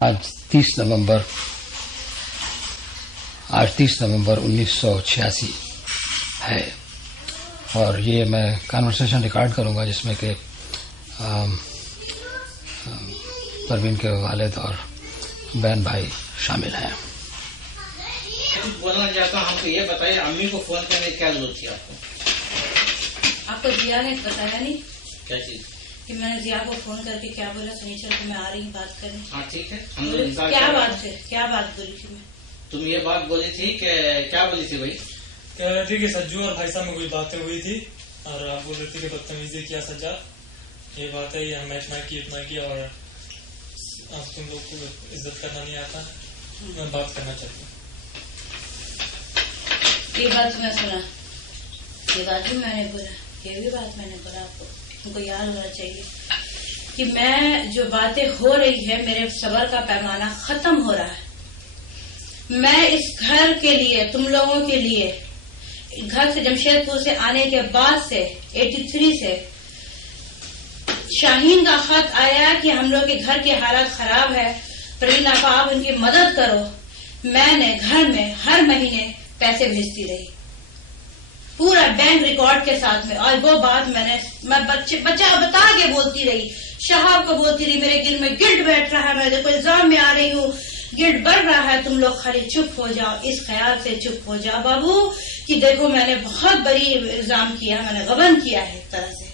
आज 30 नवंबर 1986 है और ये मैं कन्वर्सेशन रिकॉर्ड करूंगा जिसमें कि परवीन के वालिद और बहन भाई शामिल हैं। बोलना चाहता हूँ, हमको ये बताइए, अम्मी को फोन करने की क्या जरूरत थी आपको? आपको जिया ने बताया नहीं क्या चीज? कि मैंने जिया को फोन करके क्या बोला, सनीचर को मैं आ रही हूँ बात करने। हाँ ठीक है, हम क्या बात है, क्या बात बोली थी मैं? तुम ये बात बोली थी कि क्या बोली थी भाई? कह रहे थे कि सज्जू और भाई साहब में कोई बातें हुई थी और आप बोल रहे थे कि बदतमीजी किया सज्जा, ये बात है, ये मैच ना किया और अब तुम लोग को इज्जत करना नहीं आता, मैं बात करना चाहती हूँ। ये बात मैं सुना, ये बात भी मैंने बोला, ये भी बात मैंने बोला। आपको तुमको याद होना चाहिए कि मैं जो बातें हो रही है, मेरे सबर का पैमाना खत्म हो रहा है। मैं इस घर के लिए, तुम लोगों के लिए, घर से जमशेदपुर से आने के बाद से 83 से शाहीन का खत आया कि हम लोग के घर के हालात खराब है, प्रवीण आपा आप उनकी मदद करो। मैंने घर में हर महीने पैसे भेजती रही, पूरा बैंक रिकॉर्ड के साथ में। और वो बात मैं बच्चा बता के बोलती रही, शहाब को बोलती रही, मेरे दिल में गिल्ट बैठ रहा है, मैं देखो एग्जाम में आ रही हूँ, गिल्ट बढ़ रहा है, तुम लोग खाली चुप हो जाओ, इस ख्याल से चुप हो जाओ बाबू कि देखो मैंने बहुत बड़ी एग्जाम किया, मैंने गबन किया है एक तरह से।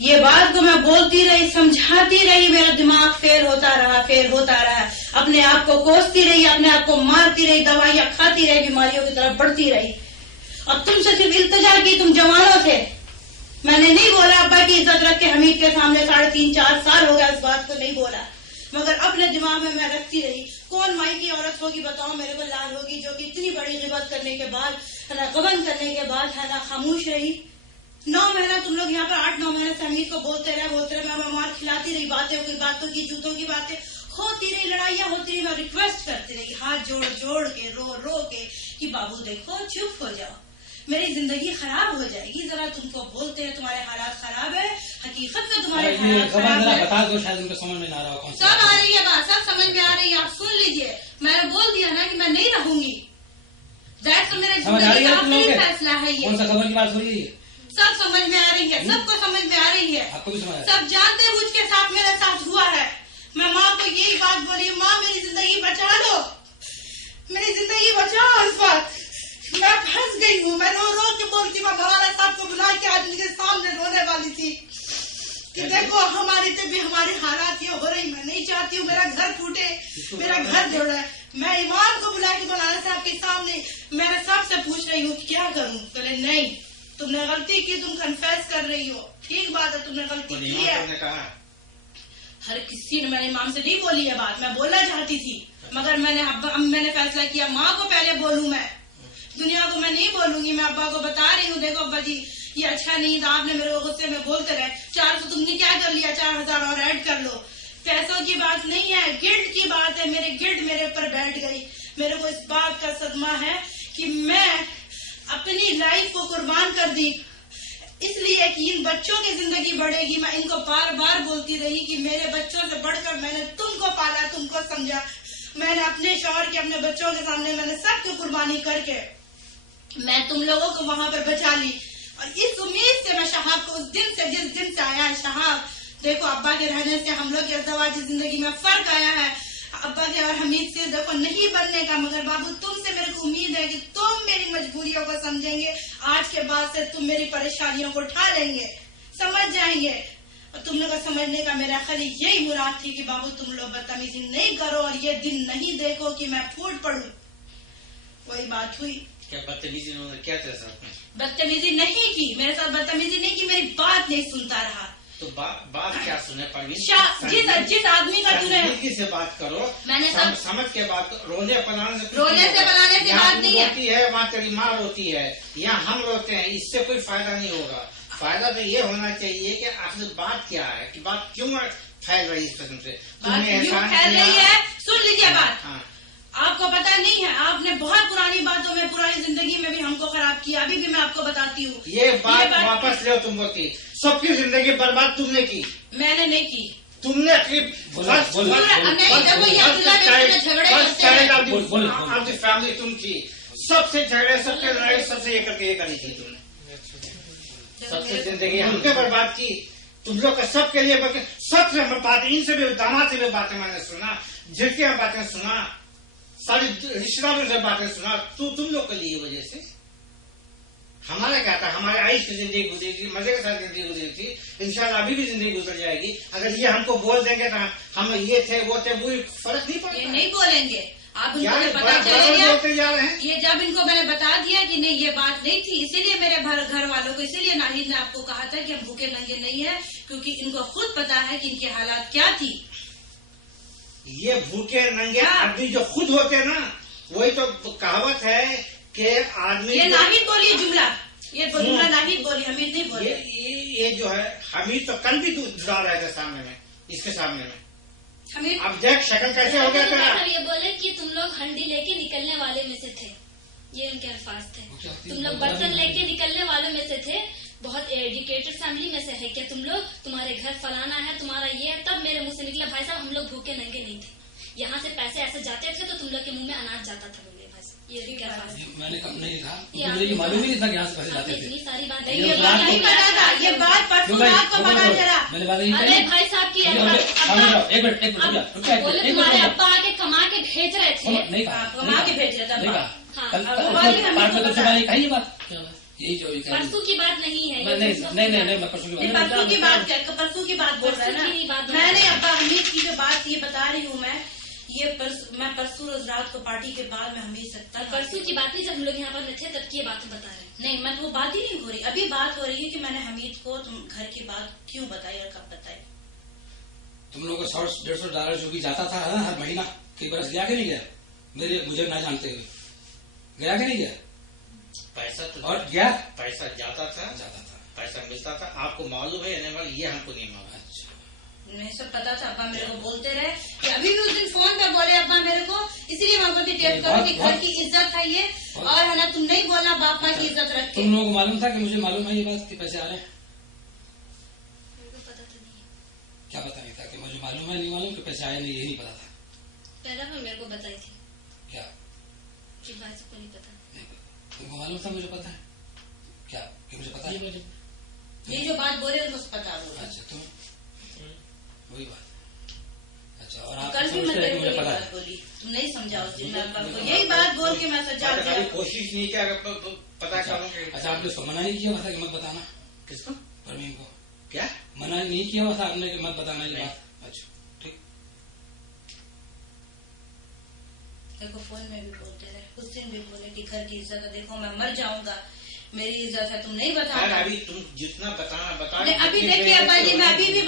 ये बात को मैं बोलती रही, समझाती रही, मेरा दिमाग फेल होता रहा, अपने आप को कोसती रही, अपने आप को मारती रही, दवाइयां खाती रही, बीमारियों की तरफ बढ़ती रही। और तुमसे सिर्फ इल्तिजा की, तुम जवानों थे। मैंने नहीं बोला अब्बा की इज्जत रख के हमीद के सामने, 3.5-4 साल हो गया इस बात को नहीं बोला, मगर अपने दिमाग में मैं रखती रही। कौन माई की औरत होगी बताओ मेरे को लाल होगी जो कि इतनी बड़ी गिबत करने के बाद, है ना, गबन करने के बाद, है ना, खामोश रही। 9 महीना तुम लोग यहाँ पर 8-9 महीने से हमीद को बोलते रहे, मैं मार खिलाती रही, बातों की जूतों की बातें होती रही, लड़ाइयाँ होती रही, मैं रिक्वेस्ट करती रही, हाथ जोड़ के रो के कि बाबू देखो चुप हो जाओ, मेरी जिंदगी खराब हो जाएगी। जरा तुमको बोलते हैं तुम्हारे हालात खराब है, हकीकत में तुम्हारे हालात खराब है। बता दो, शायद उनको समझ में ना रहा हो। सब आ रही है बात, सब समझ में आ रही है, आप सुन लीजिए। मैंने बोल दिया ना कि मैं नहीं रहूंगी, दैट्स मेरे जिंदगी का आखिरी फैसला है। ये कौन सा खबर की बात हो रही है? सब समझ में आ रही है, सबको समझ में आ रही है, आपको भी समझ? सब जानते बुझ के साथ मेरे साथ हुआ है। मैं माँ को यही बात बोली, माँ मेरी जिंदगी बचा लो, मेरी जिंदगी बचाओ। इस बात मैं फंस गई हूँ। मैं रो के बोलती, मैं मौलाना साहब को बुला के आज उनके सामने रोने वाली थी कि देखो हमारे हालात ये हो रही, मैं नहीं चाहती हूँ मेरा घर टूटे, मेरा घर जोड़ा है। मैं इमाम को बुला के मौलाना साहब के सामने मैंने सबसे पूछ रही हूँ क्या करूँ। बोले नहीं, तुमने गलती की, तुम कन्फेस कर रही हो, ठीक बात है, तुमने गलती की है। हर किसी ने, मैंने इमाम से नहीं बोली है बात, मैं बोलना चाहती थी, मगर मैंने फैसला किया माँ को पहले बोलूँ, मैं दुनिया को मैं नहीं बोलूंगी। मैं अब्बा को बता रही हूँ, देखो अब्बा जी ये अच्छा नहीं था, आपने मेरे को गुस्से में बोलते रहे, 400 तुमने क्या कर लिया, 4000 और ऐड कर लो। पैसों की बात नहीं है, गिल्ट की बात है। गिल्ट मेरे ऊपर बैठ गई। मेरे को इस बात का सदमा है कि मैं अपनी लाइफ को कुर्बान कर दी इसलिए कि इन बच्चों की जिंदगी बढ़ेगी। मैं इनको बार बार बोलती रही कि मेरे बच्चों से बढ़कर मैंने तुमको पाला, तुमको समझा। मैंने अपने शौहर के, अपने बच्चों के सामने मैंने सबकी कुर्बानी करके मैं तुम लोगों को वहां पर बचा ली। और इस उम्मीद से मैं शहाब को जिस दिन से आया है, शहाब देखो अब्बा के रहने से हम लोग की अज़वाजी जिंदगी में फर्क आया है। अब्बा के और हमीद से देखो नहीं बनने का, मगर बाबू तुमसे मेरे को उम्मीद है कि तुम मेरी मजबूरियों को समझेंगे। आज के बाद से तुम मेरी परेशानियों को उठा लेंगे, समझ जाएंगे। और तुम लोग को समझने का मेरा खाली यही मुराद थी कि बाबू तुम लोग बदतमीजी नहीं करो और ये दिन नहीं देखो कि मैं फूट पड़ूं। वही बात हुई। क्या बदतमीजी क्या तेरे साथ? बदतमीजी नहीं की, मेरे साथ बदतमीजी नहीं की, मेरी बात नहीं सुनता रहा। तो बात क्या सुने परवीन? जिस आदमी का तूने से बात करो, मैंने समझ के बात करो। रोने से बनाने से बात नहीं है। वहाँ तेरी माँ रोती है, यहाँ हम रोते हैं, इससे कोई फायदा नहीं होगा। फायदा तो ये होना चाहिए कि आखिर बात क्या है, कि बात क्यों फैल रही इस किस्म से? फैल रही है, सुन लीजिए बात। हाँ। आपको पता नहीं है, आपने बहुत पुरानी बातों में, पुरानी जिंदगी में भी हमको खराब किया। अभी भी मैं आपको बताती हूँ, ये बात वापस लो। तुम बोलती सबकी जिंदगी बर्बाद तुमने की, मैंने नहीं की। तुमने फैमिली तुम थी, सबसे झगड़े, सबसे लड़ाई, सबसे ये करके ये करी थी तुमने, सबसे जिंदगी हमने बर्बाद की। तुम लोग का सबके लिए सबसे बात, इनसे भी, दामाद से भी बातें मैंने सुना, झिड़के में बातें सुना, सारी रिश्तेदारों से बातें सुना, तुम लोग के लिए वजह से हमारा क्या था, हमारे आयुष की जिंदगी गुजरी थी, मजे के साथ जिंदगी गुजरी थी, इंशाल्लाह अभी भी जिंदगी गुजर जाएगी। अगर ये हमको बोल देंगे तो हम ये थे वो थे, वो फर्क नहीं पड़ता। ये नहीं बोलेंगे, आप इनको पता चलेगा, ये जब इनको मैंने बता दिया कि नहीं ये बात नहीं थी, इसीलिए मेरे घर वालों को, इसीलिए नाहिद ने आपको कहा था कि हम भूखे नंगे नहीं है, क्योंकि इनको खुद पता है कि इनकी हालात क्या थी। ये भूखे नंगे आदमी जो खुद होते ना, वही तो कहावत है कि आदमी, ये नाहिद बोलिए जुमला, ये जुमला नाहिद बोली, हमीद नहीं बोले। ये जो है, हमीद तो कल भी जुड़ा रहे थे सामने में, इसके सामने में। हमीद अब देख शक्ल कैसे हो गया तेरा। ये बोले कि तुम लोग हंडी लेके निकलने वाले में से थे, ये उनके अल्फाज थे। तुम लोग बर्तन लेके निकलने वालों में से थे, बहुत एजुकेटेड फैमिली में से है क्या तुम लोग, तुम्हारे घर फलाना है, तुम्हारा ये है। तब मेरे मुंह से निकला, भाई साहब हम लोग भूखे नंगे नहीं थे, यहाँ से पैसे ऐसे जाते थे तो तुम लोग के मुंह में अनाज जाता था। बोले बस ये भी क्या बात है, मैंने कब नहीं था, मुझे ये मालूम ही नहीं था कि यहाँ से पैसे जाते थे। इतनी सारी बात ये बात नहीं पता था, ये बात परसों रात को पता चला। मैंने बात नहीं अरे भाई साहब की एक मिनट बोले तुम्हारे अब्बा आके कमा के भेज रहे थे, नहीं कहा, कमा के भेज रहे थे। नहीं कहा, ये बात यही जो परसों की बात नहीं है, नहीं मैं परसों की बात, परसों की बात बोल रहा है ना। मैंने अब्बा हमीद की जो बात ये बता रही हूँ मैं, मैं परसों रोज रात को पार्टी के बाद में हमीद सकता, परसों की बात नहीं, जब हम लोग यहाँ पर थे तब की ये बातें बता रहे हैं। नहीं, मैं वो बात ही नहीं हो रही, अभी बात हो रही है कि मैंने हमीद को तुम घर की बात क्यों बताई और कब बताई। तुम लोगों को $100-150 जो भी जाता था हर महीना, कई बरस गया कि नहीं गया, मुझे ना जानते हुए गया कि नहीं गया पैसा तो, और गया पैसा जाता था, पैसा मिलता था, आपको मालूम है ये हमको नहीं मालूम। नहीं सब पता था, अब्बा मेरे को बोलते रहे कि अभी भी उस दिन फोन पर बोले अब्बा मेरे को, इसीलिए मैं बोलती टेप करो कि घर की इज्जत है ये, और है ना तुम नहीं बोलना बाप माँ की इज्जत रख के। तुम लोगों को मालूम था कि मुझे मालूम है ये बात कि पैसे आ रहे हैं, मेरे को पता तो नहीं, क्या पता नहीं था कि मुझे मालूम है नहीं मालूम कि पैसे आए नहीं, यही नहीं पता था। पहला मैं मेरे को बताई थी क्या कि भाई सबको नहीं पता, तुमको मालूम था मुझे पता है क्या, कि मुझे पता है ये जो बात बोले उनको पता होगा। अच्छा तुम वही बात, अच्छा और आप कल भी मैं तेरे को ये बात बोली, तुम नहीं समझा उस दिन, मैं अब्बा को यही बात बोल के मैं सजा दिया, कोशिश नहीं किया पता करूँ। अच्छा आपने उसको मना नहीं किया हुआ था कि मत बताना, किसको, परवीन को क्या मना नहीं किया हुआ था आपने कि मत बताना ये बात। अच्छा ठीक, देखो फोन में भी बोलते रहे, उस दिन भी बोले कि घर की इज्जत है, देखो मैं मर जाऊंगा, मेरी इज्जत है, तुम नहीं बताना। अभी तुम जितना बताना बता। अभी देखिए अब्बा जी, मैं अभी भी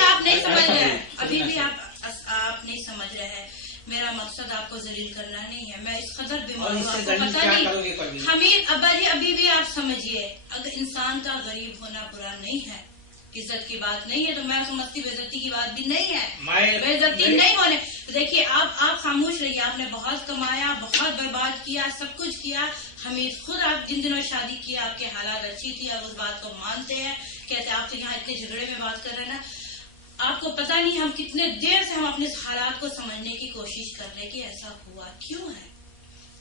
आप नहीं समझ रहे हैं, अभी भी आप नहीं समझ रहे हैं। मेरा मकसद आपको जलील करना नहीं है, मैं इस कदर बीमार हूँ आपको पता नहीं। हमीद अब्बा जी अभी भी आप समझिए, अगर इंसान का गरीब होना बुरा नहीं है, इज्जत की बात नहीं है, तो मैं समझती बेइज्जती की बात भी नहीं है, बेइज्जती नहीं होने। देखिए आप खामोश रहिए, आपने बहुत कमाया, बहुत बर्बाद किया, सब कुछ किया। हमीद खुद आप जिन दिनों शादी किया आपके हालात अच्छी थी, आप उस बात को मानते हैं, कहते हैं आप तो यहाँ इतने झगड़े में बात कर रहे हैं ना, आपको पता नहीं हम कितने देर से हम अपने हालात को समझने की कोशिश कर रहे हैं कि ऐसा हुआ क्यों है।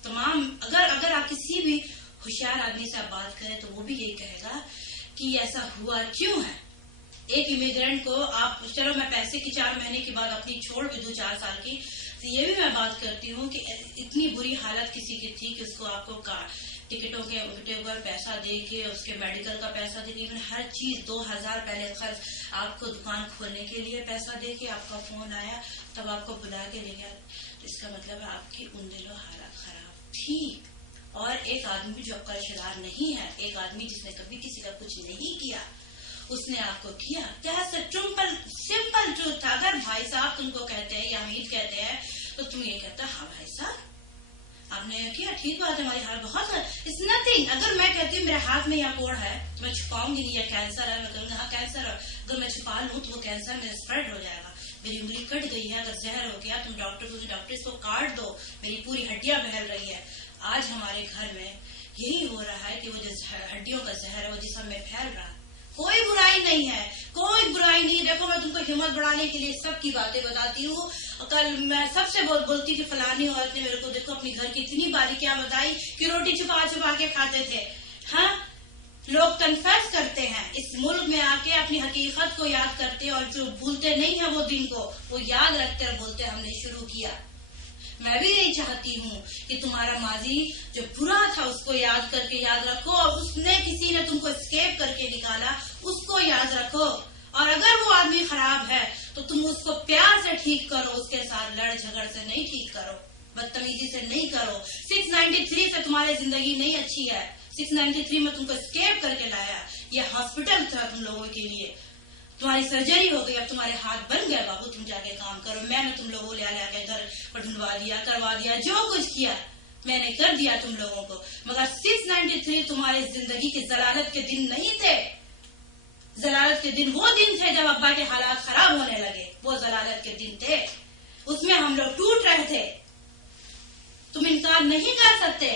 तमाम अगर आप किसी भी होशियार आदमी से आप बात करें तो वो भी यही कहेगा कि ऐसा हुआ क्यों है। एक इमिग्रेंट को आप, चलो मैं पैसे की 4 महीने के बाद अपनी छोड़ भी दूं 4 साल की, तो ये भी मैं बात करती हूँ कि इतनी बुरी हालत किसी की थी कि उसको आपको टिकटों के ऊपर पैसा दे के, उसके मेडिकल का पैसा दे के, इवन हर चीज 2000 पहले खर्च, आपको दुकान खोलने के लिए पैसा दे के, आपका फोन आया तब आपको बुला के ले गया, तो इसका मतलब है आपकी उन दिनों हालत खराब थी। और एक आदमी जो कर्जदार नहीं है, एक आदमी जिसने कभी किसी का कुछ नहीं किया, उसने आपको किया क्या? सिंपल ट्रूथ था। अगर भाई साहब तुमको कहते हैं या हमीद कहते हैं तो तुम ये कहता हाँ भाई साहब आपने किया, ठीक बात है, हमारी हाल बहुत है, इट्स नथिंग। अगर मैं कहती हूँ मेरे हाथ में यहाँ कोड़ है तो मैं छुपाऊंगी नहीं, या कैंसर है, मैं कहूँगी हाँ कैंसर है, अगर मैं छुपा लूँ तो वो कैंसर मेरे स्प्रेड हो जाएगा। मेरी उंगली कट गई है, अगर जहर हो गया तुम डॉक्टर इसको काट दो, मेरी पूरी हड्डियां बहल रही है। आज हमारे घर में यही हो रहा है कि वो जो हड्डियों का जहर है वो जिस्म में फैल रहा, कोई बुराई नहीं है, कोई बुराई नहीं। देखो मैं तुमको हिम्मत बढ़ाने के लिए सबकी बातें बताती हूँ। कल मैं सबसे बोलती थी फलानी औरत ने मेरे को देखो अपनी घर की इतनी बारीकियां बताई कि रोटी छुपा छुपा के खाते थे। हाँ, लोग कन्फेस करते हैं इस मुल्क में आके, अपनी हकीकत को याद करते और जो भूलते नहीं है वो दिन को, वो याद रखते और बोलते हमने शुरू किया। मैं भी यही चाहती हूँ कि तुम्हारा माजी जो बुरा था उसको याद करके याद रखो, और उसने किसी ने तुमको एस्केप करके निकाला उसको याद रखो। और अगर वो आदमी खराब है तो तुम उसको प्यार से ठीक करो, उसके साथ लड़ झगड़ से नहीं ठीक करो, बदतमीजी से नहीं करो। 693 से तुम्हारी जिंदगी नहीं अच्छी है। 693 में तुमको एस्केप करके लाया, ये हॉस्पिटल था तुम लोगों के लिए। तुम्हारी सर्जरी हो गई, अब तुम्हारे हाथ बन गए बाबू, तुम जाके काम करो। मैंने तुम लोगों को ले आके घर पर ढूंढवा दिया, करवा दिया, जो कुछ किया मैंने कर दिया तुम लोगों को। मगर 693 तुम्हारे जिंदगी के जलालत के दिन नहीं थे। जलालत के दिन वो दिन थे जब अब्बा के हालात खराब होने लगे, वो जलालत के दिन थे। उसमें हम लोग टूट रहे थे, तुम इनकार नहीं कर सकते।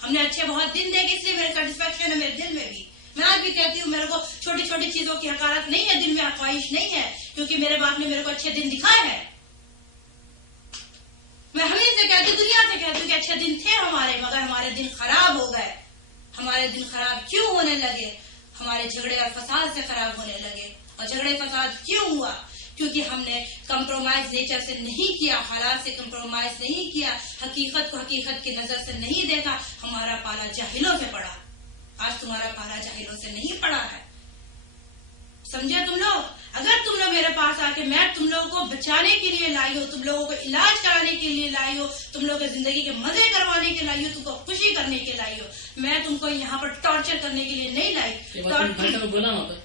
हमने अच्छे बहुत दिन देखे, इसलिए मेरे सेटिस्फेक्शन है मेरे दिल में भी। मैं आज भी कहती हूँ मेरे को छोटी छोटी चीजों की हकारत नहीं है, दिल में ख्वाहिश नहीं है, क्योंकि मेरे बाप ने मेरे को अच्छे दिन दिखाए हैं। मैं हमेशा कहती हूँ, दुनिया से कहती हूँ कि अच्छे दिन थे हमारे, मगर हमारे दिन खराब हो गए। हमारे दिन खराब क्यों होने लगे? हमारे झगड़े और फसाद से खराब होने लगे। और झगड़े फसाद क्यों हुआ? क्योंकि हमने कंप्रोमाइज नेचर से नहीं किया, हालात से कंप्रोमाइज नहीं किया, हकीकत को हकीकत की नजर से नहीं देखा। हमारा पाला जाहिलों से पड़ा। आज तुम्हारा पाला जाहिलों से नहीं पड़ा है, समझे तुम लोग? अगर तुम लोग मेरे पास आके, मैं तुम लोगों को बचाने के लिए लाई हो, तुम लोगों को इलाज कराने के लिए लाई हो, तुम लोगों के जिंदगी के मजे करवाने के लाई हो, तुमको खुशी करने के लाई हो, मैं तुमको यहाँ पर टॉर्चर करने के लिए नहीं लाई। बोला वहाँ पर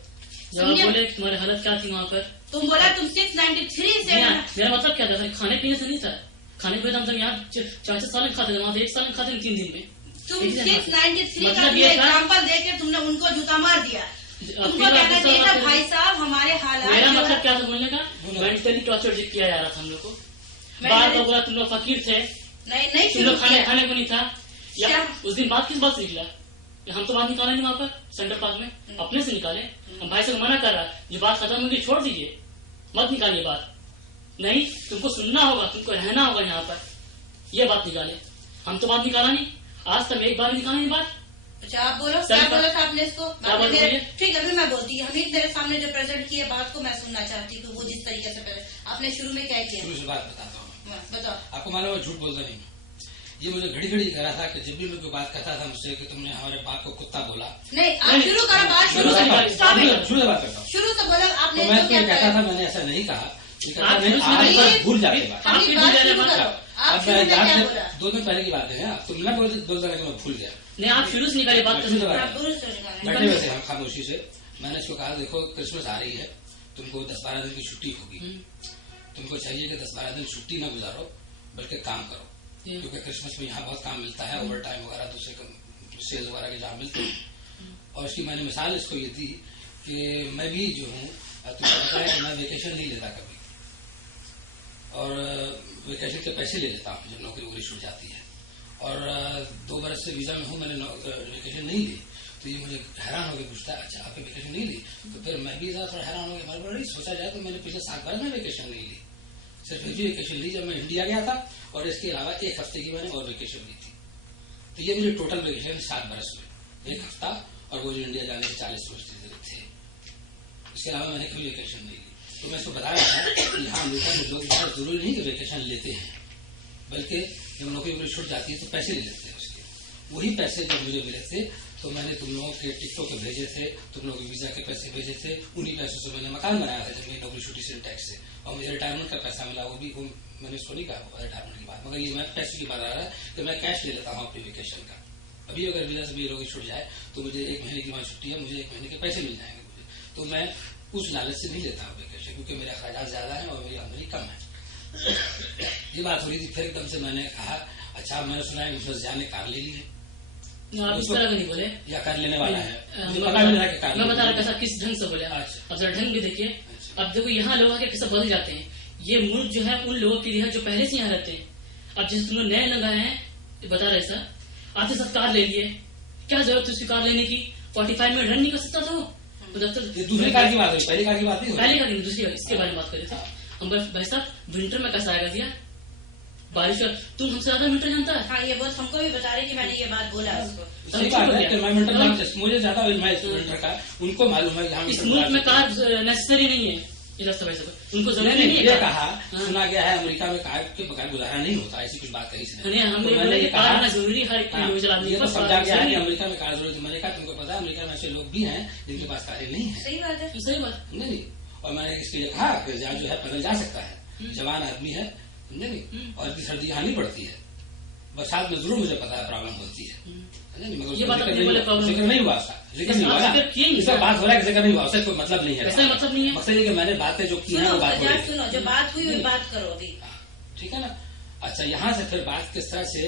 बोले तुम्हारी हालत क्या थी वहाँ पर? तुम बोला तुम 693 से। मेरा मतलब क्या था? खाने पीने से नहीं था। खाने पीने हम यहाँ 4 साल खाते थे, वहाँ से 1 साल खाते थे 3 दिन में। तुम 693 का एग्जाम्पल देके तुमने उनको जूता मार दिया। तुमको कहना चाहिए था भाई साहब हमारे हालात। मेरा मतलब क्या था बोलने का? मेंटली टॉर्चर किया जा रहा था हम लोग को। बार बार बोला तुम लोग फकीर थे, नहीं तुम लोग खाने को नहीं था। या उस दिन बात किस बात से निकला? हम तो बात निकाले नहीं वहाँ पर सेंटर पार्क में, अपने से निकाले। हम भाई से मना कर रहा, ये बात खत्म होगी छोड़ दीजिए, मत निकालिए बात। नहीं, तुमको सुनना होगा, तुमको रहना होगा यहाँ पर, ये बात निकाले। हम तो बात निकाला नहीं, आज तक एक बार निकाला नहीं बात। अच्छा आप बोलो, क्या बोला था आपने इसको? ठीक है, अभी मैं बोलती हूँ। हमीद मेरे सामने जो प्रेजेंट किए बात को मैं सुनना चाहती हूँ, वो जिस तरीके से पहले आपने शुरू में क्या किया। शुरू से बात बताता हूँ, बताओ। आपको मालूम है झूठ बोलता नहीं। ये मुझे घड़ी घड़ी कह रहा था कि जब भी मैं कोई बात कहता था मुझसे कि तुमने हमारे बाप को कुत्ता बोला। नहीं, आप शुरू करो बात, शुरू से बात करता हूँ। शुरू से बोलो आपने। मैं तुम्हें कहता था, मैंने ऐसा नहीं कहा, भूल जाते बात। अब 2 दिन पहले की बात है, तुम मैं बोलता रहे मैं भूल गया। नहीं, आप शुरू से निकालिए बात। बैठे वैसे हम खामोशी से, मैंने इसको कहा देखो क्रिसमस आ रही है, तुमको 10-12 दिन की छुट्टी होगी, तुमको चाहिए कि 10-12 दिन छुट्टी ना गुजारो बल्कि काम करो, क्योंकि क्रिसमस में यहाँ बहुत काम मिलता है, ओवर टाइम वगैरह दूसरे सेल्स वगैरह के जहाँ मिलते हैं। और इसकी मैंने मिसाल इसको ये दी कि मैं भी जो हूँ, तुमको पता है कि मैं वेकेशन नहीं लेता कभी, और वेकेशन के पैसे ले लेता हूँ जब नौकरी छूट जाती है। और 2 बरस से वीजा में हूँ, मैंने वेकेशन नहीं ली। तो ये मुझे हैरान होकर पूछता है अच्छा आपने वेकेशन नहीं ली? तो फिर मैं भी थोड़ा हैरान हो गया, हमारे बड़ा सोचा जाए तो मैंने पिछले 7 बरस में वेकेशन नहीं ली, सिर्फ एक वेकेशन ली जब मैं इंडिया गया था, और इसके अलावा 1 हफ्ते की मैंने और वेकेशन ली थी। तो ये मुझे टोटल वेकेशन 7 बरस में 1 हफ्ता, और वो जो इंडिया जाने के 40 रोज थे, इसके अलावा मैंने कभी वेकेशन नहीं ली। तो मैं इसको बता रहा था कि हाँ अमेरिका में लोग जरूरी नहीं कि वेकेशन लेते हैं, बल्कि जब नौकरी छूट जाती है तो पैसे ले लेते हैं उसके। वही पैसे जब मुझे मिले थे तो मैंने तुम लोगों के टिकटों के भेजे थे, तुम लोगों के वीजा के पैसे भेजे थे, उन्हीं पैसों से मैंने मकान बनाया था जब मेरी नौकरी छुट्टी से टैक्स से, और मुझे रिटायरमेंट का पैसा मिला, वो भी मैंने इसको नहीं कहा रिटायरमेंट की बात, मगर ये मैं पैसे की बात आ रहा है कि मैं कैश ले लेता हूँ अपने वेकेशन का। अभी अगर वीजा से मेरी नौकरी छूट जाए तो मुझे 1 महीने की वहाँ छुट्टी है, मुझे 1 महीने के पैसे मिल जाएंगे मुझे, तो मैं उस लालच से नहीं लेता हूँ वेकेशन, क्योंकि मेरे अखराजात ज्यादा है और मेरी आमदनी कम है। ये बात हो रही थी, फिर एकदम से मैंने कहा अच्छा मैंने सुना है उसने जाने कार ले ली है। आप इस तरह नहीं बोले, या कर लेने वाला है, मैं बता रहा था किस ढंग से बोले। अब जरा ढंग भी देखिए। अब देखो यहाँ लोग आके कैसे बदल जाते हैं। ये मुल्क जो है उन लोगों के लिए है जो पहले से यहाँ रहते हैं। अब जिस तुम लोग नए लोग आए हैं बता रहे सर, आपसे सब कार ले लिए, क्या जरूरत थी उसकी कार लेने की? 45 मिनट रन नहीं कर सकता था वो? तो दफ्तर ये दूसरी कार की बात हुई, पहली कार की बात नहीं हुई। पहले का नहीं, दूसरी इसके बारे में बात कर रहे थे हम। भाई साहब विंटर में कैसा आएगा दिया बारिश का, तुम हमसे ज्यादा विंटर जानता है। हाँ, ये बहुत हमको भी बता रहे कि मैंने ये बात बोला उसको। सही बात है, एनवायरमेंटल मुझे ज्यादा विंटर का उनको मालूम है। इस मुल्क में कार नेसेसरी नहीं है, भाई साहब उनको जरूरी नहीं नहीं है। है। कहा सुना गया है अमेरिका में कार के बगैर गुजारा नहीं होता, ऐसी कुछ बात कही इसने। हमने ये कार ना जरूरी हर ये तो समझा गया है कि अमेरिका में कार जरूरत है। मैंने कहा तुमको पता है अमेरिका में ऐसे लोग भी हैं जिनके पास कारें नहीं है। सही बात है, सही बात नहीं। और मैंने इसके लिए कहा कि जहाँ जो है पैदल जा सकता है, जवान आदमी है, समझे नहीं। और इतनी सर्दी यहाँ नहीं पड़ती है, बरसात में जरूर मुझे पता है प्रॉब्लम होती है, मगर ये बात जिक्र नहीं हुआ उसका, जिक्र नहीं हुआ ना। इसका बात हो रहा है कि जिक्र नहीं हुआ, उससे कोई मतलब नहीं है। ऐसा मतलब नहीं है, मकसद ये कि मैंने बातें जो की है वो बात हो रही है। सुनो, जो बात हुई वही बात करो अभी, ठीक है ना। अच्छा, यहाँ से फिर बात किस तरह से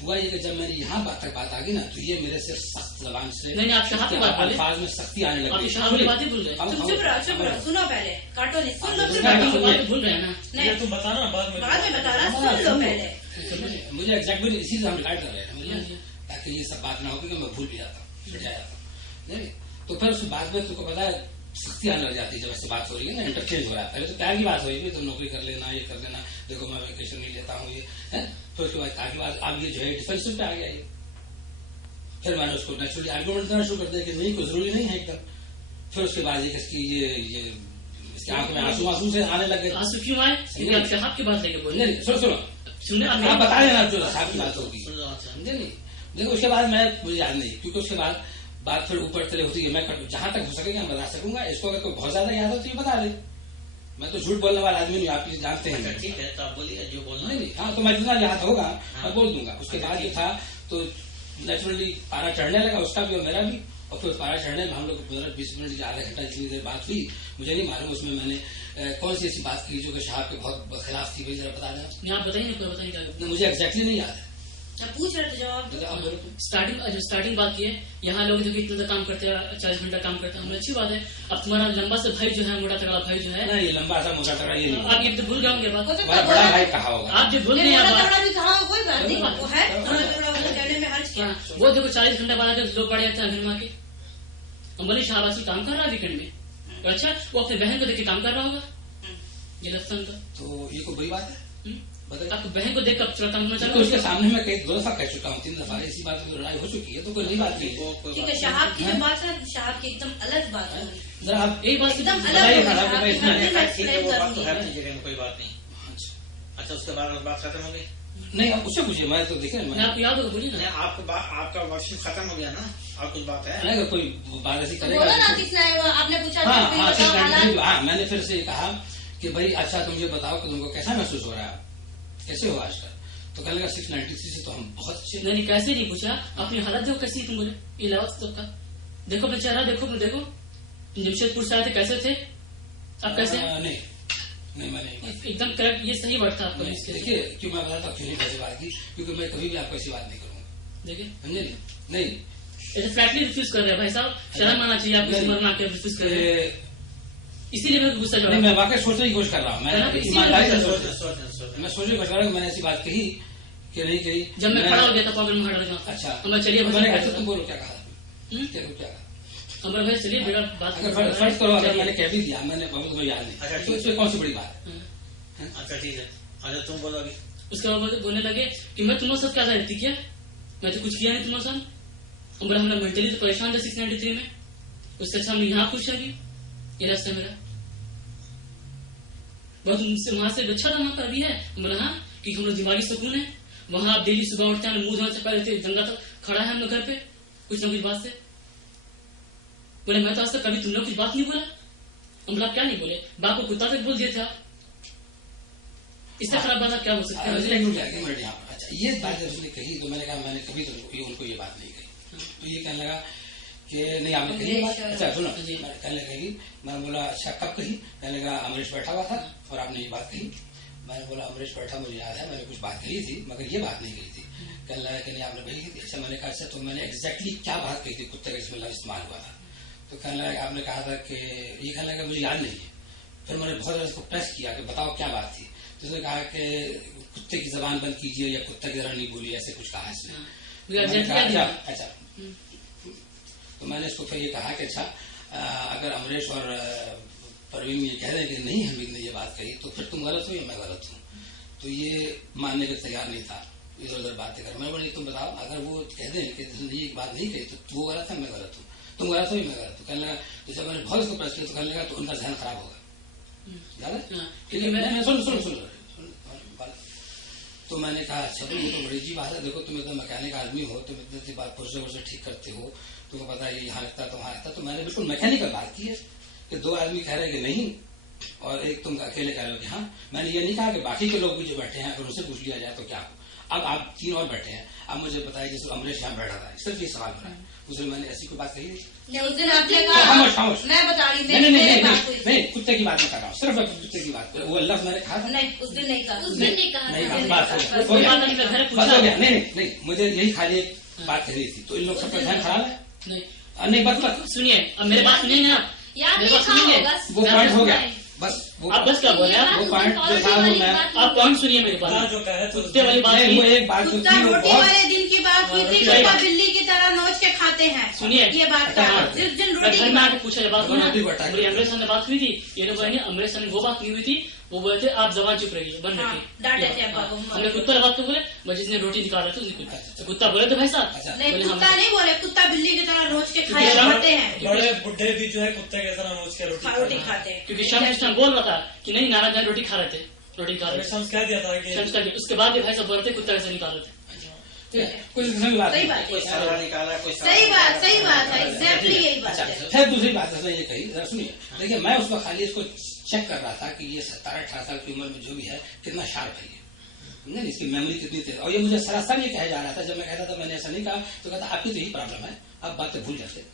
हुआ ये कि जब मेरी यहाँ बात तक बात आ गई ना, तो ये मेरे से सख्त जबान से नहीं आप शहाब की बात बोले, अल्फाज में सख्ती आने लगी। आप शहाब की बात ही भूल रहे हैं। तुम चुप रहो, सुनो पहले, काटो नहीं, सुन लो, भूल रहे हैं ना। नहीं तुम बताना बाद में बताना, सुन लो पहले। मुझे एग्जैक्टली इसी से हम रिकॉर्ड कर रहे हैं, ताकि ये सब बात ना हो कि मैं भूल भी जाता हूँ, छुट जाता हूँ। नहीं तो फिर उस बाद में तुमको पता है सख्ती आने लग जाती है जब ऐसे बात हो रही है ना, इंटरचेंज हो रहा है। पहले तो प्यार की बात हो रही है, तुम नौकरी कर लेना, ये कर लेना, देखो मैं वेकेशन नहीं लेता हूँ, ये है। फिर उसके बाद प्यार की बात, अब ये जो है डिफेंसिव पे आ गया ये। फिर मैंने उसको नेचुरली आर्गूमेंट देना शुरू कर दिया कि नहीं, कोई जरूरी नहीं है एकदम। फिर उसके बाद ये किसकी ये इसके आंख में आंसू से आने लगे। आंसू क्यों आए? आप शहाब की बात लेके बोले। सुनो सुनने आप बता देना जो साहब की बात होगी, समझे नहीं। देखो उसके बाद मुझे याद नहीं, क्योंकि उसके बाद बात फिर ऊपर चले होती है। मैं जहां तक हो सकेगा मैं बता सकूंगा। इसको अगर कोई बहुत ज्यादा याद हो तो ये बता दे। मैं तो झूठ बोलने वाला आदमी नहीं, आप जानते हैं। ठीक है, तो आप बोलिए जो बोलना। नहीं हाँ, तो मैं जितना याद होगा मैं बोल दूंगा। उसके बाद जो था तो नेचुरली पारा चढ़ने लगा, उसका भी और मेरा भी। और फिर पारा चढ़ने में हम लोग 15-20 मिनट आधा घंटा जितनी देर बात हुई मुझे नहीं मालूम। उसमें मैंने कौन सी ऐसी बात की जो कि शहाब के बहुत खिलाफ थी, जरा बता देना। आप बताइए ना, बताइए क्या। मुझे एग्जैक्टली नहीं याद है। पूछ रहे थे जवाब। स्टार्टिंग बात की है, यहाँ लोग जो इतना काम करते हैं, 40 घंटा काम करते हैं, हमें अच्छी बात है। अब तुम्हारा लंबा सा भाई जो है, मोटा तगड़ा भाई जो है ना, ये लंबा सा मोटा तगड़ा ये नहीं। आप ये तो भूल गए बात, बड़ा भाई कहा होगा आप जो भूल गए। कोई बात नहीं, वो है कहने में हर्ज क्या। वो देखो 40 घंटा बाद लोग पड़ जाते हैं घर में के। अम्बली शाहबाजी काम कर रहा है वीकेंड में, तो अच्छा वो अपने बहन को देख के काम कर रहा होगा, ये लफ्सन का। तो ये कोई बड़ी बात है? आपको बहन को देख कर काम करना चाहिए। तो उसके सामने मैं कई 2 दफा कह चुका हूँ, 3 दफा ऐसी बात की लड़ाई हो चुकी है, तो कोई नई बात नहीं है। ठीक है, शहाब की जो बात है, शहाब की एकदम अलग बात है। जरा आप एक बात एकदम कोई बात नहीं। अच्छा, उसके बाद बात खत्म हो गई? नहीं, आप उससे पूछिए, मैं तो देखे मैं आपको याद होगा, बोलिए ना। आपका वर्ष खत्म हो गया ना, और कुछ बात है? अगर कोई बात ऐसी करेगा बोलो ना, किसने आपने पूछा? हाँ, मैंने फिर से कहा कि भाई अच्छा तुम ये बताओ कि तुमको कैसा महसूस हो रहा है, कैसे हो आजकल? तो कहने लगा 693 से तो हम बहुत अच्छे। नहीं कैसे नहीं पूछा, अपनी हालत देखो कैसी तुम बोले, इलावत सबका देखो अपना चेहरा देखो जमशेदपुर से आए थे, कैसे थे आप? कैसे? नहीं मैंने एकदम करेक्ट, ये सही बात था आपको। देखिए क्यों मैं बताता क्यों नहीं कैसी बात की, क्योंकि मैं कभी भी आपको ऐसी बात नहीं करूंगा। देखिए समझे नहीं ऐसे फ्लैटली रिफ्यूज कर रहे हैं भाई साहब, शर्म आना चाहिए आपको। मरना के रिफ्यूज कर रहे हैं, इसीलिए मैं गुस्सा चढ़ा। मैं वाकई सोचने की कोशिश कर रहा हूँ, मैं ईमानदारी से मैं सोचने की कोशिश कर रहा हूँ। मैंने ऐसी बात कही कि नहीं कही। जब मैं खड़ा हो गया था पॉकेट में खड़ा था। अच्छा चलिए मैंने कहा तुम बोलो क्या कहा, क्या अमर भाई चलिए बेटा बात फर्ज करो, अगर मैंने कह भी दिया, मैंने बहुत याद नहीं। अच्छा तो इसमें कौन सी बड़ी बात है? अच्छा ठीक है, अच्छा तुम बोलो अभी। उसके बाद बोलने लगे कि मैं तुम्हारे साथ क्या रहती क्या, मैं तो कुछ किया नहीं तुम्हारे साथ। हम लोग मेंटली तो परेशान थे 693 में, उससे अच्छा हम यहाँ खुश है। ये रास्ता मेरा बहुत वहां से अच्छा था, वहां पर अभी है। बोला हाँ कि हम लोग दिमागी सुकून है वहां। आप डेली सुबह उठते हैं, मुंह धोने से पहले जंगा तक खड़ा है हम लोग घर पे, कुछ ना कुछ बात से। बोले मैं तो आज तक कभी तुम लोग कुछ बात नहीं बोला। हम लोग क्या नहीं बोले, बाप को कुत्ता तक बोल दिया था। इससे खराब बात आप क्या बोल सकते हैं? अच्छा ये बात जब उसने कही तो मैंने कहा मैंने कभी तो उनको ये बात नहीं कही। तो ये कहने लगा कि नहीं आपने कही बात। अच्छा सुनो, कहने लगी, मैंने बोला अच्छा कब कही? कहने लगा अमरीश बैठा हुआ था और आपने ये बात कही। मैंने बोला अमरीश बैठा, मुझे याद है मैंने कुछ बात कही थी मगर ये बात नहीं कही थी। कहने लगा कि नहीं आपने कही थी। अच्छा मैंने कहा अच्छा तो मैंने एग्जैक्टली क्या बात कही थी कुत्ते का इसमें इस्तेमाल हुआ था? तो कहने लगा आपने कहा था कि ये, कहने लगा मुझे याद नहीं है। फिर मैंने बहुत ज्यादा इसको प्रेस किया कि बताओ क्या बात थी। तो उसने कहा कि कुत्ते की जबान बंद कीजिए या कुत्ते की तरह नहीं बोली, ऐसे कुछ कहा इसने। अच्छा तो मैंने इसको फिर ये कहा कि अच्छा अगर अमरीश और परवीन ये कह रहे हैं कि नहीं हमीद ने ये बात कही तो फिर तुम गलत हो या मैं गलत हूँ, तो ये मानने के तैयार नहीं था, इधर उधर बातें कर। मैं बोली तुम बताओ, अगर वो कह दें कि ये बात नहीं कही तो वो गलत है मैं गलत हूँ, तुम गलत हो या मैं गलत हूँ। कहने लगा तो जब मैंने बहुत इसको प्रश्न किया तो कहने लगा तो उनका जहन खराब होगा। क्योंकि मैं सुन तो मैंने कहा अच्छा तो ये तो बड़ी जी बात है, देखो तुम एकदम मैकेनिक आदमी हो, तुम इतनी बात पुरुषों से ठीक करते हो, तुम्हें पता है यहाँ लगता है तो वहाँ लगता है। तो मैंने बिल्कुल मैकेनिकल बात की है कि दो आदमी कह रहे हैं कि नहीं और एक तुम अकेले कह रहे हो कि हाँ। मैंने ये नहीं कहा कि बाकी के लोग भी जो बैठे हैं अगर उनसे पूछ लिया जाए तो क्या हो। अब आप 3 और बैठे हैं, अब मुझे बताइए जैसे अमरीश यहाँ बैठा था, सिर्फ ये सवाल बना है, उसने मैंने ऐसी कोई बात कही नहीं। उस दिन आपने कहा मैं बता रही हूँ नहीं, कुत्ते की बात नहीं कर रहा हूँ, सिर्फ कुत्ते की बात, वो लफ्ज मैंने कहा था नहीं, उस दिन नहीं कहा, नहीं, मुझे यही खाली एक बात कहनी थी। तो इन लोग सबका ध्यान खराब है। नहीं बात सुनिए, अब मेरे बात सुनिए ना, वो पॉइंट हो गया बस। आप बस क्या बोल रहे हैं, वो पॉइंट जो था वो मैं आप पॉइंट सुनिए मेरी बात, जो कहे कुत्ते वाली बात नहीं, वो एक बात कुत्ता रोटी वाले दिन की बात हुई थी, कुत्ता बिल्ली की तरह नोच के खाते हैं। सुनिए ये बात जिस दिन रोटी घर में आके पूछा बात मेरी अमरीश सर ने बात हुई थी, ये लोग अमरीश सर ने वो बात नहीं हुई थी, वो बोले थे आप जबान चुप रहिए, बंद रखिए। हमने कुत्ता बात को बोले, जिसने रोटी निकाल रहे थे उसने कुत्ता बोले थे भाई साहब। नहीं, कुत्ता नहीं बोले, कुत्ता बिल्ली की तरह नोच के खाते हैं। बड़े बुढ़े भी जो है कुत्ते की तरह नोच के रोटी खाते हैं। क्योंकि शम्स बोल रहा था कि नहीं नाना जान रोटी खा रहे थे, रोटी खा रहे थे, शम्स कह दिया था कि उसके बाद भी भाई साहब बोल रहे थे कुत्ता कैसे निकाल रहे थे। सही बात है, एग्जैक्टली यही बात है। फिर दूसरी बात ये कही, जरा सुनिए, देखिए मैं उसमें खाली इसको चेक कर रहा था कि ये 17-18 साल की उम्र में जो भी है कितना शार्प है ये, नहीं इसकी मेमोरी कितनी तेज। और ये मुझे सरासर ये कहा जा रहा था, जब मैं कहता था मैंने ऐसा नहीं कहा तो कहता आपकी तो यही प्रॉब्लम है, आप बातें भूल जाते,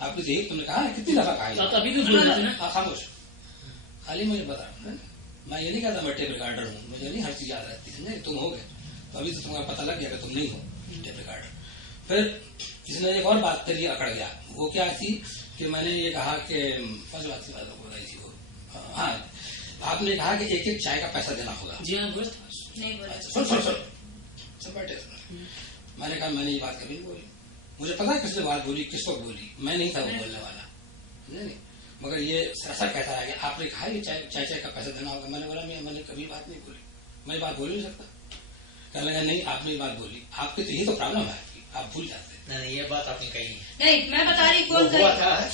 आपकी तो यही तुमने कहा कितनी दफा कहा, अभी भी भूल जाते ना। खामोश, खाली मुझे बता रहा हूँ, मैं ये नहीं कहता मैं टेप रिकॉर्डर हूँ, मुझे नहीं हर चीज याद रहती है, नहीं तुम हो गए तो अभी तो तुम्हारा पता लग गया कि तुम नहीं हो टेप रिकॉर्डर। फिर किसी ने एक और बात करी, अकड़ गया, वो क्या थी कि मैंने ये कहा कि फर्स्ट बात की बात बताई थी वो, हाँ आपने कहा कि एक एक चाय का पैसा देना होगा। जी हाँ बोल सब बैठे सुन। मैंने कहा मैंने ये बात कभी नहीं बोली, मुझे पता है किसने बात बोली, किस वक्त बोली, मैं नहीं था वो बोलने वाला, नहीं मगर ये सरासर कहता है कि आपने कहा कि चाय का पैसा देना होगा। मैंने बोला मैंने कभी बात नहीं बोली, मैं बात बोल नहीं सकता। कहने लगा नहीं आपने ये बात बोली, आपकी तो यही तो प्रॉब्लम है, आप भूल जाते। नहीं ये बात आपने कही नहीं, मैं बता रही कौन कही।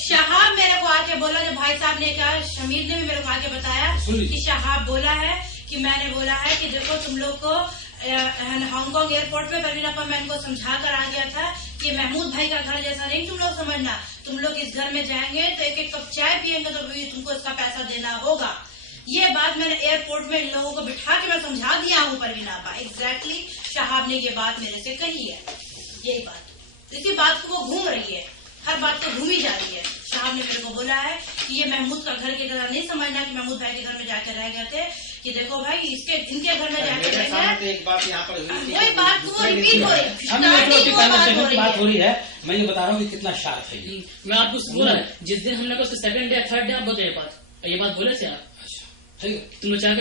शहाब मेरे को आके बोला, जो भाई साहब ने कहा, शमीर ने भी मेरे को आके बताया कि शहाब बोला है कि मैंने बोला है कि देखो तुम लोग को हांगकांग एयरपोर्ट पे परवीन अपा मैं इनको समझा कर आ गया था कि महमूद भाई का घर जैसा नहीं तुम लोग समझना, तुम लोग इस घर में जाएंगे तो एक एक कप चाय पियेंगे तो भी तुमको इसका पैसा देना होगा। ये बात मैंने एयरपोर्ट में इन लोगों को बिठा के मैं समझा दिया हूँ परवीन आपा, एग्जैक्टली शहाब ने ये बात मेरे से कही है, यही बात, इसी बात को वो घूम रही है, हर बात को घूमी जा रही है। साहब ने मेरे को बोला है कि ये महमूद का घर की तरह नहीं समझना कि महमूद भाई के घर में जाकर रह गए थे, कि देखो भाई इनके घर में जाकर रह गए। एक बात यहाँ पर वही बात वो रिपीट हो रही बात हो रही है, मैं ये बता रहा हूँ कि कितना शार्प है। मैं आपको बोला जिस दिन हमने उसके सेकंड डे थर्ड डे आप बोलते ये बात बोले थे आप, तुम लोग चाय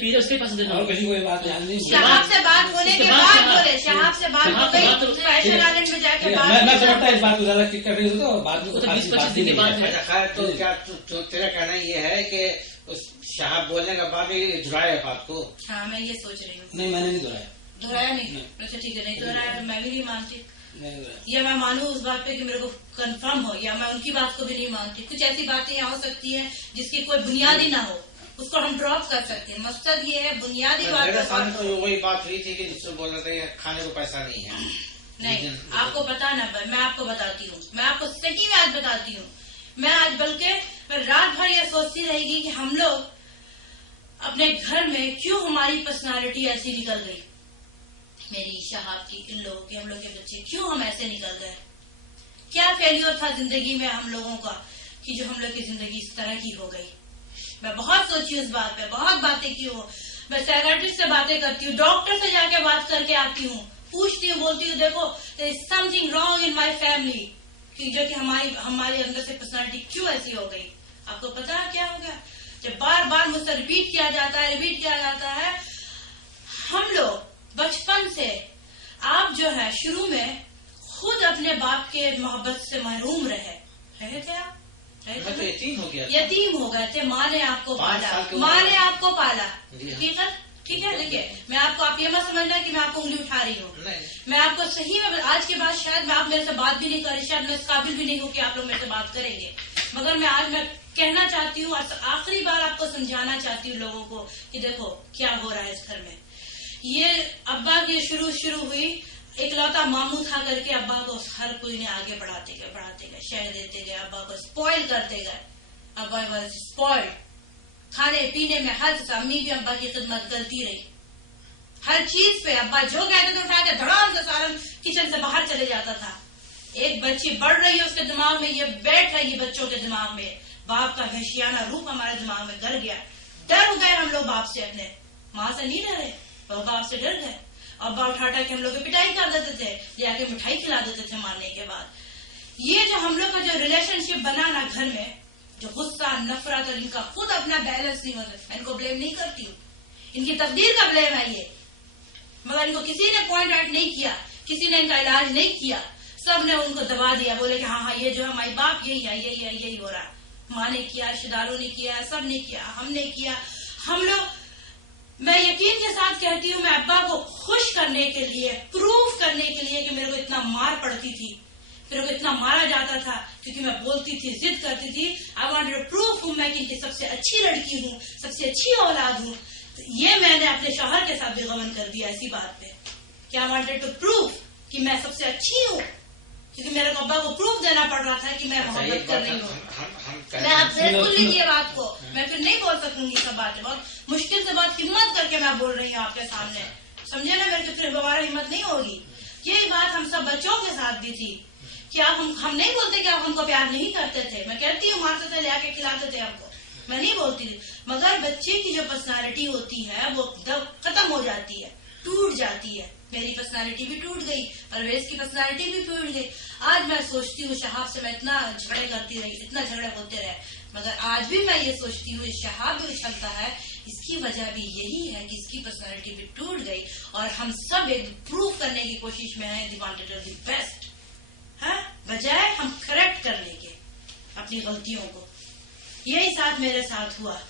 पी रहे उसके पास देना और किसी को ये बात ध्यान नहीं। शहाब से बात होने के बाद बोले, शहाब से बात हो गई फैशन आइलैंड में जाके बात। मैं समझता इस बात को ज्यादा किक कर रही हूँ तो बाद में 20-25 दिन की बात है। तो क्या तेरा कहना ये है कि उस शहाब बोलने के बाद ही दोहराया बात को? हाँ मैं ये सोच रही हूँ। नहीं मैंने नहीं दोहराया नहीं, अच्छा ठीक है, नहीं दोहराया तो मैं भी नहीं मानती, या मैं मानूं उस बात पे कि मेरे को कंफर्म हो, या मैं उनकी बात को भी नहीं मानती। कुछ ऐसी बातें यहाँ हो सकती है जिसकी कोई बुनियाद ही ना हो, उसको हम ड्रॉप कर सकते हैं। मकसद ये है बुनियादी बात। मेरे सामने तो वही बात हुई थी कि जिससे बोल रहे थे खाने को पैसा नहीं है। नहीं आपको पता ना, मैं आपको बताती हूँ, मैं आपको सही में आज बताती हूँ। मैं आज बल्कि रात भर ये सोचती रहेगी कि हम लोग अपने घर में क्यों हमारी पर्सनालिटी ऐसी निकल गई, मेरी शहाब की, इन लोगों की, हम लोग के बच्चे क्यों हम ऐसे निकल गए, क्या फेल्योर था जिंदगी में हम लोगों का कि जो हम लोग की जिंदगी इस तरह की हो गई। मैं बहुत सोची उस बात पे, बहुत बातें की हूँ, मैं साइकियाट्रिस्ट से बातें करती हूँ, डॉक्टर से जाके बात करके आती हूँ, पूछती हूँ, बोलती हूँ देखो there is something wrong in my family, कि जो कि हमारे अंदर से पर्सनालिटी क्यों ऐसी हो गई। आपको पता है क्या हो गया, जब बार बार मुझसे रिपीट किया जाता है, हम लोग बचपन से आप जो है शुरू में खुद अपने बाप के मोहब्बत से महरूम रहे थे, आप मैं तो यतीम हो गया था। यतीम हो गए थे, माँ ने आपको 5 पाला, साल की उम्र माँ में। ने आपको पाला। जी हाँ। ठीक है देखिए, मैं आपको, आप ये मत समझना कि मैं आपको उंगली उठा रही हूँ। नहीं, मैं आपको सही में आज के बाद शायद मैं आप मेरे से बात भी नहीं कर रही, शायद मैं इस काबिल भी नहीं हूँ कि आप लोग मेरे से बात करेंगे, मगर मैं आज मैं कहना चाहती हूँ, आखिरी बार आपको समझाना चाहती हूँ लोगों को कि देखो क्या हो रहा है इस घर में। ये अब्बा की शुरू हुई, एक लौता मामू था करके अब्बा को हर कोई ने आगे बढ़ाते गए, शेयर देते गए, अब्बा को स्पॉइल करते गए। अब्बा वाज स्पॉइल्ड, खाने पीने में हर अम्मी भी अब्बा की खिदमत करती रही, हर चीज पे अब्बा जो कहते थे उठा के धड़ाम से सारा किचन से बाहर चले जाता था। एक बच्ची बढ़ रही है, उसके दिमाग में ये बैठ रही है, बच्चों के दिमाग में बाप का वहशियाना रूप हमारे दिमाग में घर गया। डर गए हम लोग बाप से, अपने माँ से नहीं डरे, बाप से डर गए। अब्बा उठा के हम लोग की पिटाई कर देते थे, ले आके मिठाई खिला देते थे मारने के बाद। ये जो हम लोग का जो रिलेशनशिप बना ना घर में, जो गुस्सा नफरत और इनका खुद अपना बैलेंस नहीं होता, मैं इनको ब्लेम नहीं करती हूँ, इनकी तकदीर का ब्लेम है ये, मगर इनको किसी ने पॉइंट आउट नहीं किया, किसी ने इनका इलाज नहीं किया, सब ने उनको दबा दिया, बोले कि हाँ ये जो है माई बाप यही है, यही हो रहा है। माँ ने किया, रिश्तेदारों ने किया, सब ने किया, हमने किया, हम लोग। मैं यकीन के साथ कहती हूँ, मैं अब्बा को खुश करने के लिए, प्रूफ करने के लिए कि मेरे को इतना मार पड़ती थी, मेरे को इतना मारा जाता था क्योंकि मैं बोलती थी, जिद करती थी, आई वांटेड टू प्रूफ हूँ मैं कि इनकी सबसे अच्छी लड़की हूँ, सबसे अच्छी औलाद हूँ। ये मैंने अपने शौहर के साथ भी गमन कर दिया इसी बात पे कि आई वांटेड टू प्रूफ कि मैं सबसे अच्छी हूँ, क्योंकि मेरे को अब्बा को प्रूफ देना पड़ रहा था कि मैं मोहब्बत कर रही हूँ। मैं आपसे भूल लीजिए बात को, मैं फिर नहीं बोल सकूंगी सब बातें, बहुत मुश्किल से बहुत हिम्मत करके मैं बोल रही हूँ आपके सामने, समझे ना, मेरे को फिर दोबारा हिम्मत नहीं होगी। यही बात हम सब बच्चों के साथ भी थी कि आप हम नहीं बोलते कि आप हमको प्यार नहीं करते थे, मैं कहती हूँ मारते थे, ले आके खिलाते थे हमको, मैं नहीं बोलती थी, मगर बच्चे की जो पर्सनालिटी होती है वो खत्म हो जाती है, टूट जाती है। मेरी पर्सनालिटी भी टूट गई, परवेज की पर्सनालिटी भी टूट गई। आज मैं सोचती हूँ शहाब से मैं इतना झगड़े करती रही, इतना झगड़े होते रहे, मगर आज भी मैं ये सोचती हूँ शहाब भी उछलता है, इसकी वजह भी यही है कि इसकी पर्सनालिटी भी टूट गई और हम सब एक प्रूफ करने की कोशिश में हैं, दी वांटेड द बेस्ट, है बजाय हम करेक्ट करने के अपनी गलतियों को। यही साथ मेरे साथ हुआ।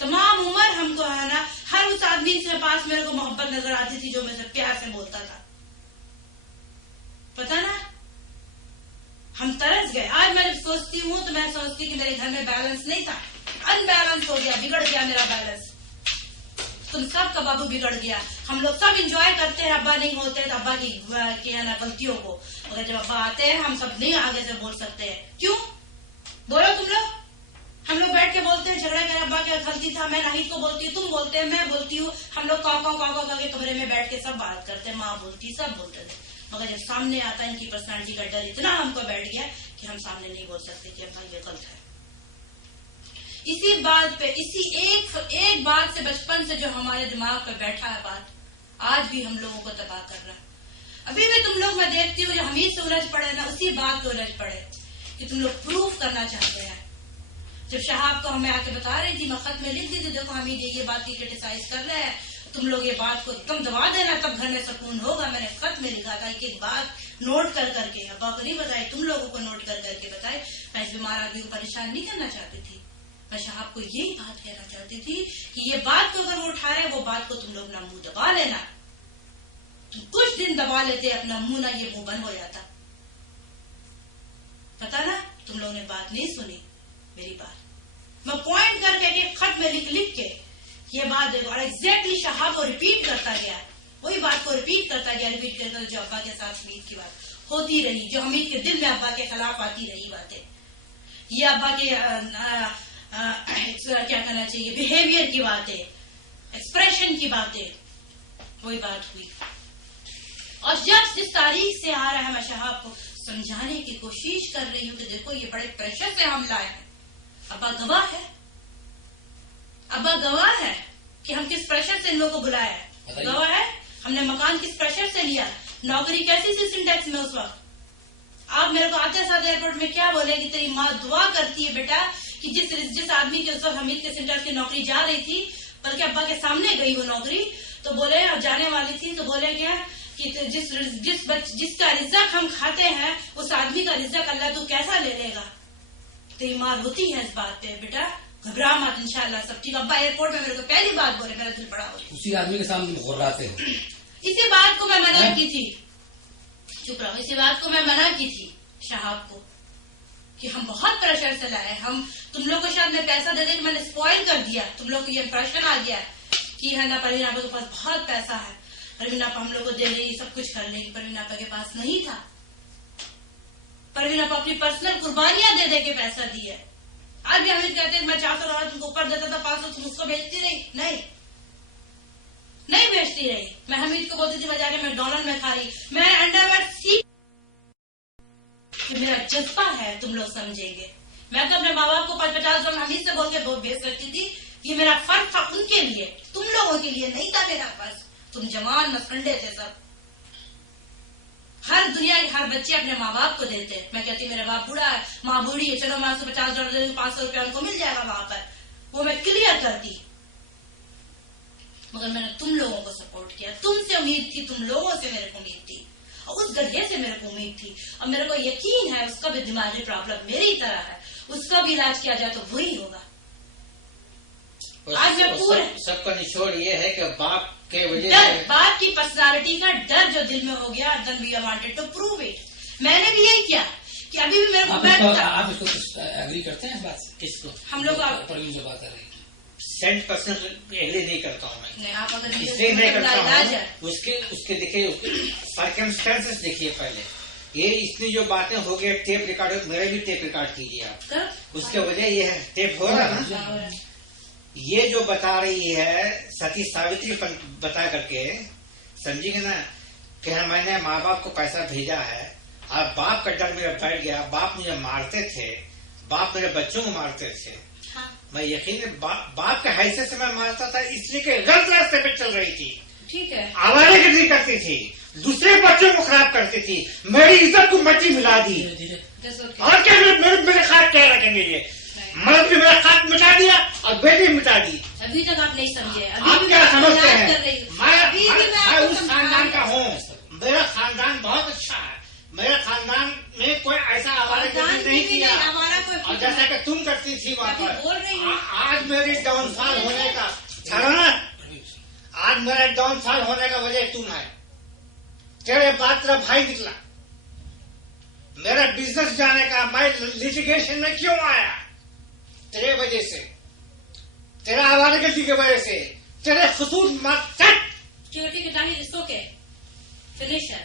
तमाम उम्र हमको है ना, हर उस आदमी से पास मेरे को मोहब्बत नजर आती थी जो मेरे से प्यार से बोलता था, पता ना, हम तरस गए। आज मैं जब सोचती हूँ तो मैं सोचती कि मेरे घर में बैलेंस नहीं था, अनबैलेंस हो गया, बिगड़ गया मेरा बैलेंस। तुम सब का बाबू बिगड़ गया। हम लोग सब इंजॉय करते हैं, अब्बा नहीं होते तो अब्बा की है ना गलतियों को, मगर जब अब्बा आते हैं हम सब नहीं आगे से बोल सकते हैं। क्यों बोलो तुम लोग? हम लोग बैठ के बोलते हैं, झगड़ा कर, अब्बा क्या गलती था, मैं नाहिद को बोलती हूँ, तुम बोलते हैं, मैं बोलती हूँ, हम लोग काका के कमरे में बैठ के सब बात करते हैं, माँ बोलती, सब बोलते थे, मगर जब सामने आता है इनकी पर्सनालिटी का डर इतना हमको बैठ गया कि हम सामने नहीं बोल सकते कि अब्बा ये गलत है। इसी बात पे, इसी एक बात से बचपन से जो हमारे दिमाग पे बैठा है बात, आज भी हम लोगों को तबाह कर रहा है। अभी भी तुम लोग, मैं देखती हूँ जो हमीद से उलझ पड़े ना, उसी बात पे उलझ पड़े कि तुम लोग प्रूफ करना चाहते हैं। जब शहाब को हमें आके बता रही थी, मैं खत में लिख दी थी, देखो हमीद ये बात की क्रिटिसाइज कर रहे हैं, तुम लोग ये बात को एकदम दबा देना, तब घर में सुकून होगा। मैंने खत में लिखा था कि एक बात नोट कर करके, अब्बा को नहीं बताई, तुम लोगों को नोट कर करके बताई। मैं इस बीमार आदमी को परेशान नहीं करना चाहती थी, मैं शहाब को यही बात कहना चाहती थी कि ये बात को अगर वो उठा रहे, वो बात को तुम लोग ना मुंह दबा लेना। तुम कुछ दिन दबा लेते अपना मुंह, ना ये मुंह बंद हो जाता, पता ना। तुम लोगों ने बात नहीं सुनी मेरी बात, मैं पॉइंट करके खत में लिख के ये बात देखो, और एग्जैक्टली शहाब को रिपीट करता गया, वही बात को रिपीट करता गया, रिपीट करता, जो अब्बा के साथ हमीद की बात होती रही, जो हमीद के दिल में अब्बा के खिलाफ आती रही बातें, ये अब्बा के क्या कहना चाहिए, बिहेवियर की बातें, एक्सप्रेशन की बातें, वही बात हुई। और जब जिस तारीख से आ रहा है, मैं शहाब को समझाने की कोशिश कर रही हूँ कि देखो ये बड़े प्रेशर से हम लाए हैं, अब्बा गवाह है, अब्बा गवाह है कि हम किस प्रेशर से इन लोगों को बुलाया है, गवाह है हमने मकान किस प्रेशर से लिया, नौकरी कैसी थी सिंटेक्स में उस वक्त। आप मेरे को आते साथ एयरपोर्ट में क्या बोले कि तेरी माँ दुआ करती है बेटा कि जिस आदमी के उस वक्त हमीद के सिंटेक्स की नौकरी जा रही थी, बल्कि अब्बा के सामने गई वो नौकरी, तो बोले जाने वाली थी, तो बोले क्या कि जिसका रिज़्क़ हम खाते हैं उस आदमी का रिज़्क़ अल्लाह तो कैसा ले लेगा। तेरी माँ रोती है इस बात पे। बेटा घबरा मत, इंशाल्लाह सब ठीक। अब्बा एयरपोर्ट में मेरे को पहली बात बोले, मेरा दिल बड़ा हो। उसी आदमी के सामने घुर्राते हो। इसी बात को मैं मना की थी, चुप रहो, इसी बात को मैं मना की थी शहाब को कि हम बहुत प्रेशर से लाए, हम तुम लोग को शायद मैं पैसा दे के मैंने स्पॉइल कर दिया, तुम लोग को ये इंप्रेशन आ गया कि है ना परवीन आपा के पास बहुत पैसा है, परवीन आपा हम लोग को दे रही सब कुछ कर लेगी। परवीन आपा के पास नहीं था, परवीन आपा अपनी पर्सनल कुर्बानियां दे दे के पैसा दिए। आज भी हमें कहते हैं मैं 400 डॉलर तुमको ऊपर देता था, 500 तुम उसको बेचती रही, नहीं बेचती रही। मैं हमीद को बोलती थी बजाने में डॉलर में खा रही, मैं अंडरवर्ड सीख मेरा जज्बा है, तुम लोग समझेंगे। मैं तो अपने माँ बाप को 50 डॉलर हमीद से बोल के बेच सकती थी, ये मेरा फर्क था उनके लिए, तुम लोगों के लिए नहीं था मेरा फर्ज। तुम जवान नसंडे थे सब, हर दुनिया के हर बच्चे अपने माँ बाप को देते। मैं कहती मेरा बाप बूढ़ा है, माँ बूढ़ी है, चलो मैं 50 डॉलर दे दूं, 500 रुपया उनको मिल जाएगा वहां पर, वो मैं क्लियर करती। मगर मैंने तुम लोगों को सपोर्ट किया, तुमसे उम्मीद थी, तुम लोगों से मेरे को उम्मीद थी, और उस गधे से मेरे को उम्मीद थी। और मेरे को यकीन है उसका भी दिमागी प्रॉब्लम मेरी तरह है, उसका भी इलाज किया जाए तो वही होगा। आज मैं पूरा सबका निचोड़ ये है कि बाप के वजह डर, से बाप की पर्सनालिटी का डर जो दिल में हो गया, then we wanted to prove it. मैंने भी यही किया कि अभी भी मेरे को आप इसको एग्री करते हैं इस बात से? किसको? हम लोग परवीन जो बात कर रही है 100% एग्री नहीं करता हूँ मैं, नहीं, आप अगर इसलिए नहीं करता इलाज हूँ। है। उसके देखिए सर्कमस्टेंसेस देखिए पहले, ये इतनी जो बातें हो गई, टेप रिकॉर्ड, मेरा भी टेप रिकॉर्ड कीजिए आप, कब? उसके वजह ये है, टेप हो रहा है ना, ये जो बता रही है सती सावित्री बता करके, समझिए ना, कि मैंने माँ बाप को पैसा भेजा है और बाप का डर मेरा बैठ गया, बाप मुझे मारते थे, बाप मेरे बच्चों को मारते थे। हाँ। मैं यकीन बाप के हैसियत से मैं मारता था, इसलिए कि गलत रास्ते पे चल रही थी, ठीक है, आवारागर्दी करती थी, दूसरे बच्चों को खराब करती थी, मेरी इज्जत को मट्टी मिला दी। और क्या मेरे खाक क्या रखेंगे ये? मर्द भी मेरा खाक मिटा दिया और बेटी मिटा दी। अभी तक आप नहीं समझे, आप क्या समझते हैं? अभी भी मैं उस खानदान का हूँ, मेरा खानदान बहुत अच्छा है, मेरे खानदान में कोई ऐसा आवारागर्दी नहीं किया, हमारा कोई, और जैसा कि तुम करती थी वहाँ पर। बोल रही हूँ आज मेरी डाउनफॉल होने का आज मेरा डाउनफॉल होने का वजह तुम है, तेरे बाद तेरा भाई निकला, मेरा बिजनेस जाने का, मैं लिटिगेशन में क्यों आया? तेरे वजह से, तेरा आवारागर्दी की वजह से, तेरे खसूस सिक्योरिटी के टाइम इसको के फिनिश है।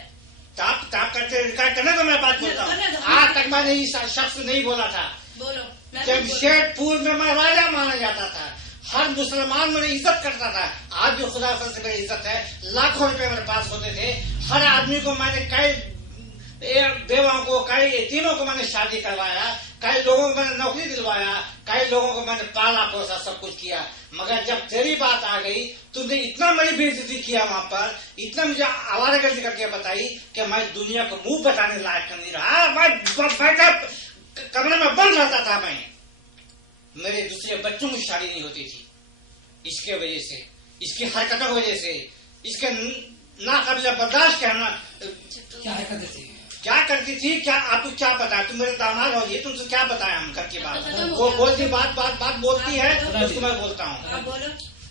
ताप करते रिकॉर्ड करने को मैं बात बोलता हूँ। आज तक मैंने इस शख्स नहीं बोला था। बोलो। जमशेदपुर में मैं राजा माना जाता था, हर मुसलमान मेरी इज्जत करता था, आज भी खुदा से मेरी इज्जत है, लाखों रुपए मेरे पास होते थे, हर आदमी को मैंने कई बेवाओं को, कई यतीमों को मैंने शादी करवाया, कई लोगों को मैंने नौकरी दिलवाया, कई लोगों को मैंने पाला पोसा, सब कुछ किया। मगर जब तेरी बात आ गई, तुमने इतना मेरी बेइज्जती किया वहाँ पर, इतना मुझे आवारागर्दी करके बताई कि मैं दुनिया को मुंह बताने लायक नहीं रहा। मैं बैठा कमरे में बंद रहता था, मैं मेरे दूसरे बच्चों की शादी नहीं होती थी, इसके वजह से, इसकी हरकतों की वजह से, इसके नाकाबिल बर्दाश्त कहना। क्या हरकतें थी, क्या करती थी, क्या आपको क्या पता? तुम मेरे दामाद हो, ये तुमसे क्या बताया हम घर की बात? वो बोलती बात बोलती है, उसको मैं बोलता हूँ,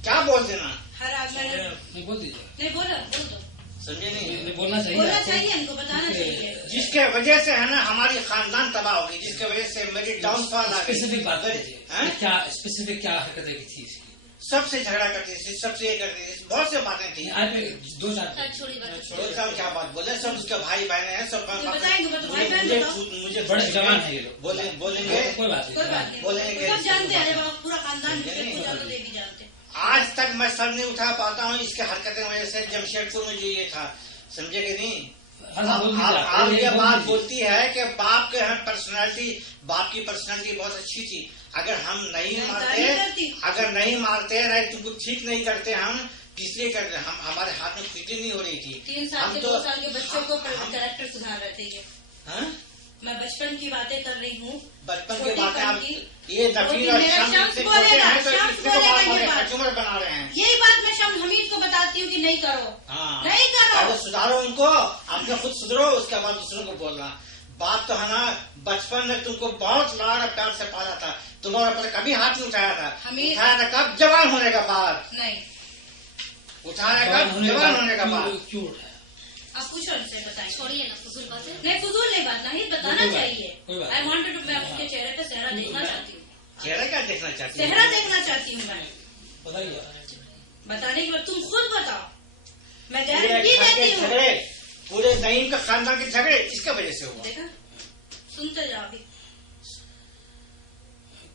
क्या बोल देना? हर आदमी नहीं बोल दीजिए, नहीं बोलो, बोल दो, समझे नहीं? बोलना बोलना चाहिए, चाहिए, इनको बताना चाहिए। जिसके वजह से है ना हमारी खानदान तबाह होगी, जिसके वजह से मेरी डाउनफॉल आ गई। स्पेसिफिक बात कीजिए, क्या स्पेसिफिक क्या हरकतें की थी इसकी? सबसे झगड़ा करती थी, सबसे ये करती थी, बहुत सी बातें थी। आज पे दो चार दो चार क्या बात बोले, सब उसके भाई बहन है, सब मुझे बड़े जवान है ये लोग, बोलेंगे कोई बात नहीं, बोलेंगे, सब जानते हैं, पूरा खानदान जानते। आज तक मैं सर नहीं उठा पाता हूँ इसके हरकतें वजह से। जमशेदपुर में जो ये था, समझे कि नहीं? आप ये बात बोलती है कि बाप के हम पर्सनालिटी, बाप की पर्सनालिटी बहुत अच्छी थी, अगर हम नहीं मारते रहे, तुमको ठीक नहीं करते, हम किस लिए करते? हम हमारे हाथ में खुदी नहीं हो रही थी। 3 साल के 2 साल के बच्चों को कैरेक्टर सुधार रहे थे। मैं बचपन की बातें कर रही हूँ, बचपन की बातें आप ये नफीर और कंज्यूमर बना रहे हैं। यही बात मैं शम्स हमीद को बताती हूँ कि नहीं करो, नहीं करो, सुधारो उनको, आपने खुद सुधरो, उसके बाद दूसरों को बोलना। बात तो है ना, बचपन में तुमको बहुत लाड़ प्यार से पाला था, तुम्हारे ऊपर कभी हाथ नहीं उठाया था। उठाया था कब? जवान होने का बाद। नहीं उठाया कब? जवान होने का बाद। क्यों उठाया? आप पूछो उनसे, बताइए। छोड़िए ना फजूल बातें। नहीं फजूल नहीं बात, नहीं बताना चाहिए। आई वांटेड टू, मैं उसके चेहरे पे सेहरा देखना चाहती हूँ। चेहरा क्या देखना चाहती हूँ? सेहरा देखना चाहती हूँ मैं। बताइए। बताने के बाद तुम खुद बताओ, मैं गारंटी देती हूँ। झगड़े, पूरे नईम का खानदान के झगड़े किसका वजह से हुआ? देखा, सुनते जाओ अभी।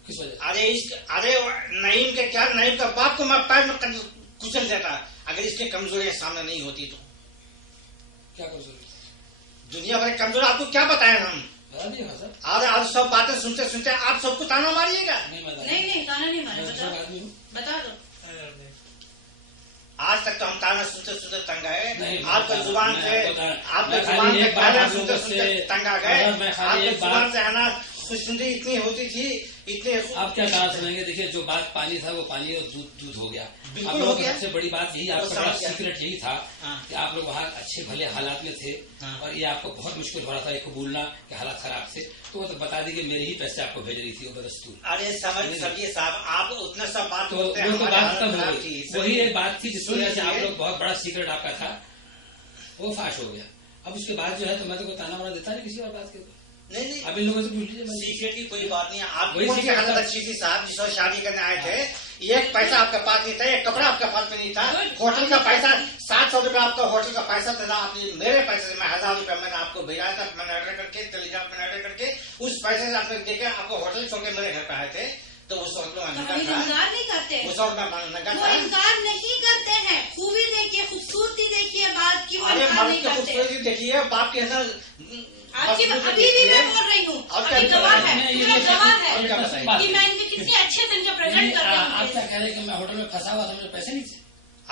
किस वजह? अरे नईम के क्या, नईम का बाप को मैं पैर में कुचल देता अगर इसके कमजोरियां सामने नहीं होती तो। क्या कमजोरी? दुनिया भर कमजोर आपको क्या बताएं हम? बता दिए सर। आज सब बातें सुनते सुनते आप सबको ताना मारिएगा। नहीं ताना नहीं मारे, बता दो। आज तक तो हम ताना सुनते सुनते तंग आए। आपका जुबान से पहले सुनते सुनते तंग आ गए। आपकी जुबान से है ना खुशनुदी इतनी होती थी, इतने। आप क्या कहा सुनेंगे? देखिए, जो बात पानी था वो पानी और दूध हो गया। आप लोगों की सबसे बड़ी बात यही, आपका बड़ा सीक्रेट यही था कि आप लोग वहाँ अच्छे भले हालात में थे और ये आपको बहुत मुश्किल हो रहा था ये कबूलना कि हालात खराब थे। तो वो तो बता दी कि मेरे ही पैसे आपको भेज रही थी वो बदस्तूर। अरे समझिए साहब, आप उतना सब बात तो वो तो बात खत्म हो गई। वही एक बात थी जिसकी वजह से आप लोग बहुत बड़ा सीक्रेट आपका था वो फाश हो गया। अब उसके बाद जो है तो मैं तो कोई ताना वाना देता नहीं किसी और बात के। नहीं अब इन लोगों से पूछ लीजिए। सीक्रेट की कोई बात नहीं है। आप कौन सी हालत अच्छी थी साहब जिस वक्त शादी करने आए थे? एक पैसा आपके पास नहीं था, एक कपड़ा आपके पास में नहीं था। होटल का पैसा 700 रुपया आपका होटल का पैसा था। आपने मेरे पैसे से मैं 1000 रुपया मैंने आपको भेजा था, मैंने ऑर्डर करके टेलीग्राफ में ऑर्डर करके उस पैसे से आपने देखे आपको होटल छोड़ के मेरे घर पे आए थे। तो उस वक्त इनकार नहीं करते, उस वक्त वो इनकार नहीं करते हैं। खूबी देखिए, खूबसूरती देखिए, बात क्यों अरे इनकार मर्द नहीं की करते? खूबसूरती देखिए, बाप के साथ आपकी अभी भी मैं बोल रही हूँ, अभी गवाह है, पूरा गवाह है कि मैं इनके कितने अच्छे से इनका प्रेजेंट कर रही आप क्या हूँ। कह रहे हैं कि मैं होटल में फंसा हुआ था, मुझे पैसे नहीं थे?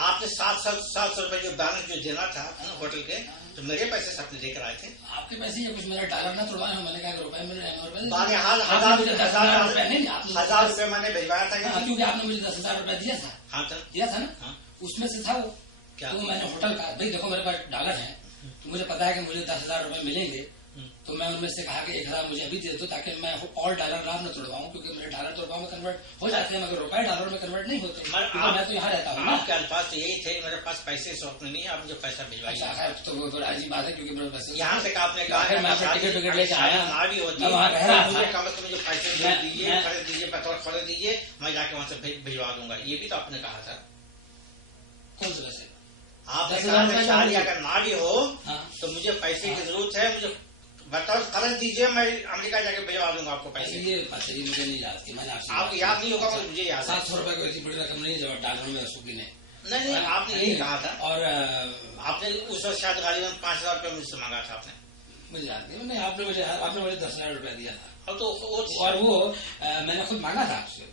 आपने 700 रुपए जो बैलेंस जो देना था होटल के, तो मेरे पैसे से आपने लेकर आए थे। आपके पैसे या कुछ मेरा डॉलर ना तोड़वाए हो? मैंने कहा रुपए मिल रहे हैं। बहरहाल 1000 रुपए मैंने भिजवाया था क्योंकि आपने मुझे 10,000 रुपया दिया था। हाँ सर, दिया था ना? उसमें से था वो क्या? तो मैंने होटल का, भाई देखो मेरे पास डॉलर है, तो मुझे पता है कि मुझे 10,000 रुपए मिलेंगे, तो मैं उनमें से कहा कि 1,000 मुझे अभी दे दो ताकि मैं और डॉलर ना तोड़वाऊँ, क्योंकि मेरे डॉलर तोड़वाऊँ में कन्वर्ट हो जाते हैं मगर रुपए डॉलर में कन्वर्ट नहीं होते। मैं तो यहाँ रहता हूँ। आपके अल्फाज तो यही थे, मेरे पास पैसे शौक नहीं है, आप मुझे पैसा भिजवाइए। तो वो थोड़ा अजीब बात है क्योंकि मेरे पैसे यहाँ तक आपने कहा मैं टिकट विकेट लेके आया, ना भी होती मैं वहाँ रह रहा मुझे था। कम से कम जो पैसे दीजिए, खरीद दीजिए, पेट्रोल खरीद दीजिए, मैं जाके वहाँ से भिजवा दूंगा। ये भी तो आपने कहा था। कौन से पैसे? आपने कहा शादी अगर ना भी हो तो मुझे पैसे की जरूरत है, मुझे पेट्रोल खरीद दीजिए, मैं अमेरिका जाके भिजवा दूंगा आपको पैसे। ये बात है, मुझे नहीं याद थी। मैंने आपको याद नहीं होगा, मुझे याद है। 700 रुपए को ऐसी बड़ी रकम नहीं जब डॉलर में रसूखी ने। नहीं आपने यही कहा था। और आपने उस वक्त शायद गाड़ी में 5,000 रुपया मुझसे मांगा था आपने। मुझे याद नहीं। नहीं, आपने मुझे 10,000 रुपया दिया था। तो और वो मैंने खुद मांगा था आपसे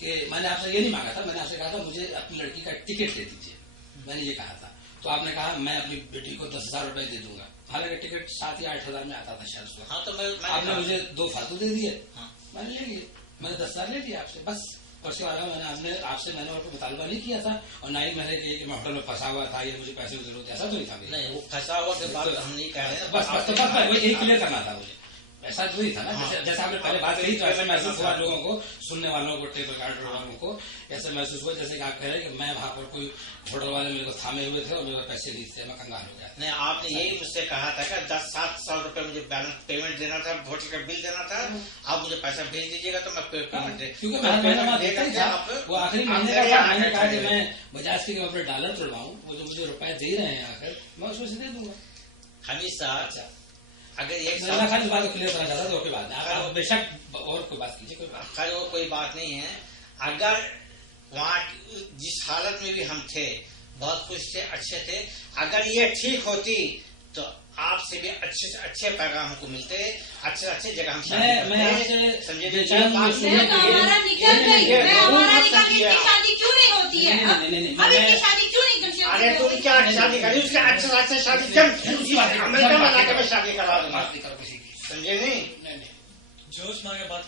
कि मैंने आपसे ये नहीं मांगा था, मैंने आपसे कहा था मुझे अपनी लड़की का टिकट दे दीजिए, मैंने ये कहा था। तो आपने कहा मैं अपनी बेटी को 10,000 रुपए दे दूंगा, हालांकि टिकट 7 या 8,000 में आता था शायद। हाँ, तो आपने मुझे 2 फालतू दे दिए, मैंने ले लिए, मैंने 10,000 ले लिया आपसे बस। और उसके बाद मैंने आपसे और कोई मुतालबा नहीं किया था, और ना ही मैंने कही कि मैं होटल में फंसा हुआ था, ये मुझे पैसे की जरूरत है, ऐसा तो नहीं था। नहीं, वो फंसा हुआ के बाद हम नहीं कह रहे, बस वही यही क्लियर करना था मुझे। ऐसा तो ही था ना, जैसे आपने पहले बात कही तो ऐसा महसूस हुआ लोगों को, सुनने वालों को, टेबल गार्ड वालों को ऐसा महसूस हुआ जैसे कि आप कह रहे हैं कि मैं वहाँ पर कोई होटल वाले मेरे को थामे हुए थे और मेरे पैसे नहीं थे, मैं कंगाल हो गया। नहीं, आपने यही मुझसे कहा था कि 700 रुपए मुझे बैलेंस पेमेंट देना था, होटल का बिल देना था, आप मुझे पैसा भेज दीजिएगा तो मैं पेमेंट दे, क्योंकि वो आखिरी महीने का था। मैंने कहा कि मैं बजाज के अपने डॉलर तोड़वाऊँ, वो जो मुझे रुपए दे रहे हैं आकर मैं उसमें से दे दूंगा। हमीद साहब, अगर एक खाली बात को क्लियर करना चाहता तो कोई बात नहीं, आप बेशक और कोई बात कीजिए, कोई बात। खैर वो कोई बात नहीं है। अगर वहाँ जिस हालत में भी हम थे बहुत खुश थे, अच्छे थे, अगर ये ठीक होती तो आपसे भी अच्छे से अच्छे पैगाम को मिलते, अच्छे अच्छे जगह हम शादी क्यों नहीं होती है? अभी की शादी क्यों नहीं? अरे तुम क्या शादी करी, उसके अच्छे से अच्छे शादी अमेरिका में लाके मैं शादी करा दूंगा, समझे नहीं? जोश मांगे बात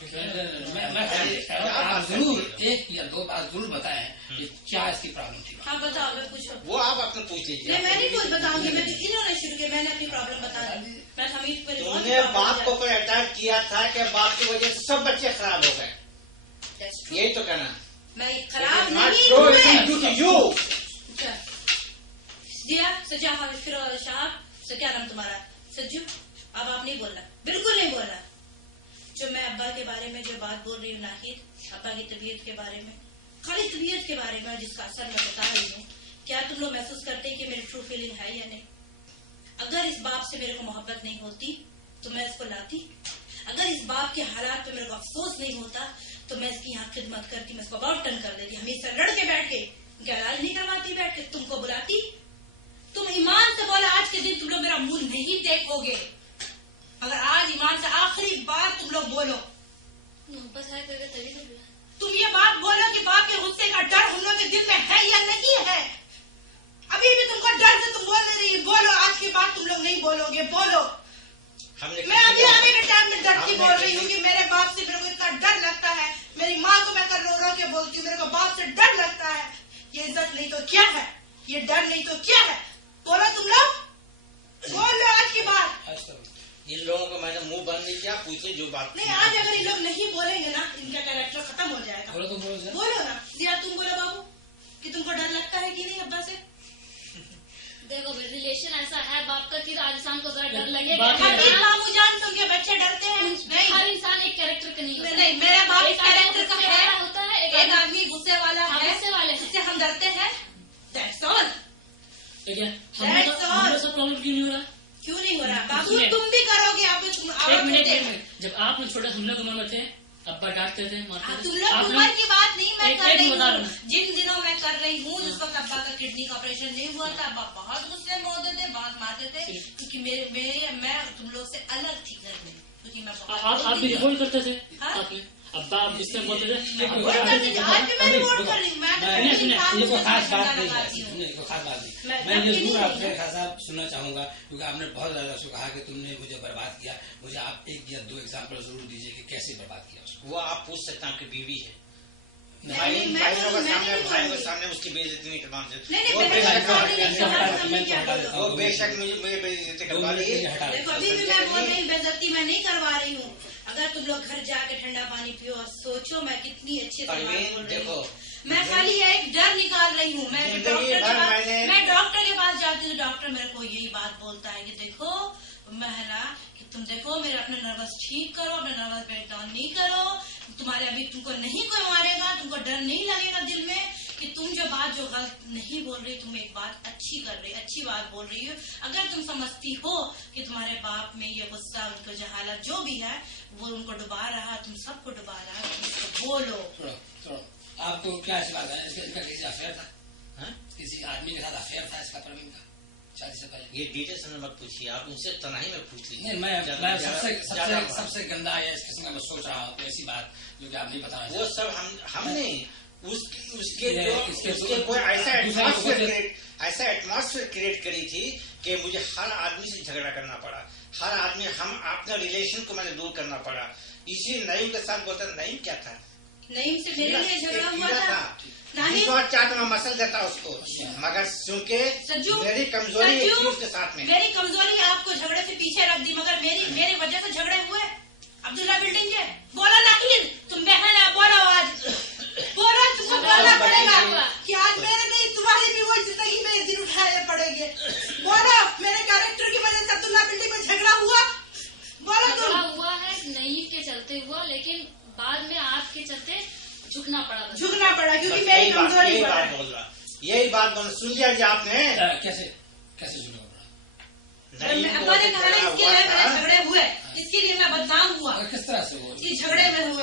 आप जरूर 1 या 2 बात जरूर बताएं कि क्या इसकी प्रॉब्लम थी। हाँ बताओ, मैं पूछो। वो आप अपने पूछ लीजिए। नहीं, मैं नहीं कुछ बताऊंगी, मैं इन्होंने शुरू किया, मैंने अपनी प्रॉब्लम बता दी। मैं हमीद पर तुमने बाप को ऊपर अटैक किया था कि बाप की वजह से सब बच्चे खराब हो गए, यही तो कहना। मैं खराब नहीं हूँ। सजा फिर साहब से क्या नाम तुम्हारा? सज्जू, अब आप नहीं बोलना, बिल्कुल नहीं बोलना। जो मैं अब्बा के बारे में जो बात बोल रही हूँ नाहिद, अब्बा की तबीयत के बारे में, खाली तबीयत के बारे में जिसका असर मैं बता रही हूँ, क्या तुम लोग महसूस करते हैं कि मेरी ट्रू फीलिंग है या नहीं? अगर इस बाप से मेरे को मोहब्बत नहीं होती तो मैं इसको लाती, अगर इस बाप के हालात पे मेरे को अफसोस नहीं होता तो मैं इसकी यहाँ खिदमत करती, मैं इसको अबाउट टर्न कर देती, हमेशा लड़ के बैठ के क्या इलाज नहीं करवाती, बैठ के तुमको बुलाती। तुम ईमान से बोला आज के दिन तुम लोग मेरा मुंह नहीं देखोगे, अगर आज ईमान से आखिरी बार तुम लोग बोलो, मोहब्बत है तभी तो बोला। तुम ये बात बोलो कि बाप के गुस्से का डर हम लोग के दिल में है या नहीं है? अभी भी तुमको डर से तुम बोल रही, बोलो, आज के बाद तुम लोग नहीं बोलोगे, बोलो। मैं अभी आने के टाइम में डरती बोल रही हूँ कि मेरे बाप से मेरे को इतना डर लगता है, मेरी माँ को मैं कर रो रो के बोलती हूँ, मेरे को बाप से डर लगता है। ये इज्जत नहीं तो क्या है, ये डर नहीं तो क्या है? बोलो तुम लोग, बोलो आज की बात। इन लोगों को मैंने मुंह बंद नहीं किया, पूछे जो बात नहीं, आज अगर इन लोग नहीं बोलेंगे ना, इनका कैरेक्टर खत्म हो जाएगा। बोलो तो बोलो ना, जिया तुम बोलो बाबू कि तुमको डर लगता है कि नहीं अब्बा से? देखो रिलेशन ऐसा है बाप का कि राजस्थान को जरा डर लगेगा। मामू जान तुम के बच्चे डरते हैं? नहीं, हर इंसान एक कैरेक्टर का नहीं होता। नहीं, मेरा बाप एक कैरेक्टर का है, होता है, एक आदमी गुस्से वाला है, गुस्से वाले जिससे हम डरते हैं। That's all. सब प्रॉब्लम क्यों नहीं हो रहा? क्यों नहीं हो रहा बाबू? तुम भी करोगे, आप एक मिनट, जब आप लोग छोटे हम लोग उम्र में थे, अब्बा डांटते थे, मारते थे। तुम लोग उम्र की बात नहीं मैं कर रही बता हूँ, जिन दिनों मैं कर रही हूँ, जिस वक्त अब्बा का किडनी का ऑपरेशन नहीं हुआ था, अब्बा बहुत गुस्से में होते थे, बहुत मारते थे, क्योंकि मैं तुम लोग से अलग थी घर में, क्योंकि मैं आप भी रिपोर्ट करते थे हाँ? अब्बा आप इससे बोलते थे। आज भी मैं रिपोर्ट कर रही हूँ, ये कोई खास बात नहीं है, कोई खास बात नहीं। मैं ये जरूर आपसे खासा सुनना चाहूंगा, क्योंकि आपने बहुत ज्यादा उसको कहा कि तुमने मुझे बर्बाद किया। मुझे आप एक या दो एग्जाम्पल जरूर दीजिए कि कैसे बर्बाद किया उसको। वो आप पूछ सकते हैं, आपकी बीवी है, भाइयों के सामने उसकी बेइज्जती नहीं करवा सकते। वो बेशक मुझे बेइज्जती करवा रही है। देखो अभी भी मैं बोल रही हूँ, बेइज्जती मैं नहीं करवा रही हूँ। अगर तुम लोग घर जाके ठंडा पानी पियो और सोचो मैं कितनी अच्छी से बोल रही हूँ। मैं खाली एक डर निकाल रही हूँ। मैं डॉक्टर के पास जाती हूँ, डॉक्टर मेरे को यही बात बोलता है कि देखो महला, कि तुम देखो मेरे अपने नर्वस ठीक करो, अपने नर्वस ब्रेक डाउन नहीं करो, तुम्हारे अभी तुमको नहीं कोई मारेगा, तुमको डर नहीं लगेगा दिल में कि तुम जो बात जो गलत नहीं बोल रही, तुम एक बात अच्छी कर रही, अच्छी बात बोल रही हो। अगर तुम समझती हो कि तुम्हारे बाप में ये गुस्सा, उनको जहालत जो भी है वो उनको डुबा रहा, तुम सबको डुबा रहा, तुम इसको बोलो। आपको क्या बात है? इसका किसी अफेयर था? किसी आदमी के साथ अफेयर था इसका प्रवीण का शादी से पहले? ये डिटेल्स में मत पूछिए, आप उनसे तनाही में पूछ लीजिए। नहीं, मैं सबसे गंदा है इस किस्म का मैं सोच रहा हूँ, ऐसी बात जो कि आप नहीं बता रहे। वो सब हमने उसके कोई ऐसा एटमॉस्फेयर क्रिएट करी थी कि मुझे हर आदमी से झगड़ा करना पड़ा, हर आदमी हम अपने रिलेशन को मैंने दूर करना पड़ा। इसी नईम के साथ बोलता, नईम क्या था? नईम से मेरे लिए झगड़ा हुआ था। चाट में मसल देता उसको, मगर चूंकि मेरी कमजोरी थी उसके साथ में। मेरी कमजोरी आपको झगड़े से पीछे रख दी, मगर मेरी वजह से झगड़े हुए। अब्दुल्ला बिल्डिंग के बोला नाहिद, तुम बहन है, बोलो आज, बोलो, तुमको बोलना पड़ेगा कि आज मेरे नहीं तुम्हारी भी वो जिंदगी में दिन उठाने पड़ेंगे। बोलो, मेरे कैरेक्टर की वजह से अब्दुल्ला बिल्डिंग में झगड़ा हुआ। बोलो तुम। हुआ है नईम के चलते हुआ, लेकिन बाद में आपके चलते झुकना पड़ा क्योंकि मेरी कमजोरी यही बात बोल सुन लिया जी आपने। कैसे झुकना पड़ा? अब्बा ने कहा ना इसके लिए मेरे झगड़े हुए, इसके लिए मैं बदनाम हुआ। किस तरह से वो झगड़े में हुआ?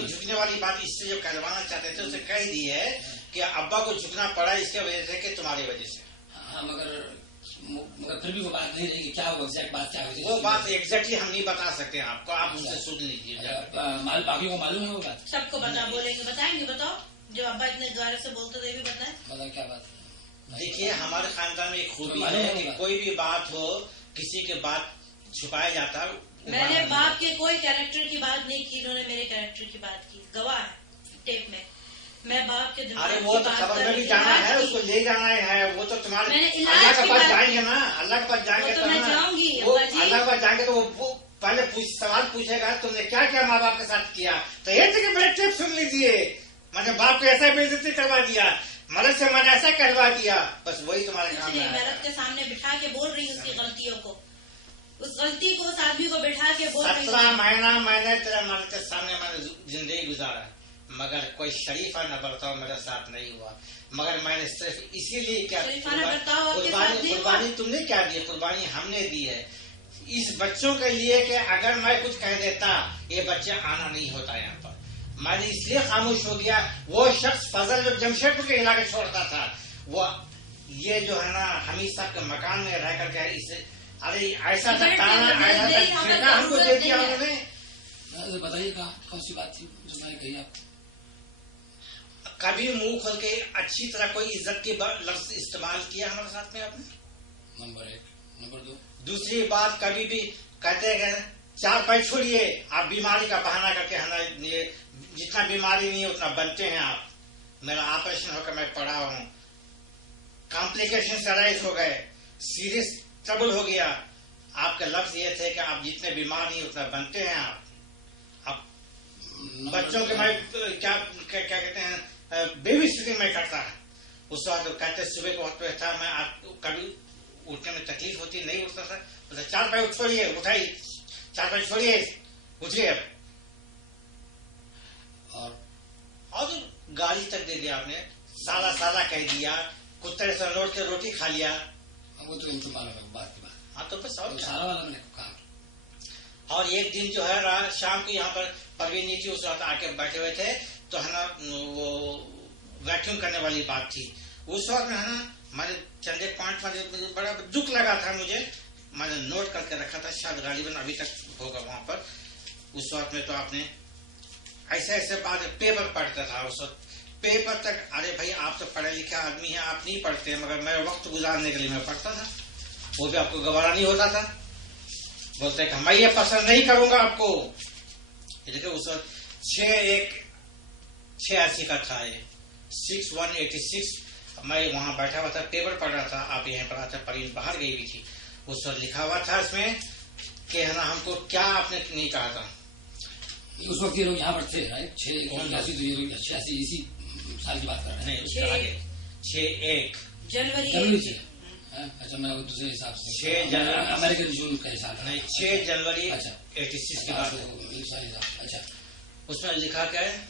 झुकने वाली बात इससे जो कहलवाना चाहते थे उसे कह दी है कि अब्बा को झुकना पड़ा इसके वजह से कि तुम्हारी वजह से। हाँ, मगर फिर भी वो बात नहीं रहेगी। क्या वो एग्जैक्ट बात क्या हुई? वो बात एग्जैक्टली हम नहीं बता सकते आपको, आप उनसे सुन लीजिए। बाकी को मालूम है वो बात? सबको बताएंगे। बताओ, जो अब्बा इतने द्वारा से बोलते थे, ये भी बताएं। बताओ क्या बात? देखिए, हमारे खानदान में एक खूबी है कि कोई भी बात हो, किसी के बात छुपाया जाता है। मैंने बाप के कोई कैरेक्टर की बात नहीं की, इन्होंने मेरे कैरेक्टर की बात की, गवाह है टेप में। मैं बाप के दिमाग अरे वो की तो बात खबर कर में रही भी थी, जाना इलाज है, की। उसको ले जाना है। वो तो तुम्हारे मैंने इलाज अल्लाह के की पास बात- जाएंगे ना, अल्लाह के पास जाएंगे वो तो तब मैं ना। जाऊंगी, वो अब्बा जी। अल्लाह के पास जाएंगे तो वो पहले सवाल पूछेगा तुमने क्या क्या माँ बाप के साथ किया, तो ये थे कि बड़े टिप सुन लीजिए। मैंने बाप को ऐसा बेइज्जती करवा दिया, मदद से मैंने ऐसा कहलवा दिया, बस वही तुम्हारे कुछ काम नहीं, में मैं आया। रब के सामने बिठा के बोल रही हूँ उसकी गलतियों को, उस गलती को, उस आदमी को बिठा के बोल रही 17 हूँ। महीना मैंने तेरे मर्द के सामने मैंने जिंदगी गुजारा, मगर कोई शरीफाना बर्ताव मेरे साथ नहीं हुआ। मगर मैंने सिर्फ इसीलिए क्या शरीफाना बर्ताव आपके साथ नहीं हुआ? कुर्बानी तुमने क्या दी? कुर्बानी हमने दी है इस बच्चों के लिए कि अगर मैं कुछ कह देता ये बच्चे आना नहीं होता यहाँ पर। मैंने इसलिए खामोश हो गया। वो शख्स फजल जो जमशेदपुर के इलाके छोड़ता था, वो ये जो है ना हमीद साहब के मकान में रह करके इसे अरे ऐसा तो बैठ ताना के ऐसा नहीं, यहाँ ठेका पर हमको जरूरत दे दिया नहीं है। उन्होंने। बताइए कौन सी बात थी जो मैंने कही आपको? कभी मुंह खोल के अच्छी तरह कोई इज्जत की लफ्ज इस्तेमाल किया हमारे साथ में आपने? नंबर 1। नंबर 2, दूसरी बात, कभी भी कहते हैं 4 पैर छोड़िए, आप बीमारी का बहाना करके है ना, ये जितना बीमारी नहीं है उतना बनते हैं आप। मेरा ऑपरेशन होकर मैं पड़ा हूँ, कॉम्प्लिकेशन अराइज हो गए, सीरियस ट्रबल हो गया। आपके लफ्ज ये थे कि आप जितने बीमार नहीं उतना बनते हैं आप। बच्चों के मैं क्या कहते हैं बेबी सिटिंग में करता है। उस वक्त कहते सुबह के वक्त पे था, मैं आपको कभी उठने में तकलीफ होती नहीं उठता था, तो 4 पैर छोड़िए, उठाइए, 4 पैर छोड़िए, उठिए। और तो गाली तक दे दिया आपने, साला साला कह दिया, कुत्ते से लौट के रोटी खा लिया। वो तो इनको मालूम है बात की बात। हाँ तो बस और तो क्या? सारा वाला मैंने कहा। और एक दिन जो है शाम को यहाँ पर परवीन थी, उस वक्त आके बैठे हुए थे, तो है ना वो वैक्यूम करने वाली बात थी। उस वक्त में है ना मैंने चंदे पॉइंट में बड़ा दुख लगा था मुझे, मैंने नोट करके रखा था, शायद गालिबन अभी तक होगा वहां पर। उस वक्त में तो आपने ऐसे ऐसे बात पेपर पढ़ता था उस वक्त, पेपर तक। अरे भाई आप तो पढ़े लिखे आदमी हैं, आप नहीं पढ़ते, मगर मैं वक्त गुजारने के लिए मैं पढ़ता था, वो भी आपको गवारा नहीं होता था। बोलते कि मैं ये पसंद नहीं करूंगा आपको। देखिए उस वक्त 6/1/86 का था, ये 6/1/86। मैं वहां बैठा हुआ था, पेपर पढ़ रहा था, आप यहाँ पर आते परीन बाहर गई हुई थी। उस वक्त लिखा हुआ था इसमें कि है ना हमको क्या आपने नहीं कहा था। उस वक्त ये लोग यहाँ पर थे, राइट? 6/86 तो ये लोग 86 इसी साल की बात कर रहे हैं। नहीं उसके आगे 6/1 जनवरी जनवरी से। अच्छा, मैं दूसरे हिसाब से 6 जनवरी अमेरिकन जून का हिसाब नहीं 6 जनवरी अच्छा 86 की बात है। अच्छा, उसमें लिखा क्या है?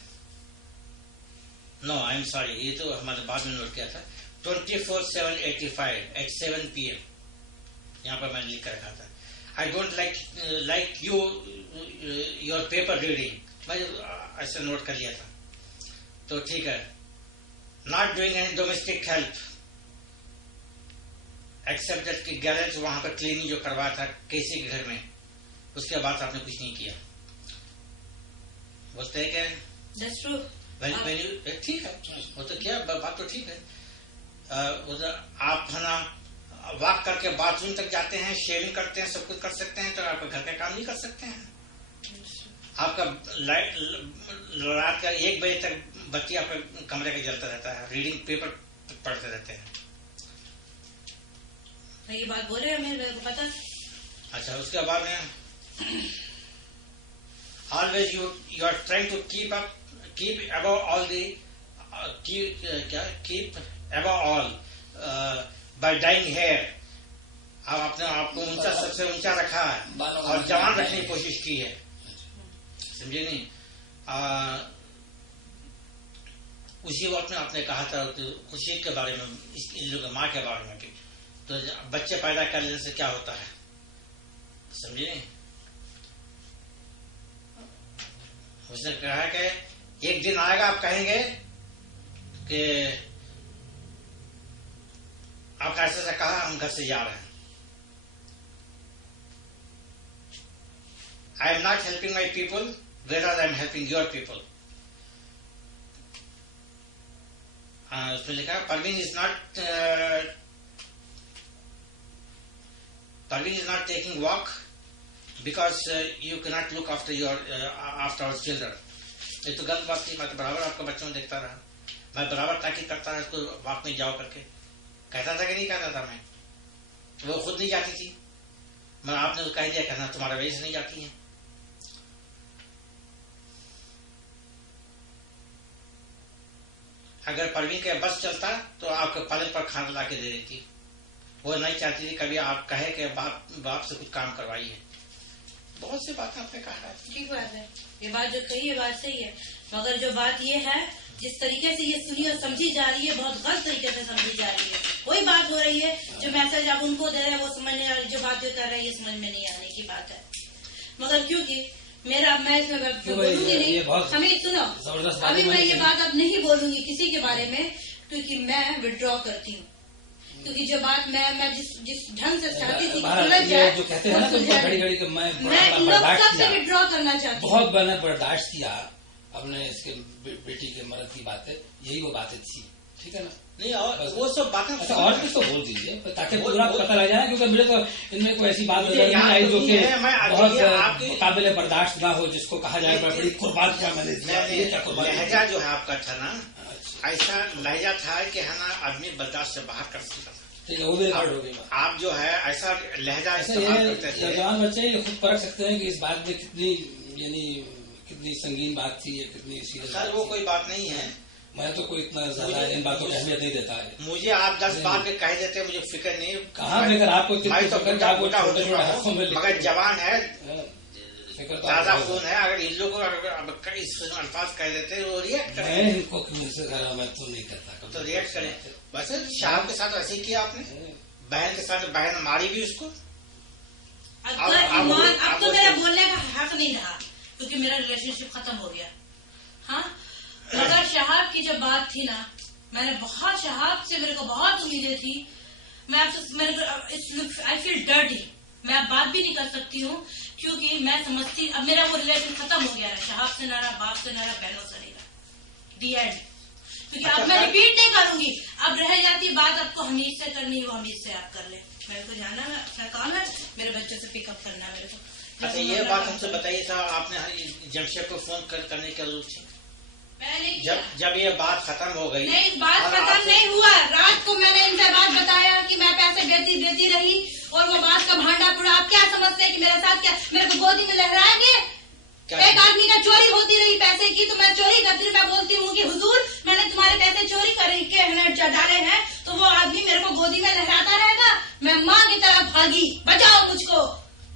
नो आई एम सॉरी, ये तो हमारे बाद में नोट किया था। 24/7/85 at 7 PM यहाँ पर मैंने लिख कर रखा था। I don't like your paper reading, मैं ऐसे नोट कर लिया था। तो ठीक है, not doing any domestic help except that की गैरेज वहां पर क्लीनिंग जो करवाया था केसी के घर में, उसके बाद आपने कुछ नहीं किया। बोलते हैं क्या? That's true. ठीक है, वो तो क्या बात तो ठीक है। आप है ना वॉक करके बाथरूम तक जाते हैं, शेविंग करते हैं, सब कुछ कर सकते हैं, तो आप घर का काम नहीं कर सकते हैं? आपका रात का 1 बजे तक बत्ती आपके कमरे के जलता रहता है, रीडिंग पेपर पढ़ते रहते हैं। ये बात बोले हैं, मेरे को पता। अच्छा, उसके बाद में always you are trying to keep above all the keep above all by dying hair. आप अपने आप को ऊंचा, सबसे ऊंचा रखा है और जवान रखने की कोशिश की है, समझे नहीं? उसी वक्त में आपने कहा था खुर्शीद के बारे में, इन लोगों माँ के बारे में भी, तो बच्चे पैदा कर लेने से क्या होता है, समझे नहीं? उसने कहा कि एक दिन आएगा आप कहेंगे कि आप ऐसे से कहा, हम घर से जा रहे हैं। I am not helping my people whereas I am helping your people. उसमें लिखा Parveen is not taking walk because you cannot look after your after our children. ये तो गलत बात थी, मैं तो बराबर आपका बच्चों में देखता रहा। मैं बराबर ताकीद करता था इसको वॉक में जाओ करके, कहता था कि नहीं कहता था मैं? वो खुद नहीं जाती थी, मगर आपने तो कह दिया कहना तुम्हारा वजह से नहीं जाती है। अगर परवीन का बस चलता तो आपके पलंग पर खाना ला के दे देती। वो नहीं चाहती थी कभी आप कहे कि बाप से कुछ काम करवाइए। बहुत सी बातें आपने कहा है। ठीक बात है, ये बात जो कही है बात सही है, मगर जो बात ये है जिस तरीके से ये सुनी और समझी जा रही है बहुत गलत तरीके से समझी जा रही है। वही बात हो रही है जो मैसेज आप उनको दे रहे हैं वो समझने वाली, जो बात जो कर रही है समझ में नहीं आने की बात है। मगर क्योंकि मेरा मैं इसमें बोलूंगी नहीं, हमें सुनो, अभी मैं ये बात अब नहीं बोलूंगी किसी के बारे में, क्योंकि मैं विड्रॉ करती हूँ। क्योंकि जो बात मैं जिस ढंग से चाहती थी जो कहते हैं ना तो घड़ी घड़ी को मैं इन लोग सबसे विड्रॉ करना चाहती हूँ। बहुत मैंने बर्दाश्त किया अपने इसके बेटी के मर्द की बातें, यही वो बातें थी, ठीक है ना? नहीं और वो सब बातें अच्छा और कुछ तो बोल दीजिए ताकि पूरा पता लग जाए, क्योंकि मेरे तो इनमें कोई ऐसी बात नजर नहीं आई जो कि बहुत काबिल बर्दाश्त ना हो, जिसको कहा जाए बड़ी कुर्बान क्या मैंने लहजा जो है आपका था ना, ऐसा लहजा था कि है ना आदमी बर्दाश्त से बाहर कर सकता था। ठीक है, वो भी रिकॉर्ड हो गई। आप जो है ऐसा लहजा जवान बच्चे ये खुद परख सकते हैं कि इस बात में कितनी यानी कितनी संगीन बात थी या कितनी सीरियस। सर वो कोई बात नहीं है, मैं तो कोई इतना ज्यादा इन बातों को अहमियत नहीं देता है। मुझे आप 10 बात के कह देते मुझे फिक्र नहीं। कहाँ फिक्र आपको, मगर जवान है, फिक्र ताजा खून है, अगर इन लोगों को इस अल्फाज कह देते वो रिएक्ट करें। मैं इनको मैं तो नहीं करता, तो रिएक्ट करें। वैसे शाह के साथ ऐसे ही किया आपने, बहन के साथ बहन मारी भी उसको। अब तो मेरा बोलने का हक नहीं रहा क्योंकि मेरा रिलेशनशिप खत्म हो गया। हाँ, मगर शहाब की जब बात थी ना, मैंने बहुत शहाब से मेरे को बहुत उम्मीदें थी। मैं आपसे आई फील डर्टी, मैं अब बात भी नहीं कर सकती हूँ क्योंकि मैं समझती अब मेरा वो रिलेशन खत्म हो गया है, शहाब से ना रहा, बाप से ना रहा, बहनों से नहीं रहा, दी एंड। क्योंकि अब मैं रिपीट नहीं करूंगी, अब रह जाती बात आपको हमीद से करनी है वो हमीद से आप कर ले। मेरे को जाना है, अपना काम है, मेरे बच्चे से पिकअप करना मेरे को। अच्छा ये बात हमसे बताइए साहब, आपने जमशेद को फोन करने की जरूरत थी? जब ये बात खत्म हो गई? नहीं, बात खत्म नहीं हुआ। रात को मैंने इनसे बात बताया कि मैं पैसे देती रही और वो बात का भांडा पूरा। आप क्या समझते हैं कि मेरे साथ क्या मेरे को गोदी में लहराएंगे? एक आदमी का चोरी होती रही पैसे की, तो मैं चोरी करती हूँ, मैं बोलती हूँ कि हुजूर मैंने तुम्हारे पैसे चोरी करके डाले हैं, तो वो आदमी मेरे को गोदी में लहराता रहेगा? मैं माँ की तरफ भागी, बचाओ मुझको,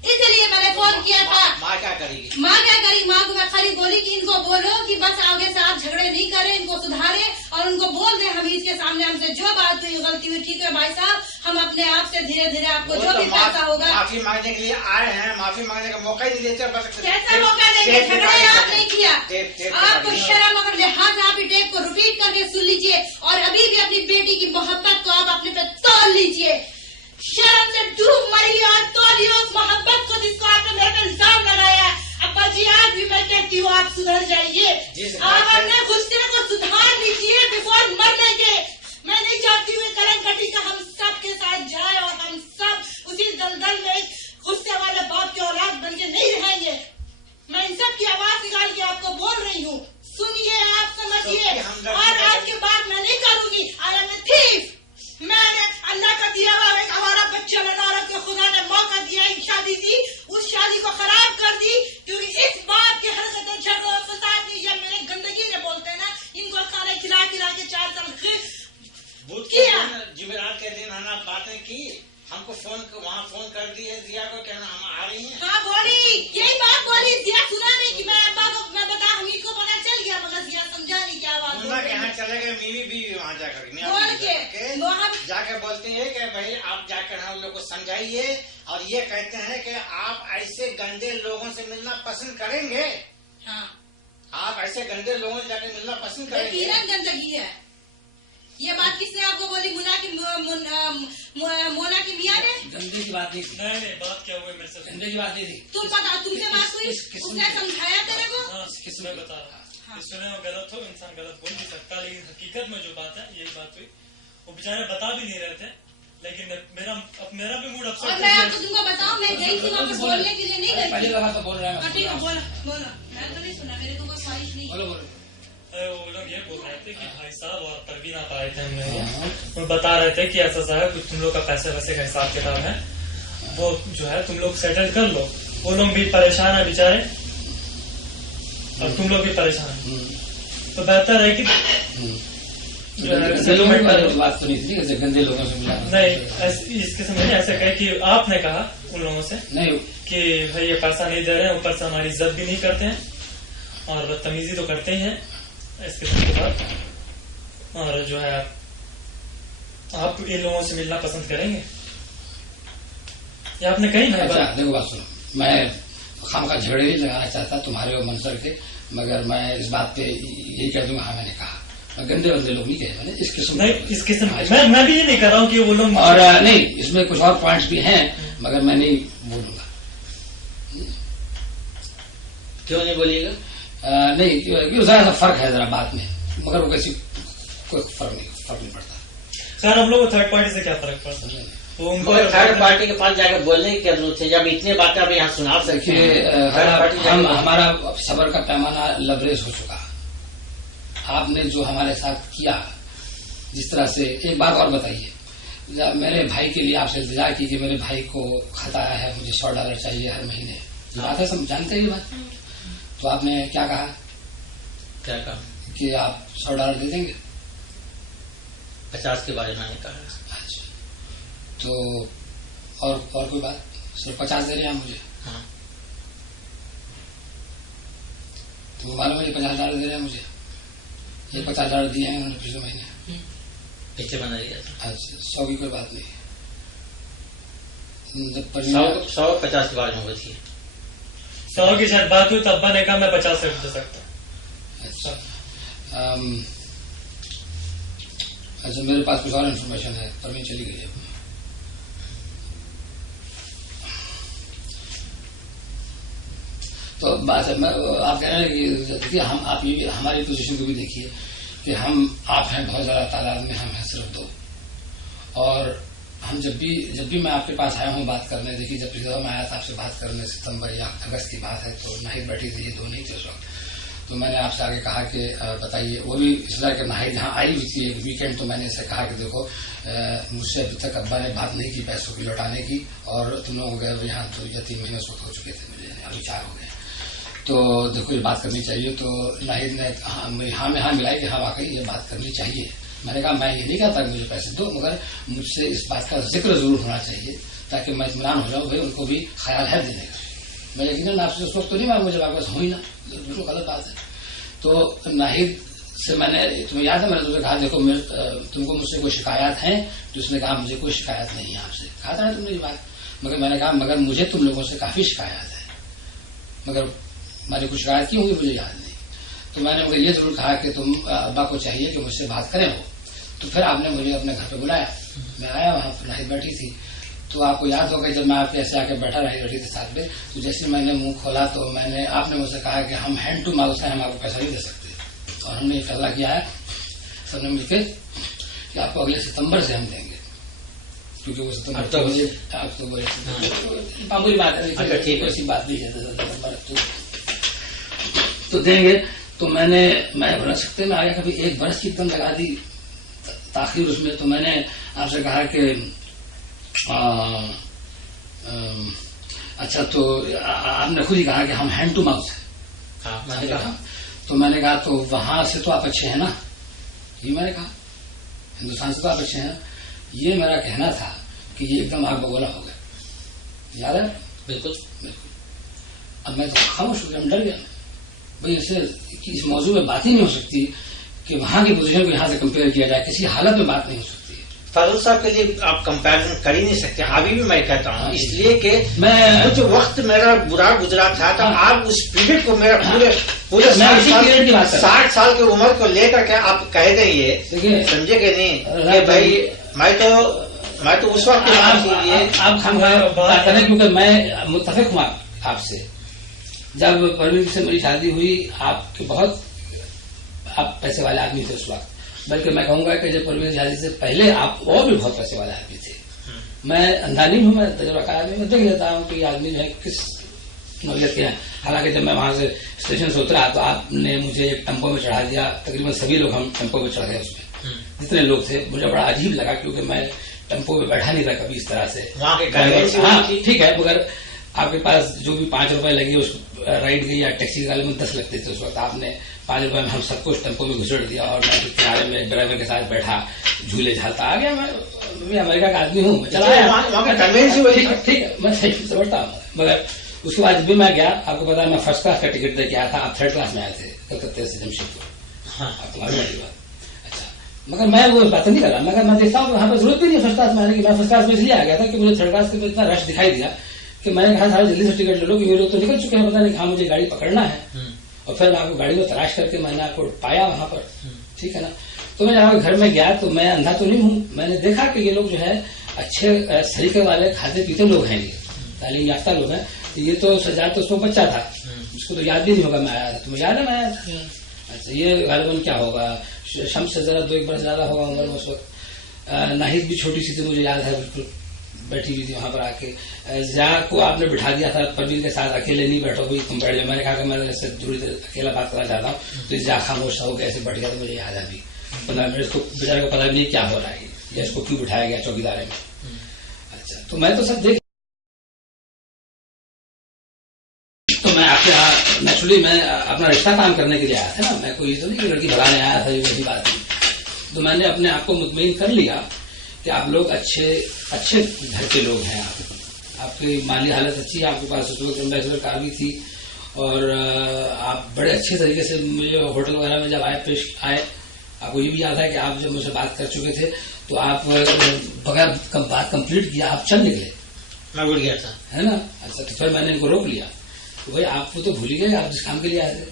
इसलिए मैंने फोन किया था। माँ क्या करेगी? माँ क्या करी? माँ को मैं खाली बोली कि इनको बोलो कि बस आगे से आप झगड़े नहीं करें, इनको सुधारे और उनको बोल दें हमीद के सामने हमसे जो बात हुई गलती हुई, ठीक है भाई साहब, हम अपने आप से धीरे धीरे आपको जो भी पैसा होगा। माफी मांगने के लिए आए हैं, माफी मांगने का मौका ही नहीं देते। कैसा मौका देंगे? झगड़े आप नहीं किया, आपको शर्म अगर लिहाज आप टेप को रिपीट करके सुन लीजिए और अभी भी अपनी बेटी की मोहब्बत को आप अपने पे तोल लीजिए। शर्म से डूब मरिए और तोलिए उस मोहब्बत को जिसको आपने मेरे पे इल्जाम लगाया है। अब्बा जी आज भी मैं कहती हूँ आप सुधर जाइए, आप अपने गुस्से को सुधार लीजिए बिफोर मरने के। मैं नहीं चाहती हूँ कलम कटी का हम सब के साथ जाए और हम सब उसी दलदल में गुस्से वाले बाप की औलाद बन के नहीं रहेंगे। मैं इन सब की आवाज निकाल के आपको बोल रही हूँ, सुनिए, आप समझिए। और आज के बाद मैं नहीं करूंगी। I am a thief. मैंने अल्लाह का दिया हुआ एक हमारा बच्चा लगा रखा, खुदा ने मौका दिया, एक शादी थी, उस शादी को खराब कर दी क्योंकि इस बात की हरकतें झगड़ों फसाद की या मेरे गंदगी ने बोलते हैं ना, इनको खाने खिला के 4 साल किया। जुमेरात के दिन हमने बातें की, हमको वहाँ फोन कर दिए दिया को कहना हम आ रही हैं। हाँ बोली, यही बात बोली। दिया सुना नहीं कि मैं अब्बा को मैं बता हमीद को पता चल गया, मगर दिया समझा नहीं क्या बात। यहाँ चले गए, बीवी भी वहाँ जाकर जाके बोलती है कि भाई आप जाकर हम लोग को समझाइए और ये कहते हैं कि आप ऐसे गंदे लोगों से मिलना पसंद करेंगे। हाँ, आप ऐसे गंदे लोगों से जाकर मिलना पसंद करेंगे। गंदगी है ये बात किसने आपको बोली? मोना की मियाँ ने? गंदे की बात नहीं थी। नहीं, बात क्या हुई मेरे से? गंदे की बात नहीं थी। तुमसे बात हुई, उसने समझाया तेरे को? किसने बता रहा? सुने वो गलत हो, इंसान गलत बोल भी सकता, लेकिन हकीकत में जो बात है यही बात हुई। वो बेचारे बता भी नहीं रहे थे, लेकिन मेरा भी मूड अपसेट। और मैं आपको तुमको बताऊं, मैं गई थी वहाँ पर बोलने के लिए, नहीं गई। पहले दफा तो बोल रहा है। ठीक है, बोलो। मैं तो नहीं सुना, मेरे को कोई ख्वाहिश नहीं। बोलो। वो लोग ये बोल रहे थे कि भाई साहब और परवीन आप आए थे हम लोग, वो बता रहे थे कि ऐसा है कुछ तुम लोग का पैसे वैसे का हिसाब किताब है, वो जो है तुम लोग सेटल कर लो। वो लोग भी परेशान है बेचारे और तुम लोग भी परेशान है, तो बेहतर है कि बात तो नहीं थी गंदे लोगों से मिला नहीं। इसके समय ऐसा कहे कि आपने कहा उन लोगों से नहीं कि भाई ये पैसा नहीं दे रहे हैं, ऊपर से हमारी इज्जत भी नहीं करते हैं और बदतमीजी तो करते ही हैं इसके बाद, और जो है आप इन लोगों से मिलना पसंद करेंगे या आपने कहीं भाई? अच्छा देखो बात सुनो, मैं खाम का झगड़े नहीं लगाना चाहता तुम्हारे और मंसर के, मगर मैं इस बात पे यही कह दूंगा, हाँ मैंने कहा गंदे बंदे लोग नहीं कहे मैंने, इस किस्म नहीं, इस किस्म मैं भी ये नहीं कर रहा हूँ कि वो लोग, और नहीं इसमें कुछ और पॉइंट्स भी हैं मगर मैं नहीं बोलूंगा। क्यों नहीं बोलिएगा? नहीं क्यों जरा सा फर्क है जरा बात में, मगर वो कैसी कोई फर्क नहीं पड़ता। सर हम लोग थर्ड पार्टी से क्या फर्क पड़ता है? तो उनको थर्ड पार्टी के पास जाकर बोलने की क्या जरूरत है जब इतने बातें आप यहाँ सुना सकते हैं? हमारा सबर का पैमाना लबरेज हो चुका। आपने जो हमारे साथ किया जिस तरह से, एक बात और बताइए, जब मेरे भाई के लिए आपसे इंतजार की कि मेरे भाई को खत आया है मुझे $100 चाहिए हर महीने, बात है सब जानते हैं ये बात, तो आपने क्या कहा? क्या कहा? कि आप $100 दे देंगे? 50 के बारे में कहा। अच्छा, तो और कोई बात? सिर्फ 50 दे रहे हैं मुझे? हाँ। तो मालूम है ये $50 दे रहे हैं मुझे, ये $50 दिए हैं उन्होंने पिछले महीने, पीछे बना दिया। अच्छा 100 की कोई बात नहीं, जब 100-50 के बारे में बताइए। 100 की शायद बात हुई तब मैंने कहा मैं 50 से दे सकता हूँ। अच्छा अच्छा मेरे पास कुछ और इन्फॉर्मेशन है, परवीन चली गई है। तो बात है आप कह रहे हैं कि देखिए हम आप ये हमारी पोजीशन को भी देखिए कि आप हैं बहुत ज्यादा तादाद में, हम हैं सिर्फ 2, और हम जब भी मैं आपके पास आया हूँ बात करने, देखिए जब पिछले दफा मैं आया था आपसे बात करने सितंबर या अगस्त की बात है, तो नाहिद बैठी थी, ये 2 नहीं थे उस वक्त, तो मैंने आपसे आगे कहा कि बताइए, वो भी इसलिए कि नाहिद जहाँ आई हुई थी एक वीकेंड, तो मैंने इसे कहा कि देखो मुझसे अभी तक अब्बा ने बात नहीं की पैसों की लौटाने की, और तुम लोग गए यहाँ 2 या 3 महीने वक्त हो चुके थे मुझे, अभी 4 हो गए, तो देखो ये बात करनी चाहिए। तो नाहिद ने हाँ में हाँ मिलाई कि हाँ वाकई ये बात करनी चाहिए। मैंने कहा मैं ये नहीं कहता कि मुझे पैसे दो, मगर मुझसे इस बात का जिक्र जरूर होना चाहिए ताकि मैं इत्मीनान हो जाऊँ, भाई उनको भी ख्याल है देने का। मैं यकीनन आपसे उस वक्त तो नहीं मांगा, मुझे आपके पास हो ही ना, बिल्कुल गलत बात है। तो नाहिद से मैंने, तुम्हें याद है मैंने तुमसे कहा देखो तुमको मुझसे कोई शिकायत है, तो उसने कहा मुझे कोई शिकायत नहीं है आपसे, कहा था ना तुमने ये बात, मगर मैंने कहा मगर मुझे तुम लोगों से काफी शिकायत है, मगर मैंने कुछ शिकायत की होगी मुझे याद नहीं। तो मैंने मगर ये जरूर कहा कि तुम अब्बा को चाहिए कि मुझसे बात करें वो, तो फिर आपने मुझे अपने घर पे बुलाया, मैं आया, वहां पर नाहिद बैठी थी, तो आपको याद होगा जब मैं आपके ऐसे आके बैठी थी साथ में, तो जैसे मैंने मुंह खोला तो आपने मुझसे कहा कि हम हैंड टू माउथ है, हम आपको पैसा नहीं दे सकते, और हमने ये फैसला किया है सबने मिलकर कि आपको अगले सितंबर से हम देंगे, क्योंकि वो सितंबर मामूली बात है, ऐसी बात नहीं है, तो देंगे। तो मैं बना सकते मैं आगे कभी 1 बरस की एकदम लगा दी ताखिर उसमें, तो मैंने आपसे कहा कि अच्छा, तो आपने खुद ही कहा कि हम हैंड टू माउथ है, मैंने कहा, तो मैंने कहा तो वहां से तो आप अच्छे हैं ना, ये मैंने कहा हिंदुस्तान से तो आप अच्छे हैं, ये मेरा कहना था कि ये एकदम आग बगोला हो गया, याद है? बिल्कुल बिल्कुल। अब मैं तो खामोश हो गया, डर गया भाई, इससे इस मौजूद में बात ही नहीं हो सकती कि वहां की पोजीशन को यहाँ से कंपेयर किया जाए, किसी हालत में बात नहीं हो सकती। फारूक साहब के लिए आप कंपैरिजन कर ही नहीं सकते, अभी भी मैं कहता हूँ, इसलिए कि मैं कुछ वक्त मेरा बुरा गुजरा था, तो आप उस पीरियड को मेरा पूरे 60 साल की उम्र को लेकर के आप कह देंगे, समझे कि नहीं कि भाई मैं तो उस वक्त की बात कीजिए आप बात करें, क्योंकि मैं मुत्तफिक हूँ आपसे, जब परवीन से मेरी शादी हुई आप पैसे वाले आदमी थे उस वक्त, बल्कि मैं कहूंगा कि जब परवीन शादी से पहले आप और भी बहुत पैसे वाले आदमी थे। मैं अंधा नहीं हूं, मैं तजुर्बा का आदमी, मैं देख लेता हूँ कि आदमी जो है किस नौयत के हैं। हालांकि जब मैं वहां से स्टेशन से उतरा तो आपने मुझे एक टेम्पो में चढ़ा दिया, तकरीबन सभी लोग हम टेम्पो में चढ़ गए उसमें, जितने लोग थे। मुझे बड़ा अजीब लगा क्योंकि मैं टेम्पो में बैठा नहीं था कभी इस तरह से। हाँ ठीक है, मगर आपके पास जो भी 5 रुपए लगे उस राइड के या टैक्सी वाले में 10 लगते थे उस वक्त। आपने 5 रुपए में हम सबको टेम्पो में घुसेड़ दिया और मैं किनारे में ड्राइवर के साथ बैठा, झूले झालता आ गया। मैं अमेरिका का आदमी हूँ, मैं चला आया, ठीक है, मैं सही समझता हूँ। मगर उसके बाद भी मैं गया, आपको पता है मैं फर्स्ट क्लास का टिकट दे के आया था, आप 3rd क्लास में आए थे कलकत्ते से जमशेदपुर। आपको मालूम है बात। अच्छा, मगर मैं वो बात नहीं कर रहा, मगर मैं देखता हूँ वहां पर जरूरत भी नहीं फर्स्ट क्लास में आने की। मैं फर्स्ट क्लास में इसलिए आ गया था कि मुझे 3rd क्लास में इतना रश दिखाई दिया कि मैंने कहा सारा जल्दी से टिकट ले लो कि ये लोग तो निकल चुके हैं, पता नहीं कहाँ मुझे गाड़ी पकड़ना है। और फिर मैं आपको गाड़ी में तलाश करके मैंने आपको पाया वहां पर, ठीक है ना। तो मैं जब घर में गया तो मैं अंधा तो नहीं हूँ, मैंने देखा कि ये लोग जो है अच्छे सलीके वाले खाते पीते लोग हैं, ये तालीम याफ्ता लोग हैं। ये तो सजाद तो उसको बच्चा था, उसको तो याद भी नहीं होगा मैं आया था। तुम्हें याद है मैं आया था? अच्छा, ये गालिबन क्या होगा, शम्स से जरा 2-1 बरस ज्यादा होगा उम्र उस वक्त। नाहिद भी छोटी सी थी, मुझे याद है, बिल्कुल बैठी हुई थी वहां पर आके। जहाँ को आपने बिठा दिया था परवीन के साथ, अकेले नहीं बैठो भाई तुम बैठ जाओ। मैंने कहा कि मैं जैसे दूरी अकेला बात करना चाहता हूँ, तो जा खामोश हो कैसे बैठ गया। तो मुझे याद है अभी 15 मिनट, इसको बेचारे को पता भी नहीं क्या हो रहा है या इसको क्यों बिठाया गया चौकीदारे में। अच्छा, तो मैं तो सब देख, तो मैं आपके यहाँ नेचुरली मैं अपना रिश्ता काम करने के लिए आया था ना, मैं कोई तो नहीं लड़की भगाने आया था, ये वही बात थी। तो मैंने अपने आप को मुतमईन कर लिया कि आप लोग अच्छे घर के लोग हैं, आपकी माली हालत अच्छी है, आपके पास उस वक्त एम्बेसडर कार भी थी और आप बड़े अच्छे तरीके से मुझे होटल वगैरह में जब आए, आपको ये भी याद है कि आप जब मुझसे बात कर चुके थे तो आप बगैर बात कंप्लीट किया आप चल निकले, मैं भूल गया था, है ना। अच्छा, तो फिर मैंने इनको रोक लिया, तो भाई आपको तो भूल ही गए आप जिस काम के लिए आए थे।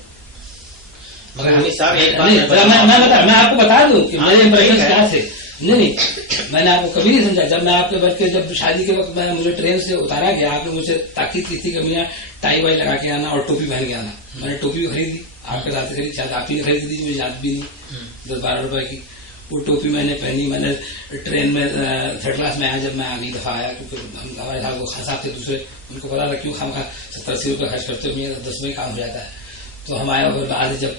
मगर साहब एक बात मैं आपको बता दूं कि मेरे इंप्रेशन क्या थे। नहीं, मैंने आपको कभी नहीं समझा। जब मैं आपके बच्चे जब शादी के वक्त मैं मुझे ट्रेन से उतारा गया, आपने मुझे ताकीद की थी कि भैया टाई वाई लगा के आना और टोपी पहन के आना। मैंने टोपी भी खरीदी, आपके साथ खरीदी, शायद आप ही ने खरीदी थी, मुझे याद भी नहीं, 10-12 रुपए की वो टोपी मैंने पहनी। मैंने ट्रेन में 3rd क्लास में आया, जब मैं अगली दफा आया, क्योंकि हमारे साथ वो खासा थे दूसरे, उनको पता था क्यों खाम खा 70-80 रुपये खर्च करते हुए 10 में काम हो जाता है। तो हम आए और आज जब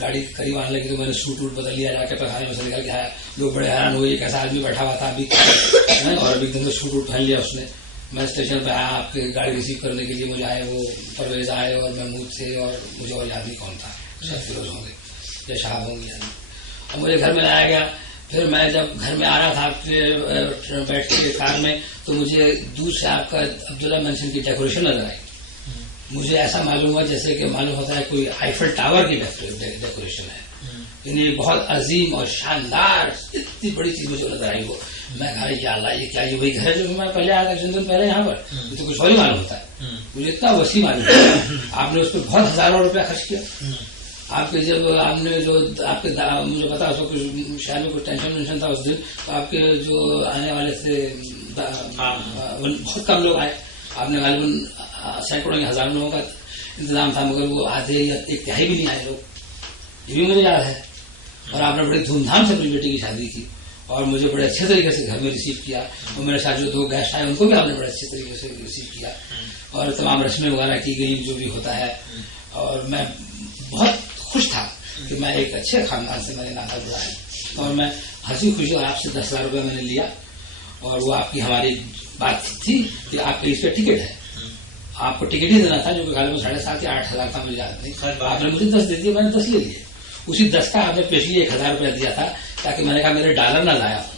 गाड़ी करीब आने लगी तो मैंने सूट वूट बदल लिया, जाके पैखाने में से निकल के आया। लोग बड़े हैरान हुए, एक ऐसा आदमी बैठा हुआ था अभी और अभी दिन में सूट वूट पहन लिया उसने। मैं स्टेशन पे आया आपके गाड़ी रिसीव करने के लिए, मुझे आए वो परवेज आए और महमूद थे और मुझे और याद नहीं कौन था, शायद फिरोज होंगे या शाह होंगे याद। और मुझे घर में लाया गया। फिर मैं जब घर में आ रहा था आपके बैठ के कार में, तो मुझे दूर से आपका अब्दुल्ला मेंशन की डेकोरेशन नजर आई। मुझे ऐसा मालूम हुआ जैसे कि मालूम होता है कोई आईफल टावर की डेकोरेशन है, यानी बहुत अजीम और शानदार, इतनी बड़ी चीज मुझे नजर आई वो। मैं कहा या अल्लाह, ये क्या, ये वही घर है जो मैं पहले आया था कुछ दिन पहले यहाँ पर, ये तो कुछ और ही मालूम होता है। मुझे इतना वसी मालूम है। आपने उस पर बहुत हजारों रुपया खर्च किया। आपके जब आपने जो आपके मुझे पता उसको शहर में कुछ टेंशन था उस दिन, तो आपके जो आने वाले थे बहुत कम लोग आए। आपने गालिबन सैकड़ों या हजारों लोगों का इंतजाम था, मगर वो आधे या 1/3 भी नहीं आए लोग, ये भी मुझे याद है। और आपने बड़ी धूमधाम से अपनी बेटी की शादी की और मुझे बड़े अच्छे तरीके से घर में रिसीव किया। और मेरे साथ जो 2 गेस्ट आए उनको भी आपने बड़े अच्छे तरीके से रिसीव किया और तमाम रस्में वगैरह की गई जो भी होता है। और मैं बहुत खुश था कि मैं एक अच्छे खानदान से मैंने नाता जुड़ा है। और मैं हंसी खुशी और आपसे 10,000 रुपये मैंने लिया और वो आपकी हमारी बात थी कि आपके इस पर टिकट है, आपको टिकट ही देना था, जो कि गालिबन 7,500 या 8,000 था, मुझे याद नहीं। आपने मुझे 10 दे दिए, मैंने 10 ले लिए। उसी 10 का आपने पेशली 1,000 रुपया दिया था, ताकि मैंने कहा मेरे डॉलर ना लाया हूँ,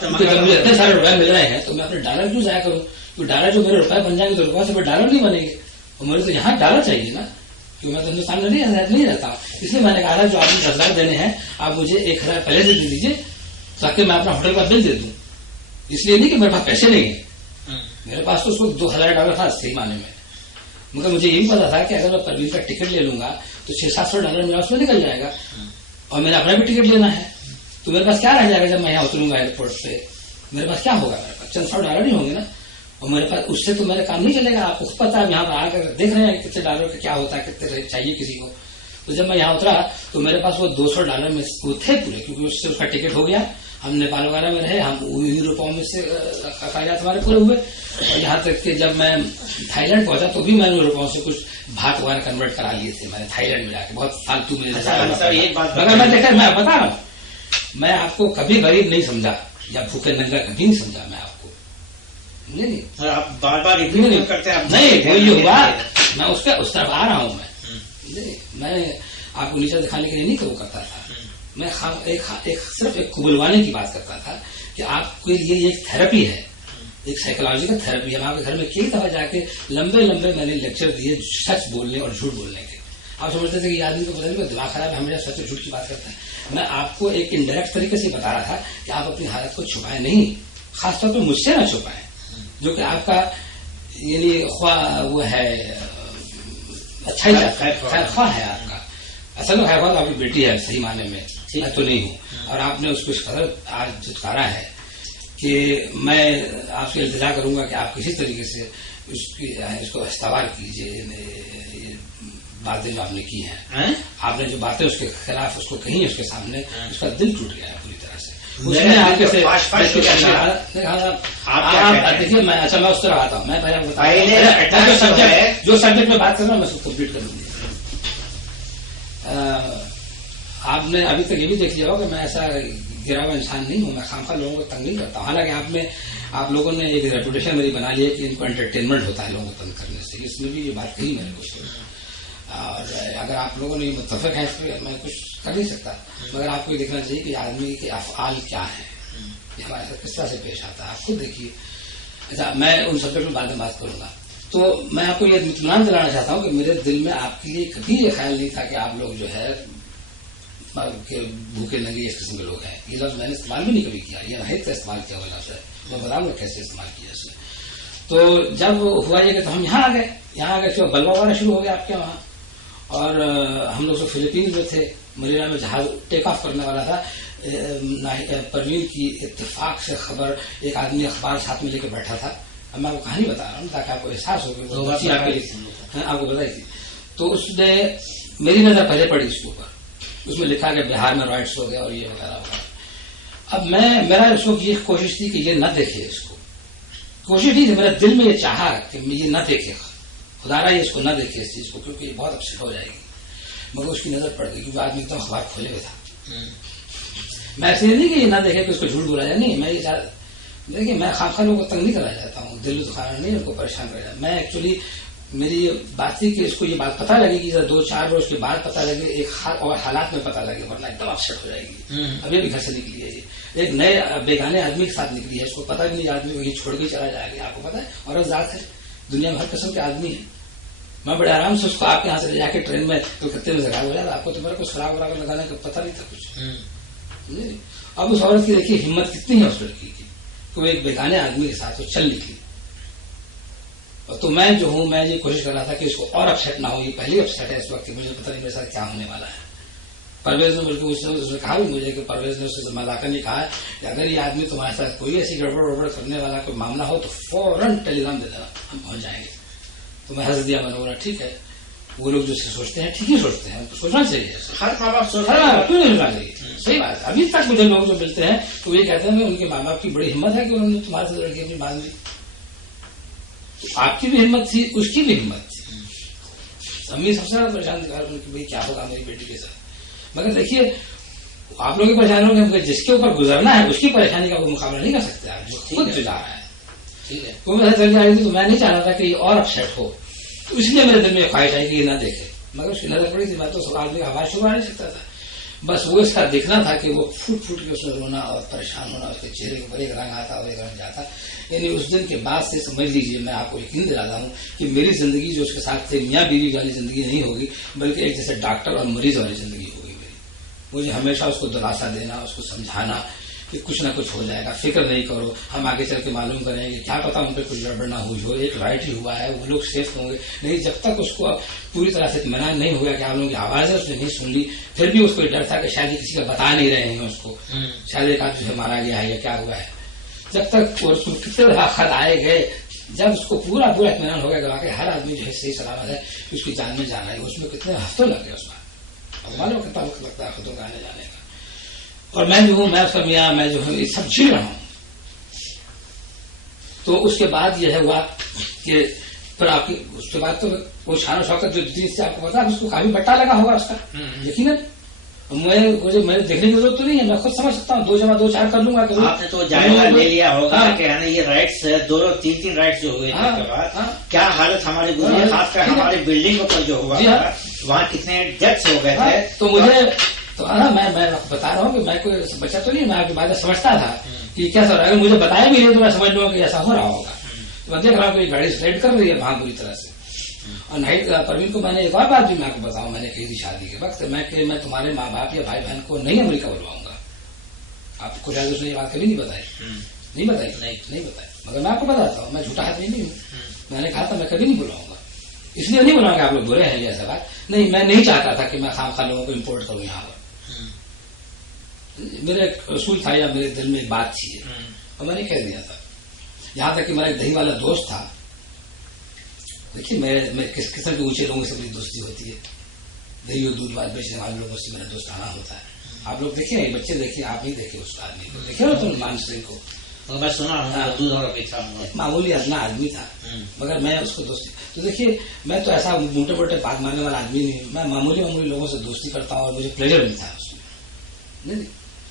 जब मुझे इतने सारे रुपए मिल रहे हैं तो मैं अपने डॉलर क्यों जाया करूँ। तो डॉलर जो मेरे रुपए बन जाएंगे तो रुपये से डॉलर नहीं बनेंगे, और मुझे तो यहाँ डॉलर चाहिए ना, क्योंकि मैं तो हिंदुस्तान में नहीं रहता हूँ। इसलिए मैंने कहा था जो आपने 10,000 देने हैं आप मुझे 1,000 पहले से दे दीजिए, ताकि मैं अपना होटल का बिल दे दूं। इसलिए नहीं कि मेरे पास पैसे नहीं है, मेरे पास तो उसको $2,000 था सही माने में, मगर मुझे यही पता था कि अगर मैं परवीन का टिकट ले लूंगा तो $600-700 मेरा उसमें निकल जाएगा, और मैंने अपना भी टिकट लेना है, तो मेरे पास क्या रह जाएगा जब मैं यहाँ उतरूंगा एयरपोर्ट पे, मेरे पास क्या होगा, मेरे पास $100 ही होंगे ना, और मेरे पास उससे तो मेरा काम नहीं चलेगा। आपको खुद पता है, यहाँ पर आकर देख रहे हैं कितने डॉलर का क्या होता है, कितने चाहिए किसी को। तो जब मैं यहाँ उतरा तो मेरे पास वो $200 में वो थे पूरे, क्योंकि उससे उसका टिकट हो गया, हम नेपाल वगैरह में रहे, हम यूरोपों में से कागजात हमारे पूरे हुए, और यहाँ तक कि जब मैं थाईलैंड पहुंचा तो भी मैंने रुपयों से कुछ भात वगैरह कन्वर्ट करा लिए थे मैंने थाईलैंड में जाके, बहुत फालतू में। मगर मैं देखा, मैं बता रहा हूँ, मैं आपको कभी गरीब नहीं समझा या भूखे नंगा कभी नहीं समझा मैं आपको। नहीं आप बार बार रिव्यू करते हैं। नहीं, वो ये हुआ, मैं उस तरफ आ रहा हूँ। मैं आपको नीचे दिखाने के लिए नहीं वो करता था, मैं सिर्फ एक कुबलवाने की बात करता था कि आपके लिए एक थेरेपी है, एक साइकोलॉजिकल थेरेपी है। मैं आपके घर में कई दफा जाके लंबे लंबे मैंने लेक्चर दिए सच बोलने और झूठ बोलने के। आप समझते थे कि ये आदमी को पता नहीं दिमाग खराब है, हमेशा सच और झूठ की बात करता है। मैं आपको एक इनडायरेक्ट तरीके से बता रहा था कि आप अपनी हालत को छुपाएं नहीं, खासतौर पर मुझसे ना छुपाएं, जो कि आपका यानी वो है अच्छा ही खैर ख्वाह है आपका। असल में खैर ख्वाह आपकी बेटी है सही माने में, मैं तो नहीं हूँ। और आपने उसको इस कदर आज झुटकारा है कि मैं आपसे इल्तिजा करूंगा कि आप किसी तरीके से इसको इस्तेमाल कीजिए। बातें जो आपने की हैं, आपने जो बातें उसके खिलाफ उसको कही उसके सामने, उसका दिल टूट गया पूरी तरह से। उसने आपके से देखिए, मैं अच्छा मैं उस तरह आता हूँ। मैं पहले बताया जो सब्जेक्ट में बात कर रहा हूँ मैं उसको कंप्लीट कर दूंगी। आपने अभी तक ये भी देख लिया होगा कि मैं ऐसा गिरा हुआ इंसान नहीं हूँ, मैं खामखा लोगों को तंग नहीं करता हूँ। हालांकि आप लोगों ने एक रेपुटेशन मेरी बना ली है कि इनको एंटरटेनमेंट होता है लोगों को तंग करने से, इसमें भी ये बात कही मैंने कुछ। और अगर आप लोगों ने मुत्तफिक है इस पर, मैं कुछ कर नहीं सकता, मगर आपको ये देखना चाहिए कि आदमी के अफ़आल क्या है, हमारे साथ किस तरह से पेश आता है, आप खुद देखिए। अच्छा, मैं उन सब्जेक्ट में बाद में बात करूंगा। तो मैं आपको ये इत्मीनान दिलाना चाहता हूँ कि मेरे दिल में आपके लिए कभी ये ख्याल नहीं था कि आप लोग जो है भूखे नंगे इस किस्म के लोग हैं। ये लफ्ज मैंने इस्तेमाल भी नहीं कभी किया, ये नाहिद का इस्तेमाल किया हुआ लफ्ज है, मैं बताऊंगा कैसे इस्तेमाल किया इसने। तो जब हुआ ये कि तो हम यहाँ आ गए तो बलवा वाला शुरू हो गया आपके वहाँ। और हम लोग तो फिलीपींस में थे, मनीला में जहाज टेक ऑफ करने वाला था। परवीन की इत्तेफाक से खबर, एक आदमी अखबार साथ में लेके बैठा था। अब मैं आपको कहानी बता रहा हूँ ताकि आपको एहसास हो कि आपको बताई थी। तो उसने मेरी नजर पहले पड़ी इसके ऊपर, उसमें लिखा कि बिहार में राइट्स हो गया और ये वगैरह वगैरह। अब मेरा उसको ये कोशिश थी कि ये न देखे, इसको कोशिश नहीं थी, मेरे दिल में ये चाहा कि ये न देखे, खुदारा ये इसको न देखे इस चीज को, क्योंकि ये बहुत अपसेट हो जाएगी। मगर उसकी नजर पड़ गई क्योंकि आदमी एकदम अखबार खोले हुए था। मैं ऐसे नहीं कि ये ना देखे कि उसको झूठ बोला जाए, नहीं, मैं ये देखिए मैं खामखा लोगों को तंग नहीं कराया जाता हूँ, दिल दुखाना नहीं, उनको परेशान कराया जाता। मैं एक्चुअली मेरी ये बात थी कि इसको ये बात पता लगेगी, 2-4 रोज के बाद पता लगे, एक और हालात में पता लगे, वरना एकदम अपसेट हो जाएगी। अभी भी घर से निकली है ये, एक नए बेगाने आदमी के साथ निकली है, इसको पता भी नहीं आदमी को ये छोड़ के चला जाएगा। आपको पता है औरत जात है, दुनिया में हर किस्म के आदमी है। मैं बड़े आराम से उसको आपके यहाँ से ले जाके ट्रेन में कलकत्ते में जगह हो जाता, आपको तो मेरा कुछ खराब वराब लगाने का पता नहीं था कुछ। अब उस औरत की देखिए हिम्मत कितनी है उस लड़की की, तो एक बेगाने आदमी के साथ वो चल निकली। तो मैं जो हूं, मैं ये कोशिश कर रहा था कि इसको और अपसेट ना हो, ये पहले अपसेट है इस वक्त, मुझे पता नहीं मेरे साथ क्या होने वाला है। परवेज ने बल्कि उसने कहा भी मुझे कि परवेज ने उससे मजाक नहीं कहा कि अगर ये आदमी तुम्हारे साथ कोई ऐसी गड़बड़ करने वाला कोई मामला हो तो फौरन टेलीग्राम दे देना, हम पहुंच जाएंगे। तो मैं हंस दिया, मैंने बोला ठीक है, वो लोग जो सोचते हैं ठीक ही सोचते हैं, उनको सोचना चाहिए, हर माँ बाप क्यों नहीं सोचना चाहिए, सही बात है। अभी तक मुझे लोग जो मिलते हैं तो ये कहते हैं उनके माँ बाप की बड़ी हिम्मत है कि उन्होंने तुम्हारे साथ लड़की अपनी बांध ली। आपकी भी हिम्मत थी, उसकी भी हिम्मत थी। अम्मी सबसे ज्यादा परेशान थी भाई क्या होगा मेरी बेटी के साथ। मगर देखिए आप लोग परेशान होंगे, जिसके ऊपर गुजरना है उसकी परेशानी का कोई मुकाबला नहीं कर सकते आप, जो खुद जो जा रहा है। ठीक है, तो मैं चल जा रही थी तो मैं नहीं चाह रहा था कि ये और अपसेट हो, तो इसलिए मेरे दिल में ख्वाहिश आई कि ये ना देखे। मगर उसकी नजर पड़ी थी, मैं तो आदमी का आवाज शुरू नहीं सकता था, बस वो इसका देखना था कि वो फूट फूट के उसमें रोना और परेशान होना, उसके चेहरे के ऊपर एक रंग आता और एक रंग जाता। यानी उस दिन के बाद से समझ लीजिए, मैं आपको यकीन दिलाता हूँ कि मेरी जिंदगी जो उसके साथ थे मियाँ बीवी वाली जिंदगी नहीं होगी, बल्कि एक जैसे डॉक्टर और मरीज वाली जिंदगी होगी मेरी। मुझे हमेशा उसको दिलासा देना, उसको समझाना कि कुछ ना कुछ हो जाएगा, फिक्र नहीं करो, हम आगे चल के मालूम करेंगे, क्या पता उन पर कुछ गड़बड़ ना हुई हो, एक राइट ही हुआ है, वो लोग सेफ होंगे। नहीं, जब तक उसको पूरी तरह से इत्मीनान नहीं हुआ कि आप लोगों की आवाजें उसने नहीं सुन ली, फिर भी उसको डर था कि शायद किसी का बता नहीं रहे हैं उसको, शायद एक आदमी से मारा गया है या क्या हुआ है। जब तक कितने दफा खत आए गए, जब उसको पूरा इत्मीनान हो गया कि हर आदमी जो है सही सलामत है, उसकी जान में जाना है, उसमें कितने हफ्तों लग गए उसमें, मालूम कितना वक्त लगता है खुदों का आने जाने का। और मैं जो हूं, मैं उसका मियाँ, मैं जो हूँ ये सब झील रहा हूं। तो उसके बाद यह हुआ कि फिर आपकी उसके बाद तो वो शान शौकत जो चीज से आपको पता उसको काफी बट्टा लगा होगा उसका, यकीनन। मैं देखने की जरूरत तो नहीं है, मैं खुद समझ सकता हूँ, 2 जमा 2 4 कर लूंगा। आपने तो जायजा ले लिया होगा कि ये राइट्स 2-3 राइट्स जो हुए थे उसके बाद क्या हालत हमारे गुजरी, खासकर हमारे बिल्डिंग के ऊपर जो हुआ वहाँ कितने डेथ्स हो गए थे। तो मुझे तो मैं बता रहा हूँ कि मैं कोई बच्चा तो नहीं, मैं आपकी बातें समझता था कि क्या हो रहा है। अगर मुझे बताया भी नहीं तो मैं समझ लूंगा कि ऐसा हो रहा होगा। तो मैं देख रहा हूँ कि गाड़ी स्लाइड कर रही है वहां पूरी तरह से। और नाइट परवीन को मैंने एक और बात भी मैं आपको बताऊं, मैंने कही थी शादी के वक्त मैं तुम्हारे माँ बाप या भाई बहन को नहीं अमेरिका बुलवाऊंगा। आपको शायद उसने ये बात कभी नहीं बताई, नहीं बताई, मगर मैं आपको बताता हूँ, मैं झूठा आदमी नहीं हूँ। मैंने कहा था मैं कभी नहीं बुलाऊंगा, इसलिए नहीं बुलाऊंगा आप लोग बुरे हैं ऐसा बात नहीं। मैं नहीं चाहता था कि मैं खामखा लोगों को इम्पोर्ट करूँ यहाँ पर। मेरा एक असूल था या मेरे दिल में एक बात थी और मैंने कह दिया था। यहाँ तक कि मेरा एक दही वाला दोस्त था। देखिए मैं किस किस्म के ऊंचे लोगों से मेरी दोस्ती होती है, दही और दूध बेचने वाले लोगों से मेरा दोस्ताना होता है। आप लोग देखिए, बच्चे देखिए, आप नहीं देखे उस आदमी को, देखे हो तुम मान सिंह को? तो मैं सुना दूध और मामूली अपना आदमी था, मगर मैं उसको दोस्ती। तो देखिए मैं तो ऐसा मोटे मोटे बात मारने वाला आदमी नहीं हूँ। मैं मामूली लोगों से दोस्ती करता हूँ और मुझे प्लेजर मिलता है उसमें। नहीं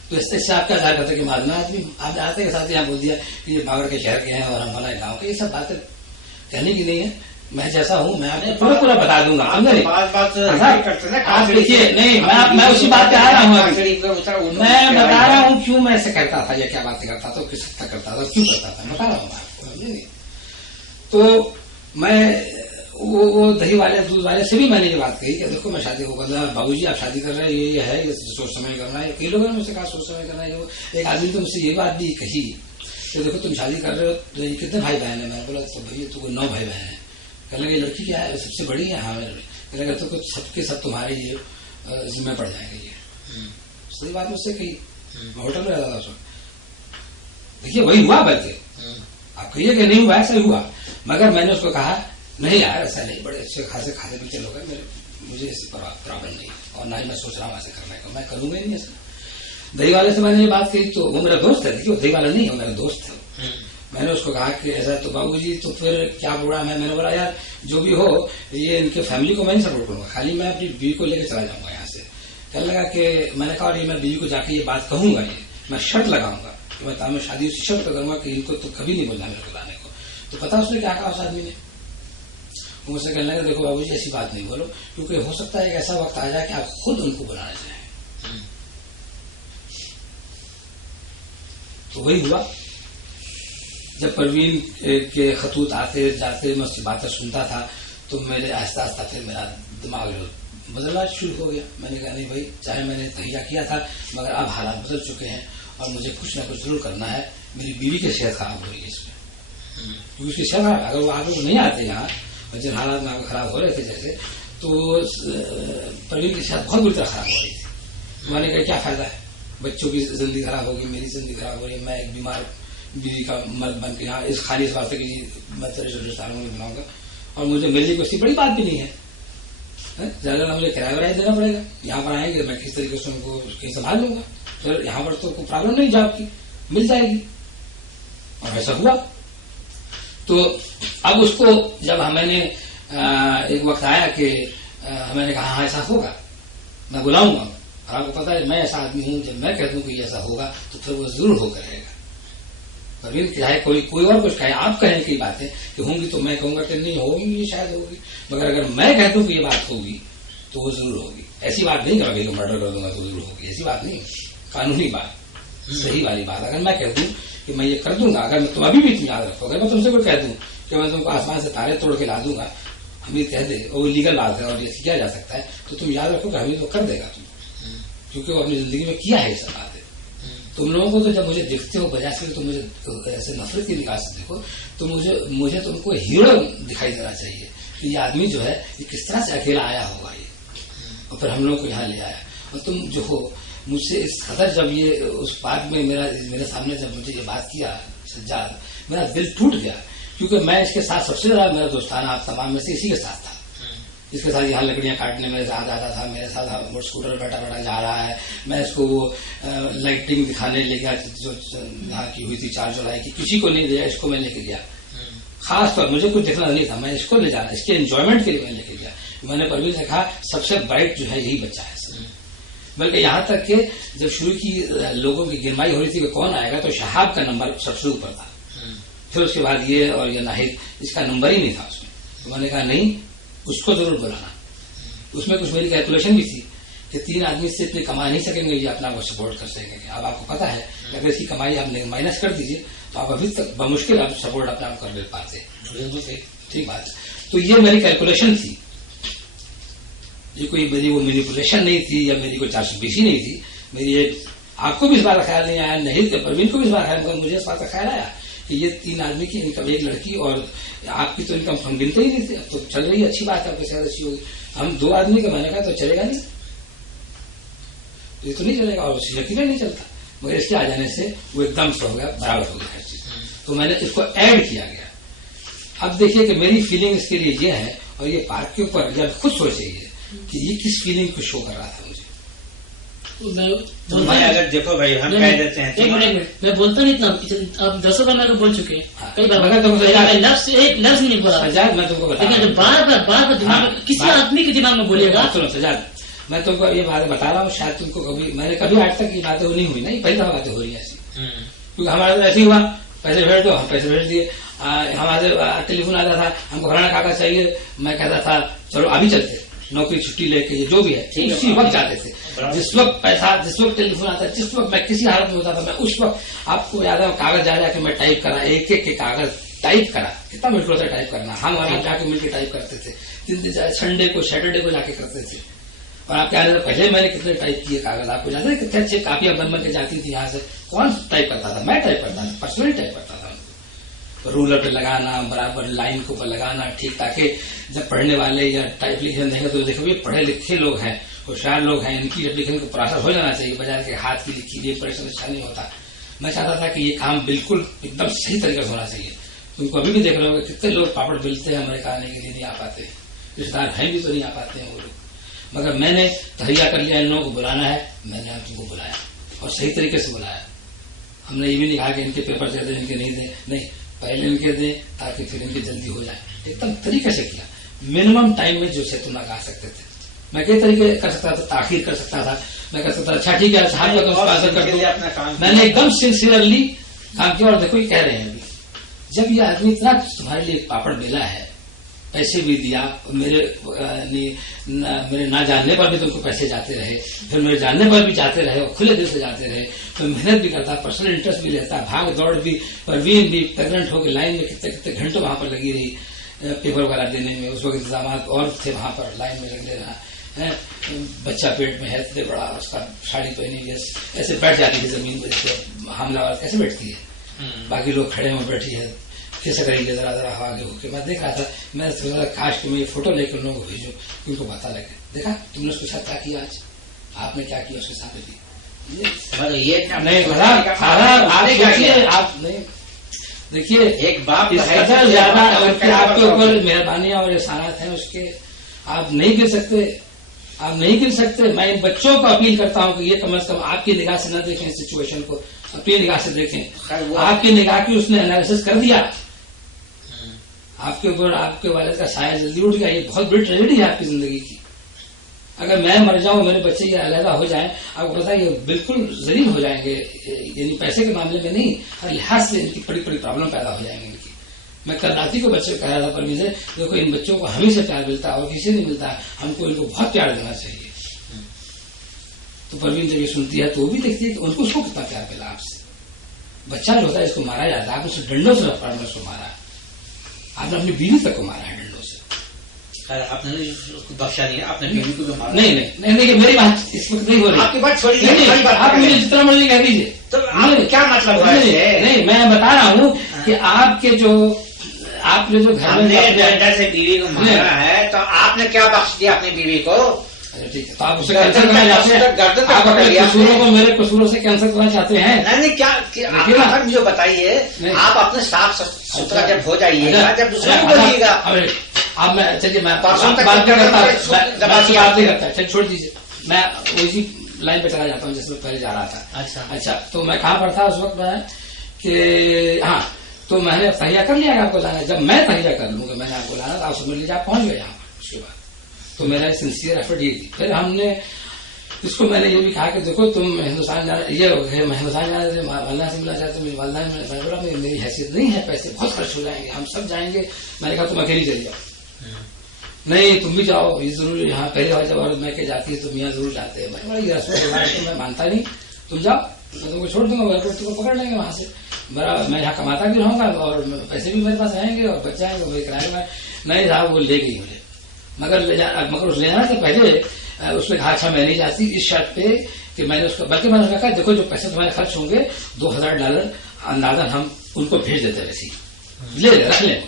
तो इससे आप क्या जाहिर करते कि मालूम आदमी आप आते के साथ यहाँ बोल दिया कि ये बागड़ के शहर के हैं और हम हमारे गाँव के, ये सब बातें कहने की नहीं है। मैं जैसा हूँ मैं आपको पूरा बता दूंगा। आप देखिए, नहीं मैं उसी बात पे आ रहा हूँ। मैं बता रहा हूँ क्यों मैं ऐसे करता था या क्या बातें करता था, किस हद तक करता था, क्यों करता था, बता रहा हूँ आपको। तो मैं वो दही वाले दूध वाले से भी मैंने ये बात कही कि देखो मैं शादी को कर रहा, बाबूजी आप शादी कर रहे हैं, ये है, ये सोच समझ करना है। कई लोगों ने मुझसे कहा सोच समझ करना है। एक आदमी तो मुझसे ये बात भी कही कि देखो तुम शादी कर रहे हो तो ये कितने भाई बहन है? मैंने बोला तो भैया तो 9 भाई बहन है। कहने लगे लड़की क्या है? सबसे बड़ी है। हाँ मेरे। कहने लगे तो कुछ सबके सब तुम्हारे ये जिम्मे पड़ जाएंगे। ये सही बात मुझसे कही। मैं होटल में रहता था उस वक्त। देखिए वही हुआ, बल्कि आप कहिए कि नहीं हुआ, ऐसा ही हुआ। मगर मैंने उसको कहा नहीं यार ऐसा नहीं, बड़े अच्छे खासे खाते पीछे लोग हैं, मुझे इससे प्रॉब्लम नहीं और ना ही मैं सोच रहा हूँ ऐसे करने का, मैं करूंगा ही नहीं ऐसा। दही वाले से मैंने ये बात कही तो वो मेरा दोस्त है। देखिए वो दही वाला नहीं है, मेरा दोस्त है। मैंने उसको कहा कि ऐसा तो बाबूजी तो फिर क्या प्रोग्राम है? मैंने बोला यार जो भी हो ये इनके फैमिली को मैं नहीं सपोर्ट करूंगा, खाली मैं अपनी बीवी को लेकर चला जाऊंगा यहाँ से। कहने लगा कि मैंने कहा ये मैं बीवी को जाके ये बात कहूंगा, ये मैं शर्त लगाऊंगा कि मैं शादी उसी शर्त करूंगा कि इनको तो कभी नहीं बोलना मेरे को लाने को। तो पता उसने क्या कहा उस आदमी ने? मुझसे कहने लगा देखो बाबूजी ऐसी बात नहीं बोलो, क्योंकि हो सकता है एक ऐसा वक्त आ जाए कि आप खुद उनको बुलाना चाहें। तो वही हुआ। जब परवीन के खतूत आते जाते मैं उसकी बातें सुनता था तो मेरे आहिस्ता आहिस्ता फिर मेरा दिमाग बदलना शुरू हो गया। मैंने कहा नहीं भाई, चाहे मैंने तहिया किया था मगर अब हालात बदल चुके हैं और मुझे कुछ ना कुछ जरूर करना है। मेरी बीवी की सेहत खराब हो रही है इसमें, क्योंकि उसकी सेहत खराब, अगर वो आगे को नहीं आते यहाँ जिन हालात में आपको खराब हो रहे थे जैसे, तो परवीन की सेहत बहुत बुरी तरह खराब हो रही थी। मैंने कहा क्या फायदा है, बच्चों की जिंदगी खराब होगी, मेरी जिंदगी खराब हो रही है, मैं एक बीमार बीवी का मर्द बन के यहाँ इस खाली इस वास्ते की मैं तेरे रिश्तेदारों में बनाऊंगा और मुझे मेरे लिए कोई बड़ी बात भी नहीं है। ज्यादा मुझे किराया वराया देना पड़ेगा, यहाँ पर आएंगे मैं किस तरीके से उनको कहीं संभाल लूंगा, फिर यहाँ पर तो कोई प्रॉब्लम नहीं, जॉब की मिल जाएगी। और ऐसा हुआ। तो अब उसको जब मैंने एक वक्त आया कि मैंने कहा हाँ ऐसा होगा, मैं बुलाऊंगा। और आपको पता है मैं ऐसा आदमी हूं, जब मैं कह दूं कि ऐसा होगा तो फिर वो जरूर होकर रहेगा। परवीन चाहे कोई और कुछ कहे, आप कहें की बातें कि होंगी तो मैं कहूंगा कि नहीं होगी, शायद होगी, मगर अगर मैं कह दूं कि ये बात होगी तो वो जरूर होगी। ऐसी बात नहीं कि मैं मर्डर कर दूंगा तो जरूर होगी, ऐसी बात नहीं, कानूनी बात, सही वाली बात। अगर मैं कह दूं कि मैं ये कर दूंगा, अगर तुम अभी भी तुम याद रखो, अगर मैं तुमसे कोई कह दूं कि मैं तुमको आसमान से तारे तोड़ के ला दूंगा, हमें कह दे, वो लीगल बात है और ये किया जा सकता है, तो तुम याद रखो कि हमें तो कर देगा तुम, क्योंकि वो अपनी जिंदगी में किया है ये सब बातें। तुम लोगों को तो जब मुझे देखते हो बजाय से तो मुझे ऐसे नफरत की निगाह से देखो, तो मुझे तुमको हीरो दिखाई देना चाहिए कि ये आदमी जो है ये किस तरह से अकेला आया होगा ये, और फिर हम लोगों को यहाँ ले आया। और तुम जो हो मुझसे इस कदर जब ये उस बात में मेरे सामने जब मुझे ये बात किया सज्जाद, मेरा दिल टूट गया, क्योंकि मैं इसके साथ सबसे ज्यादा मेरा दोस्ताना आप तमाम में से इसी के साथ था इसके साथ यहाँ लकड़ियां काटने मेरे साथ आता था, मेरे साथ वो स्कूटर बैठा बैठा जा रहा है। मैं इसको वो लाइटिंग दिखाने ले गया जो यहाँ की हुई थी 4 जुलाई की, किसी को नहीं दिया, इसको मैं लेके गया। खास तौर मुझे कुछ देखना नहीं था, मैं इसको ले जाना, इसके एंजॉयमेंट के लिए मैं लेके गया। मैंने परवीन से कहा सबसे ब्राइट जो है यही बच्चा है। बल्कि यहाँ तक कि जब शुरू की लोगों की गिरमाई हो रही थी कि कौन आएगा, तो शहाब का नंबर सबसे ऊपर था, फिर उसके बाद ये और ये नाहिद, इसका नंबर ही नहीं था उसमें। तो मैंने कहा नहीं, उसको जरूर बुलाना। उसमें कुछ मेरी कैलकुलेशन भी थी कि 3 आदमी से इतने कमा नहीं सकेंगे ये अपना को सपोर्ट कर सकेंगे। अब आपको पता है अगर इसकी कमाई आप माइनस कर दीजिए तो आप अभी तक बमुश्किल आप सपोर्ट अपने आप कर ले पाते। ठीक बात है। तो ये मेरी कैलकुलेशन थी, ये कोई मेरी वो मैनिपुलेशन नहीं थी या मेरी कोई चाशबीसी नहीं थी। मेरी एक, आपको भी इस बात का ख्याल नहीं आया, नहीं परवीन को भी इस बात ख्याल, मुझे इस बात का ख्याल आया कि ये 3 आदमी की इनकम, एक लड़की और आपकी तो इनकम हम गिनते ही नहीं थे। अब तो चल रही है, अच्छी बात है, आपकी सेहत अच्छी होगी। हम 2 आदमी का मैंने कहा तो चलेगा नहीं, ये तो नहीं चलेगा, और यकीन नहीं चलता। मगर इसके आ जाने से वो एकदम से हो गया, बराबर हो गया हर चीज। तो मैंने इसको ऐड किया गया। अब देखिए कि मेरी फीलिंग इसके लिए ये है, और ये पार्क के ऊपर जब खुद सोचिए कि ये किस फीलिंग को शो कर रहा था मुझे। तो मैं अगर देखो भाई हम कह देते हैं, एक मिनट मैं बोलता नहीं इतना, आप 10 बार मेरे को बोल चुके हैं कई बार, एक लफ्ज नहीं बोला सजाद, मैं तुमको बता रहा हूँ, बार दिमाग किसी आदमी के दिमाग में बोलिएगा। सुनो सजाद, मैं तुमको ये बात बता रहा हूँ, शायद तुमको कभी, मैंने कभी आज तक ये बातें नहीं हुई ना, ये पहली दफा बातें हो रही है ऐसी। क्योंकि हमारे साथ ऐसे ही हुआ, पैसे भेज दो, हम पैसे भेज दिए। हमारे टेलीफोन आता था, हमको फलाना कागज चाहिए, मैं कहता था चलो अभी चलते, नौकरी छुट्टी लेके, ये जो भी है उसी वक्त जाते थे। जिस वक्त पैसा, जिस वक्त टेलीफोन आता, जिस वक्त मैं किसी हालत में होता था, मैं उस वक्त, आपको याद है कागज जा जाके मैं टाइप करा, एक एक के कागज टाइप करा, कितना मुश्किल होता है टाइप करना। हम वहां जाके मिलकर टाइप करते थे, 3 दिन संडे को सैटरडे को जाके करते थे। और आपके आने से पहले मैंने कितने टाइप किए कागज, आपको जानते हैं कितने अच्छे कापियां बन के जाती थी यहाँ से। कौन टाइप करता था? मैं टाइप करता था, पर्सनली टाइप करता था। रूलर पे लगाना, बराबर लाइन के ऊपर लगाना, ठीक, ताकि जब पढ़ने वाले या टाइप लिखने देंगे तो देखो ये पढ़े लिखे लोग हैं, होशियार लोग हैं, इनकी जब लिखने को प्रयास हो जाना चाहिए, बजाय के हाथ की लिखी ये परेशान अच्छा नहीं होता। मैं चाहता था कि ये काम बिल्कुल एकदम सही तरीके से होना चाहिए। तुमको अभी भी देख रहे हो कितने लोग पापड़ बेलते हैं, अमेरिका आने के लिए नहीं आ पाते, रिश्तेदार हैं भी तो नहीं आ पाते हैं वो लोग। मगर मैंने तहैया कर लिया इन लोगों को बुलाना है, मैंने आप तुमको बुलाया और सही तरीके से बुलाया। हमने ये भी नहीं कहा कि इनके पेपर दे दें, इनके नहीं दे, नहीं, पहले इनके दें ताकि फिर इनकी जल्दी हो जाए। एकदम तरीके से किया, मिनिमम टाइम में जो से तुम लगा सकते थे। मैं कई तरीके कर सकता था, ताखिर कर सकता था, मैं कर सकता था अच्छा ठीक है साहब का तुम स्पॉन्सर कर दो। मैंने एकदम सिंसियरली काम किया। और देखो ये कह रहे हैं अभी, जब ये आदमी इतना तुम्हारे लिए पापड़ बेला है, पैसे भी दिया, मेरे ना जानने पर भी तुमको पैसे जाते रहे, फिर मेरे जानने पर भी जाते रहे और खुले दिल से जाते रहे, तो मेहनत भी करता, पर्सनल इंटरेस्ट भी लेता, भाग दौड़ भी, परवीन भी प्रेगनेंट होकर लाइन में कितने कितने घंटों वहां पर लगी रही पेपर वगैरह देने में। उस वक्त इंतजाम और थे वहां पर लाइन में लगे रहा है। बच्चा पेट में है, इतने बड़ा, उसका साड़ी पहनी हुई ऐसे बैठ जाती है जमीन पर, जैसे हमलावर कैसे बैठती है, बाकी लोग खड़े में बैठी है, कैसे करेंगे, जरा जरा आगे होके। मैं देख रहा था, मैं सोचा काश कि मैं ये फोटो लेकर उन लोगों को भेजूं, उनको पता लगे। देखा तुमने उसके साथ क्या किया, आज आपने क्या किया उसके साथ भी, ये नहीं आप देखिए, आप नहीं देखिए, एक बाप इसका ज्यादा आपके ऊपर मेहरबानियां और एहसानात हैं उसके, आप नहीं गिर सकते, आप नहीं गिर सकते। मैं इन बच्चों को अपील करता हूं कि ये कम से कम आपकी निगाह से न देखें सिचुएशन को, अपनी निगाह से देखें। आपकी निगाह की उसने एनालिसिस कर दिया, आपके ऊपर आपके वाले का साया जल्दी उठ गया। ये बहुत बड़ी ट्रेजेडी है आपकी जिंदगी की। अगर मैं मर जाऊं, मेरे बच्चे ये अलहदा हो जाएं, आपको पता है ये बिल्कुल जलील हो जाएंगे, यानी पैसे के मामले में नहीं, हर लिहाज से इनकी बड़ी बड़ी प्रॉब्लम पैदा हो जाएंगी इनकी। मैं कल रात को बच्चे कह रहा था परवीन से, देखो इन बच्चों को हमी से प्यार मिलता है और किसी नहीं मिलता, हमको इनको बहुत प्यार देना चाहिए। तो परवीन जब ये सुनती है तो वो भी देखती है कि उनको उसको कितना प्यार मिला आपसे। बच्चा जो होता है इसको मारा जाता है, आपने उसे डंडों से पकड़ने उसको मारा, आपने अपनी बीवी तक को मारा है डंडों से। आपने उसको बख्शा नहीं, आपने बीवी को भी मारा। नहीं नहीं नहीं, देखिए मेरी बात इस वक्त नहीं हो रही, आपकी बात छोड़िए, आप मुझे जितना मर्जी कह दीजिए, तो क्या मतलब है? नहीं, मैं बता रहा हूँ कि आपके जो आपने जो घर में डंडा से बीवी को मारा है, तो आपने क्या बख्श दिया अपनी बीवी को? ठीक है, तो आप उसे कैंसर करना चाहते हैं, आप अपने कसूरों को मेरे कसूरों से कैंसर करना चाहते हैं? नहीं, क्या मुझे बताइए, आप अपने साफ सुथरा जब हो जाइएगा, जब दूसरे को बोलिएगा। अब मैं चलिए मैं परसों तक बात नहीं करता। करता, चलिए छोड़ दीजिए, मैं उसी लाइन पे चला जाता हूँ जिसमें पहले जा रहा था। अच्छा, तो मैं कहाँ पर था उस वक्त मैं कि हाँ, तो मैंने तहिया कर लिया आपको लाना। जब मैं तहिया कर लूंगा, मैंने आपको लाना तो आप समझ लीजिए आप पहुंच गए यहाँ पर। उसके बाद तो मेरा सिंसियर एफर्ट ये थी। फिर हमने इसको मैंने ये भी कहा कि देखो तुम हिंदुस्तान जाना, ये मैं हिंदुस्तान जाना थे, वालदा से मिलना चाहते, मेरी वालदा ने बोला मेरी हैसियत नहीं है, पैसे बहुत खर्च हो जाएंगे, हम सब जाएंगे। मैंने कहा तुम अकेली चली जाओ। नहीं तुम भी जाओ, ये जरूर यहाँ पहली बार जब औरत मैं के जाती है तो मियाँ जरूर जाते हैं। मैं मानता नहीं, तुम जाओ, मैं तुमको छोड़ दूंगा, एयरपोर्ट तुमको पकड़ लेंगे वहां से। मैं यहाँ कमाता भी रहूंगा और पैसे भी मेरे पास आएंगे और बच्चे आएंगे, वही कराएंगे। नहीं साहब वो ले गई मुझे, मगर उस ले जाने से पहले उसने कहा अच्छा मैं नहीं जाती इस शर्त पे कि मैंने उसको, बल्कि मैंने उसका कहा देखो जो पैसे तुम्हारे खर्च होंगे $2000 अंदाजा हम उनको भेज देते वैसे ले रख लें।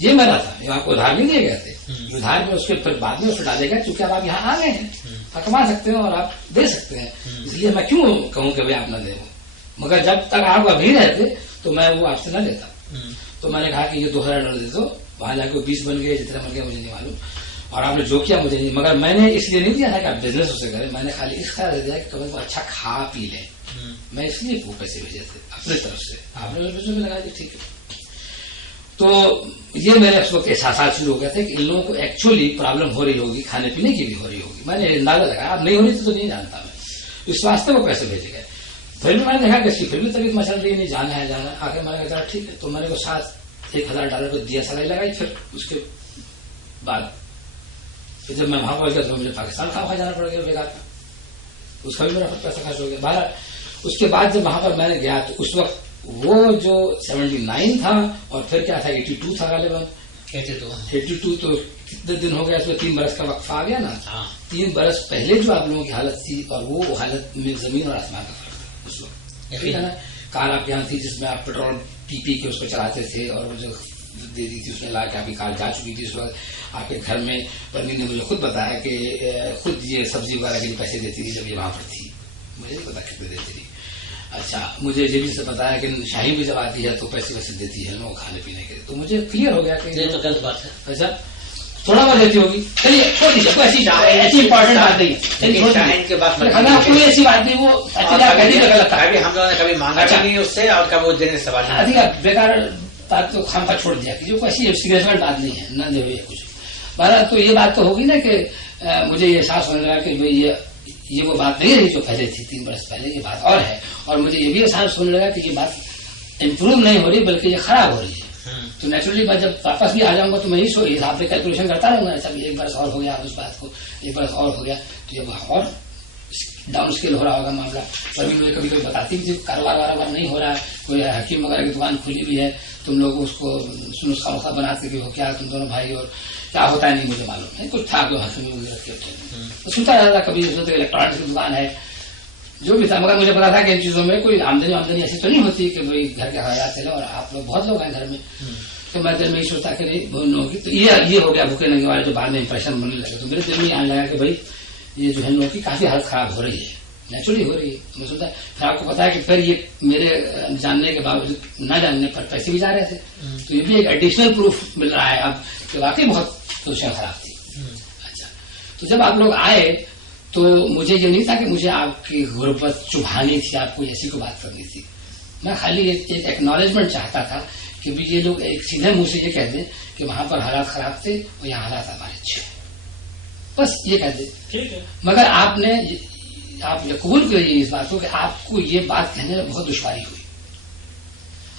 ये मेरा था, ये आपको उधार नहीं दिए गए थे, उधार में उसके बाद में उसको डालेगा, क्योंकि अब आप यहाँ आ गए हैं, आप कमा सकते हो और आप दे सकते हैं, इसलिए मैं क्यों कहूँ कि भाई आप न दे। मगर जब तक आप अभी रहते तो मैं वो आपसे न लेता। तो मैंने कहा कि ये $2000 दे दो, वहां जाके 20 बन गए, जितने बन गए मुझे नहीं मालूम, और आपने जो किया मुझे नहीं। मगर मैंने इसलिए नहीं दिया था कि आप बिजनेस उसे करें, मैंने खाली इस ख्याल से दिया कि कभी वो अच्छा खा पी ले, मैं इसलिए वो पैसे भेजे थे अपनी तरफ से, आपने बिजनेस में लगा दिया, ठीक है। तो ये मेरे उस वक्त एहसास शुरू हो गया था कि इन लोगों को एक्चुअली प्रॉब्लम हो रही होगी, खाने पीने की भी हो रही होगी। मैंने अंदाजा लगाया, अब नहीं हो रही तो नहीं जानता मैं, इस वास्ते वो पैसे भेजे गए। फिर भी मैंने देखा कि इसकी फिर भी तबीयत मचल रही नहीं, जाना है जाना। आखिर मैंने कहा ठीक है, तो मैंने को $1000 को दिया, सगाई लगाई। फिर उसके बाद फिर जब मैं वहां पहुंच गया तो मुझे पाकिस्तान खा जाना पड़ गया बेकार का, उसका भी मेरा पैसा खर्च हो गया। बहरहाल उसके बाद जब वहां पर मैंने गया तो उस वक्त वो जो 79 था और फिर क्या था 82 था गालिबन, 82 तो कितने दिन हो गया, इसमें 3 बरस का वक्फा आ गया ना। 3 बरस पहले जो आप लोगों की हालत थी और वो हालत में जमीन और आसमान का फर्क था उस वक्त। ठीक है ना, कार आपके यहाँ थी जिसमें आप पेट्रोल पी के उसको चलाते थे और वो जो दे दी थी उसने ला के आपकी कार जा चुकी थी उस वक्त। आपके घर में पत्नी ने मुझे खुद बताया कि खुद ये सब्जी वगैरह के लिए पैसे देती थी जब ये वहां पर थी, मुझे नहीं पता कितने देती थी। अच्छा, मुझे ये भी से बताया कि शाही भी जब आती है तो पैसे वैसे देती है लोग खाने पीने के लिए, तो मुझे क्लियर हो गया कि ये तो गलत बात है। अच्छा, थोड़ा बहुत देती होगी, चलिए छोड़ दीजिए, कोई ऐसी इंपॉर्टेंट बात नहीं, कोई ऐसी बात नहीं। वो कभी हम लोगों ने कभी मांगा नहीं उससे और कभी वो देने सवाल नहीं, बेकार बात तो खाम छोड़ दिया कि जो ऐसी सीरियस बात नहीं है, न दे कुछ। बहरहाल तो ये बात तो होगी ना कि मुझे ये एहसास होने लगा कि भाई ये वो बात नहीं रही जो पहले थी 3 बरस पहले, ये बात और है। और मुझे ये भी एहसास होने लगा कि ये बात इम्प्रूव नहीं हो रही बल्कि ये खराब हो रही है। तो नेचुरली मैं जब वापस भी आ जाऊंगा तो मैं इस हिसाब से कैलकुलेशन करता रहूंगा, सब 1 बरस और हो गया, उस बात को 1 बरस और हो गया, तो ये और डाउन स्केल हो रहा होगा मामला। कभी मुझे कभी कभी बताती भी थी कारोबार वारोबार नहीं हो रहा है, कोई हकीम वगैरह की दुकान खुली भी है, तुम लोग उसको नुस्खा वुस्खा बनाते कि हो क्या तुम दोनों भाई, और क्या होता है नहीं मुझे मालूम है, कुछ था जो हकीम तो सुनता रहता था। कभी तो इलेक्ट्रॉनिक्स की दुकान है, जो भी था, मगर मुझे पता था कि इन चीजों में कोई आमदनी ऐसी तो नहीं होती कि भाई घर के हालात चले और आप लोग बहुत लोग हैं घर में। तो मैं दिल में ये सोचता कि नहीं होगी। तो ये हो गया भूखे नंगे वाले जो बाद में इंप्रेशन बनने लगे, तो मेरे दिल में आने लगा कि भाई ये जो है लोगों की काफी हालत खराब हो रही है, नेचुरली हो रही है। तो मैं सोचता फिर आपको पता है कि फिर ये मेरे जानने के बावजूद न जानने पर पैसे भी जा रहे थे, तो ये भी एक एडिशनल प्रूफ मिल रहा है अब कि वाकई बहुत पोजीशन खराब थी। अच्छा, तो जब आप लोग आए तो मुझे ये नहीं था कि मुझे आपकी गुर्बत चुभानी थी, आपको ऐसी को बात करनी थी। मैं खाली एक एक्नॉलेजमेंट चाहता था कि भी ये लोग एक सीधे मुंह से ये कह दें कि वहां पर हालात खराब थे और यहाँ हालात हमारे अच्छे, बस ये कह दे। ठीक है, मगर आपने आप कबूल करिए इस बात को कि आपको ये बात कहने में बहुत दुश्वारी हुई।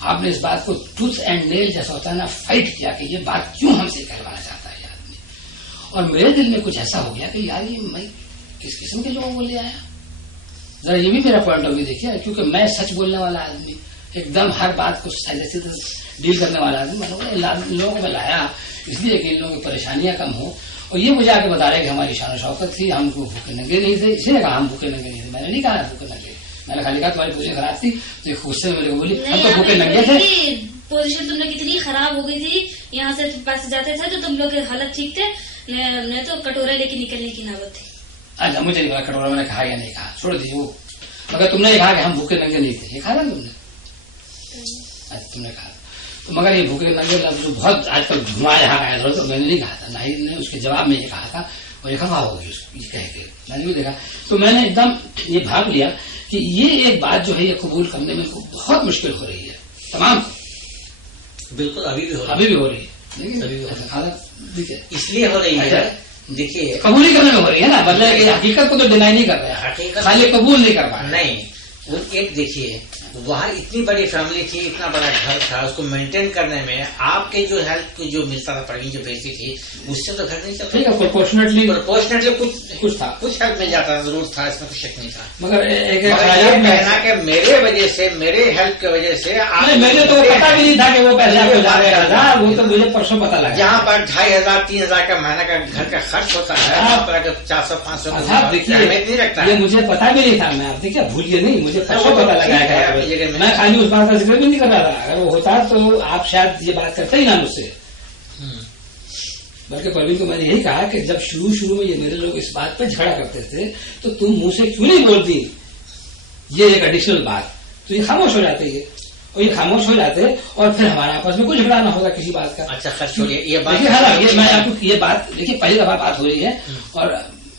आपने इस बात को टूथ एंड नेल जैसा होता है ना, फाइट किया कि ये बात क्यों हमसे कहलवाना चाहता है ये आदमी। और मेरे दिल में कुछ ऐसा हो गया कि यार ये मैं किस किस्म के लोगों को ले आया, जरा ये भी मेरा पॉइंट ऑफ व्यू देखिए, क्योंकि मैं सच बोलने वाला आदमी, एकदम हर बात को सीधे डील करने वाला आदमी, मैंने लोगों को लाया इसलिए कि इन लोगों की परेशानियां कम हो। और ये मुझे आके बता रहे कि हमारी शान शौकत थी, हमको भूखे नंगे नहीं थे, इसी ने कहा हम भूखे नंगे नहीं थे। मैंने नहीं कहा भूखे नंगे, मैंने खाली कहा तुम्हारी पोजीशन खराब थी, तो गुस्से में मेरे को बोली हम तो भूखे नंगे थे। पोजीशन तुम लोग कितनी खराब हो गई थी, यहाँ से पैसे जाते थे तो तुम लोग की हालत ठीक थे, मैं तो कटोरा लेके निकलने की नौबत थी। अच्छा, मुझे नहीं पता कटोरा मैंने कहा या नहीं कहा, छोड़ दीजिए वो। मगर तुमने कहा कि हम भूखे नंगे नहीं थे, ये कहा ना तुमने? अच्छा, तुमने कहा तो मगर ये भूखे नंगे जो बहुत आजकल घुमा यहाँ आया तो मैंने नहीं कहा था, नाहिद ने उसके जवाब में ये कहा था और ये खफा हो गई उसको ये कह के, मैंने भी देखा। तो मैंने एकदम ये भाग लिया कि ये एक बात जो है ये कबूल करने में बहुत मुश्किल हो रही है तमाम को। बिल्कुल अभी भी हो रही है लेकिन हालत इसलिए हो रही है, देखिए कबूल करने में हो रही है ना, बदले की हकीकत को तो डिनाई नहीं कर रहे हैं, खाली कबूल नहीं कर पा रहे। नहीं, वो एक देखिए वहाँ इतनी बड़ी फैमिली थी, इतना बड़ा घर था, उसको मेंटेन करने में आपके जो हेल्प जो मिलता था, परवीन जो भेजती थी, उससे तो घर नहीं चलता। ठीक है, प्रोपोर्शनेटली कुछ था, कुछ हेल्प मिल जाता था, जरूर था, इसमें कुछ शक नहीं था। मगर कहना कि मेरे वजह से, मेरे हेल्प की वजह से मैंने तो पता भी नहीं था कि वो पैसा वो तो मुझे परसों पता लगा। जहाँ पर 2500 3000 का महीना का घर का खर्च होता है, वहाँ पर 400 500 नहीं रखता। ये मुझे पता भी नहीं था, मैं आप देखिए भूलिए नहीं, मुझे परसों पता लगा। मैं खाली उस बात का जिक्र भी नहीं कर रहा था, अगर वो होता तो आप शायद ये बात करते ही ना मुझसे। बल्कि परवीन को मैंने यही कहा कि जब शुरू में ये मेरे लोग इस बात पर झगड़ा करते थे तो तुम मुंह से क्यों नहीं बोलती ये एक एडिशनल बात, तो ये खामोश हो जाते ये, और ये खामोश हो जाते और फिर हमारा आपस में कुछ झगड़ा ना होगा किसी बात का। अच्छा खर्च छोड़िए ये बात, मैं आपको ये बात देखिए पहली दफा बात हो रही है और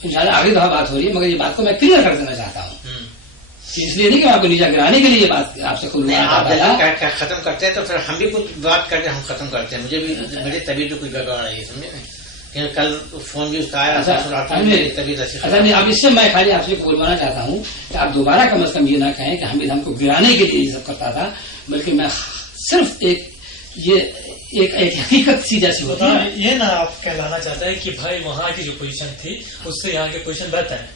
इंशाल्लाह अगली दफा बात हो रही है, मगर ये बात को मैं क्लियर कर देना चाहता हूँ, इसलिए नहीं कि आपको नीचा गिराने के लिए ये बात आपसे खत्म करते हैं तो फिर हम भी कुछ बात करके हम खत्म करते हैं। मुझे भी मेरी तबीयत तो कुछ गड़बड़ रही है, समझे ना, कल फोन भी उसका आया। अच्छा नहीं, अब इससे मैं खाली आपसे बोलवाना चाहता हूँ कि आप दोबारा कम से कम ये ना कहें कि हामिद हमको गिराने के लिए ये सब करता था, बल्कि मैं सिर्फ एक हकीकत सी जैसी होती है। ये ना आप कहलाना चाहता है कि भाई वहाँ की जो पोजीशन थी उससे यहाँ की पोजीशन बेहतर है,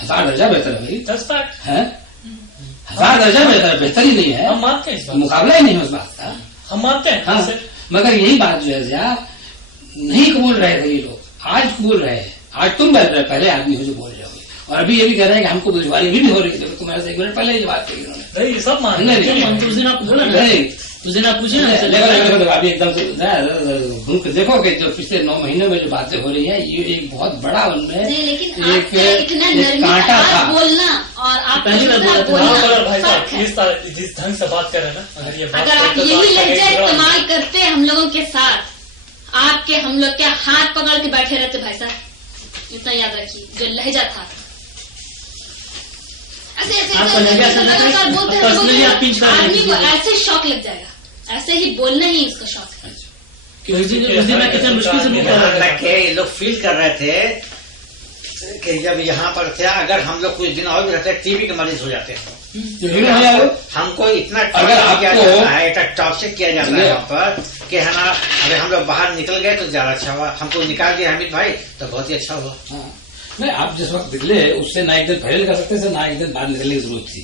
1000 दर्जा बेहतर है भाई, 10 फैक्ट है, 1000 दर्जा बेहतर ही नहीं है, हम मानते हैं इस बात, मुकाबला ही नहीं है उस बात का, हम मानते हैं। हाँ, मगर यही बात जो है नहीं कबूल रहे थे ये लोग, आज कबूल रहे हैं, आज तुम पहले आदमी हो जो बोल रहे हो, और अभी ये भी कह रहे हैं कि हमको दुश्वारी अभी भी हो रही है, तुम्हारे से 1 मिनट पहले ये बात कही उन्होंने, ये सब मान रहे हैं। उस दिन आप बोला नहीं, उस दिन आप पूछिए ना, अभी एकदम से देखो कि जो पिछले 9 महीनों में जो बातें हो रही है ये एक बहुत बड़ा उनमें एक कांटा था बोलना, और आप पहली बार बोला भाई साहब जिस ढंग से बात कर रहे हैं ना, अगर आप यही लहजा इस्तेमाल करते हम लोगों के साथ, आपके हम लोग के हाथ पकड़ के बैठे रहते भाई साहब, इतना याद रखिए जो लहजा था। आदमी को ऐसे शौक लग जाएगा, ऐसे ही बोलना ही उसका शौक है। मैं कितना मुश्किल से ये लोग फील कर रहे थे कि जब यहाँ पर थे, अगर हम लोग कुछ दिन और भी रहते टीबी के मरीज हो जाते हैं, हमको इतना टॉर्चर किया जाता है यहाँ पर कि है ना, अगर हम लोग बाहर निकल गए तो ज्यादा अच्छा हुआ, हमको निकाल दिया हामिद भाई तो बहुत ही अच्छा हुआ। नहीं, आप जिस वक्त निकले उससे ना एक दिन पहले निकल सकते थे, ना एक दिन बाद निकलने की जरूरत थी,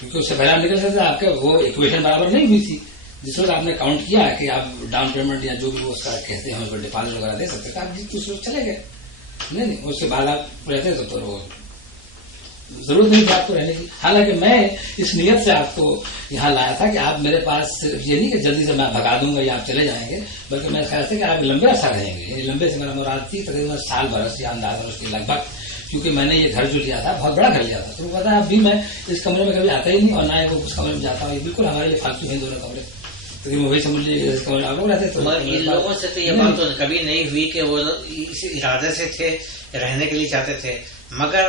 क्योंकि उससे पहले आप निकल सकते थे, आपके वो इक्वेशन बराबर नहीं हुई थी। जिस वक्त आपने काउंट किया कि आप डाउन पेमेंट या जो भी उसका कहते हैं डिपॉजिट वगैरह दे सकते थे, आप जिस वक्त चले गए, नहीं उसके बाद आप रहते तो वो जरूरत नहीं थी आपको रहने की। हालांकि मैं इस नियत से आपको यहाँ लाया था कि आप मेरे पास ये नहीं कि जल्दी से मैं भगा दूंगा या आप चले जाएंगे, बल्कि मेरे ख्याल से कि आप लंबे अर्सा रहेंगे। लंबे से मेरा मुराद थी तकरीबन साल बरस या अंदाजा उसके लगभग, क्योंकि मैंने ये घर जो लिया था बहुत बड़ा घर लिया था, तो पता है अभी मैं इस कमरे में कभी आता ही नहीं और ना ही उस कमरे में जाता हूँ, ये बिल्कुल हमारे लिए फालतू है दोनों कमरे, तो वही समझ लीजिए इस कमरे आप लोग रहते। तो इन लोगों से तो ये बात तो कभी नहीं हुई कि वो इस इरादे से थे, रहने के लिए चाहते थे, मगर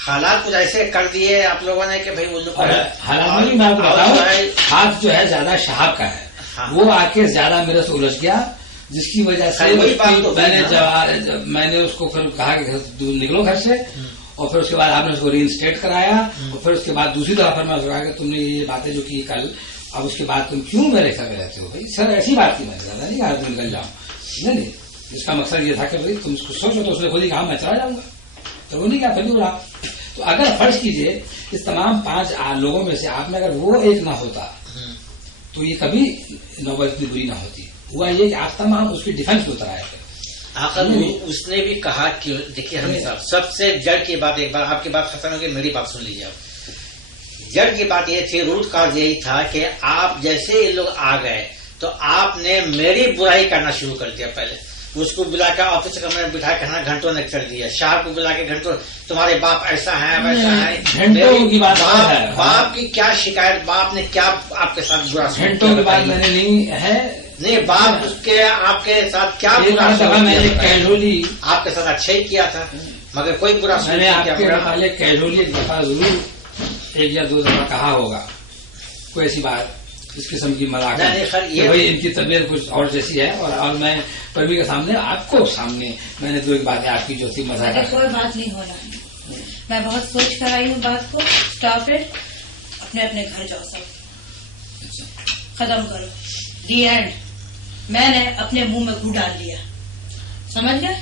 हालात कुछ ऐसे कर दिए आप लोगों ने कि भाई वो लोग हालात में मैं आपको बताऊं, हाथ जो है ज्यादा शहाब का है, हाँ। वो आके ज्यादा मेरे से उलझ गया, जिसकी वजह से मैंने उसको फिर कहा कि निकलो घर से, और फिर उसके बाद आपने उसको रीइंस्टेट कराया, और फिर उसके बाद दूसरी दफा फिर मैं कहा कि तुमने ये बातें जो की कल, अब उसके बाद तुम क्यों मेरे घर में रहते हो? भाई सर ऐसी बात की, मैं ज्यादा नहीं कहा तुम निकल जाओ, नहीं, इसका मकसद ये था कि भाई तुम उसको सोचो, तो उसने खुद ही कहा मैं चला जाऊंगा, तो वो नहीं क्या फिर उड़ा। तो अगर फर्ज कीजिए इस तमाम 5 लोगों में से आप में अगर वो एक ना होता तो ये कभी नौबत इतनी बुरी ना होती। हुआ ये कि आप तमाम उसकी डिफेंस में उतर आए थे। आखिर उसने भी कहा कि देखिए हमें साहब सबसे जड़ की बात, एक बार आपकी बात खत्म हो गई, मेरी बात सुन लीजिए आप। जड़ की बात ये थी, रूट काज यही था कि आप जैसे ये लोग आ गए तो आपने मेरी बुराई करना शुरू कर दिया पहले। उसको बुला के ऑफिस के कमरे में बिठा के ना घंटों ने कर दिया। शाह को बुला के घंटों, तुम्हारे बाप ऐसा है वैसा है। घंटों की बात है, बाप की क्या शिकायत, बाप ने क्या आपके साथ बुरा? घंटों की बात मैंने नहीं है। नहीं, बाप उसके आपके साथ क्या बुरा? मैंने कैजोली आपके साथ अच्छा ही किया था, मगर कोई बुरा मैंने आपके पहले कैजोली एक दफा जरूर 1 या 2 दफा कहा होगा, कोई ऐसी बात इस किस्म की मजाक है भाई इनकी तबीयत कुछ और जैसी है। और मैं परवी के सामने, आपको सामने मैंने 2 एक बातें आपकी जो थी मजाक। कोई बात नहीं होना, मैं बहुत सोच कर आई हूँ बात को। स्टॉप इट, अपने अपने घर जाओ, सब खत्म करो, दी एंड। मैंने अपने मुंह में घू डाल लिया, समझ गए?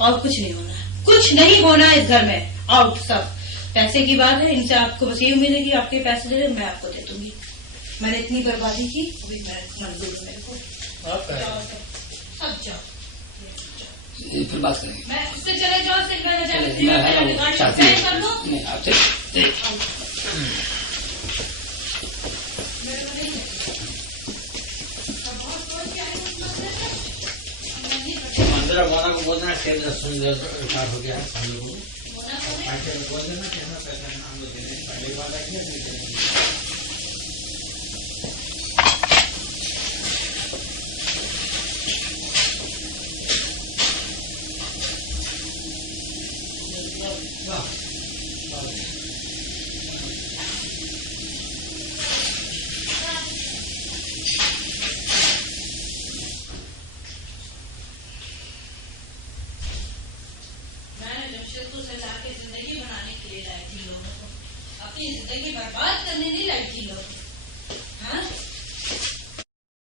और कुछ नहीं होना, कुछ नहीं होना इस घर में, आउट सब। पैसे की बात है, इनसे आपको बस ये उम्मीद है कि आपके पैसे दे दो, मैं आपको दे दूंगी। मैंने इतनी बर्बादी की, अभी मैं मंजूर हूँ मेरे को। अब जाओ, फिर बात करेंगे। मैं उससे चले जाओ, फिर मैं चाहती कर लो। नहीं आपसे मंदिरा मोना को बोलना सुन हो गया हम लोगों को बोल देना कि हमें पैसा हम लोग देने पहले वादा किया।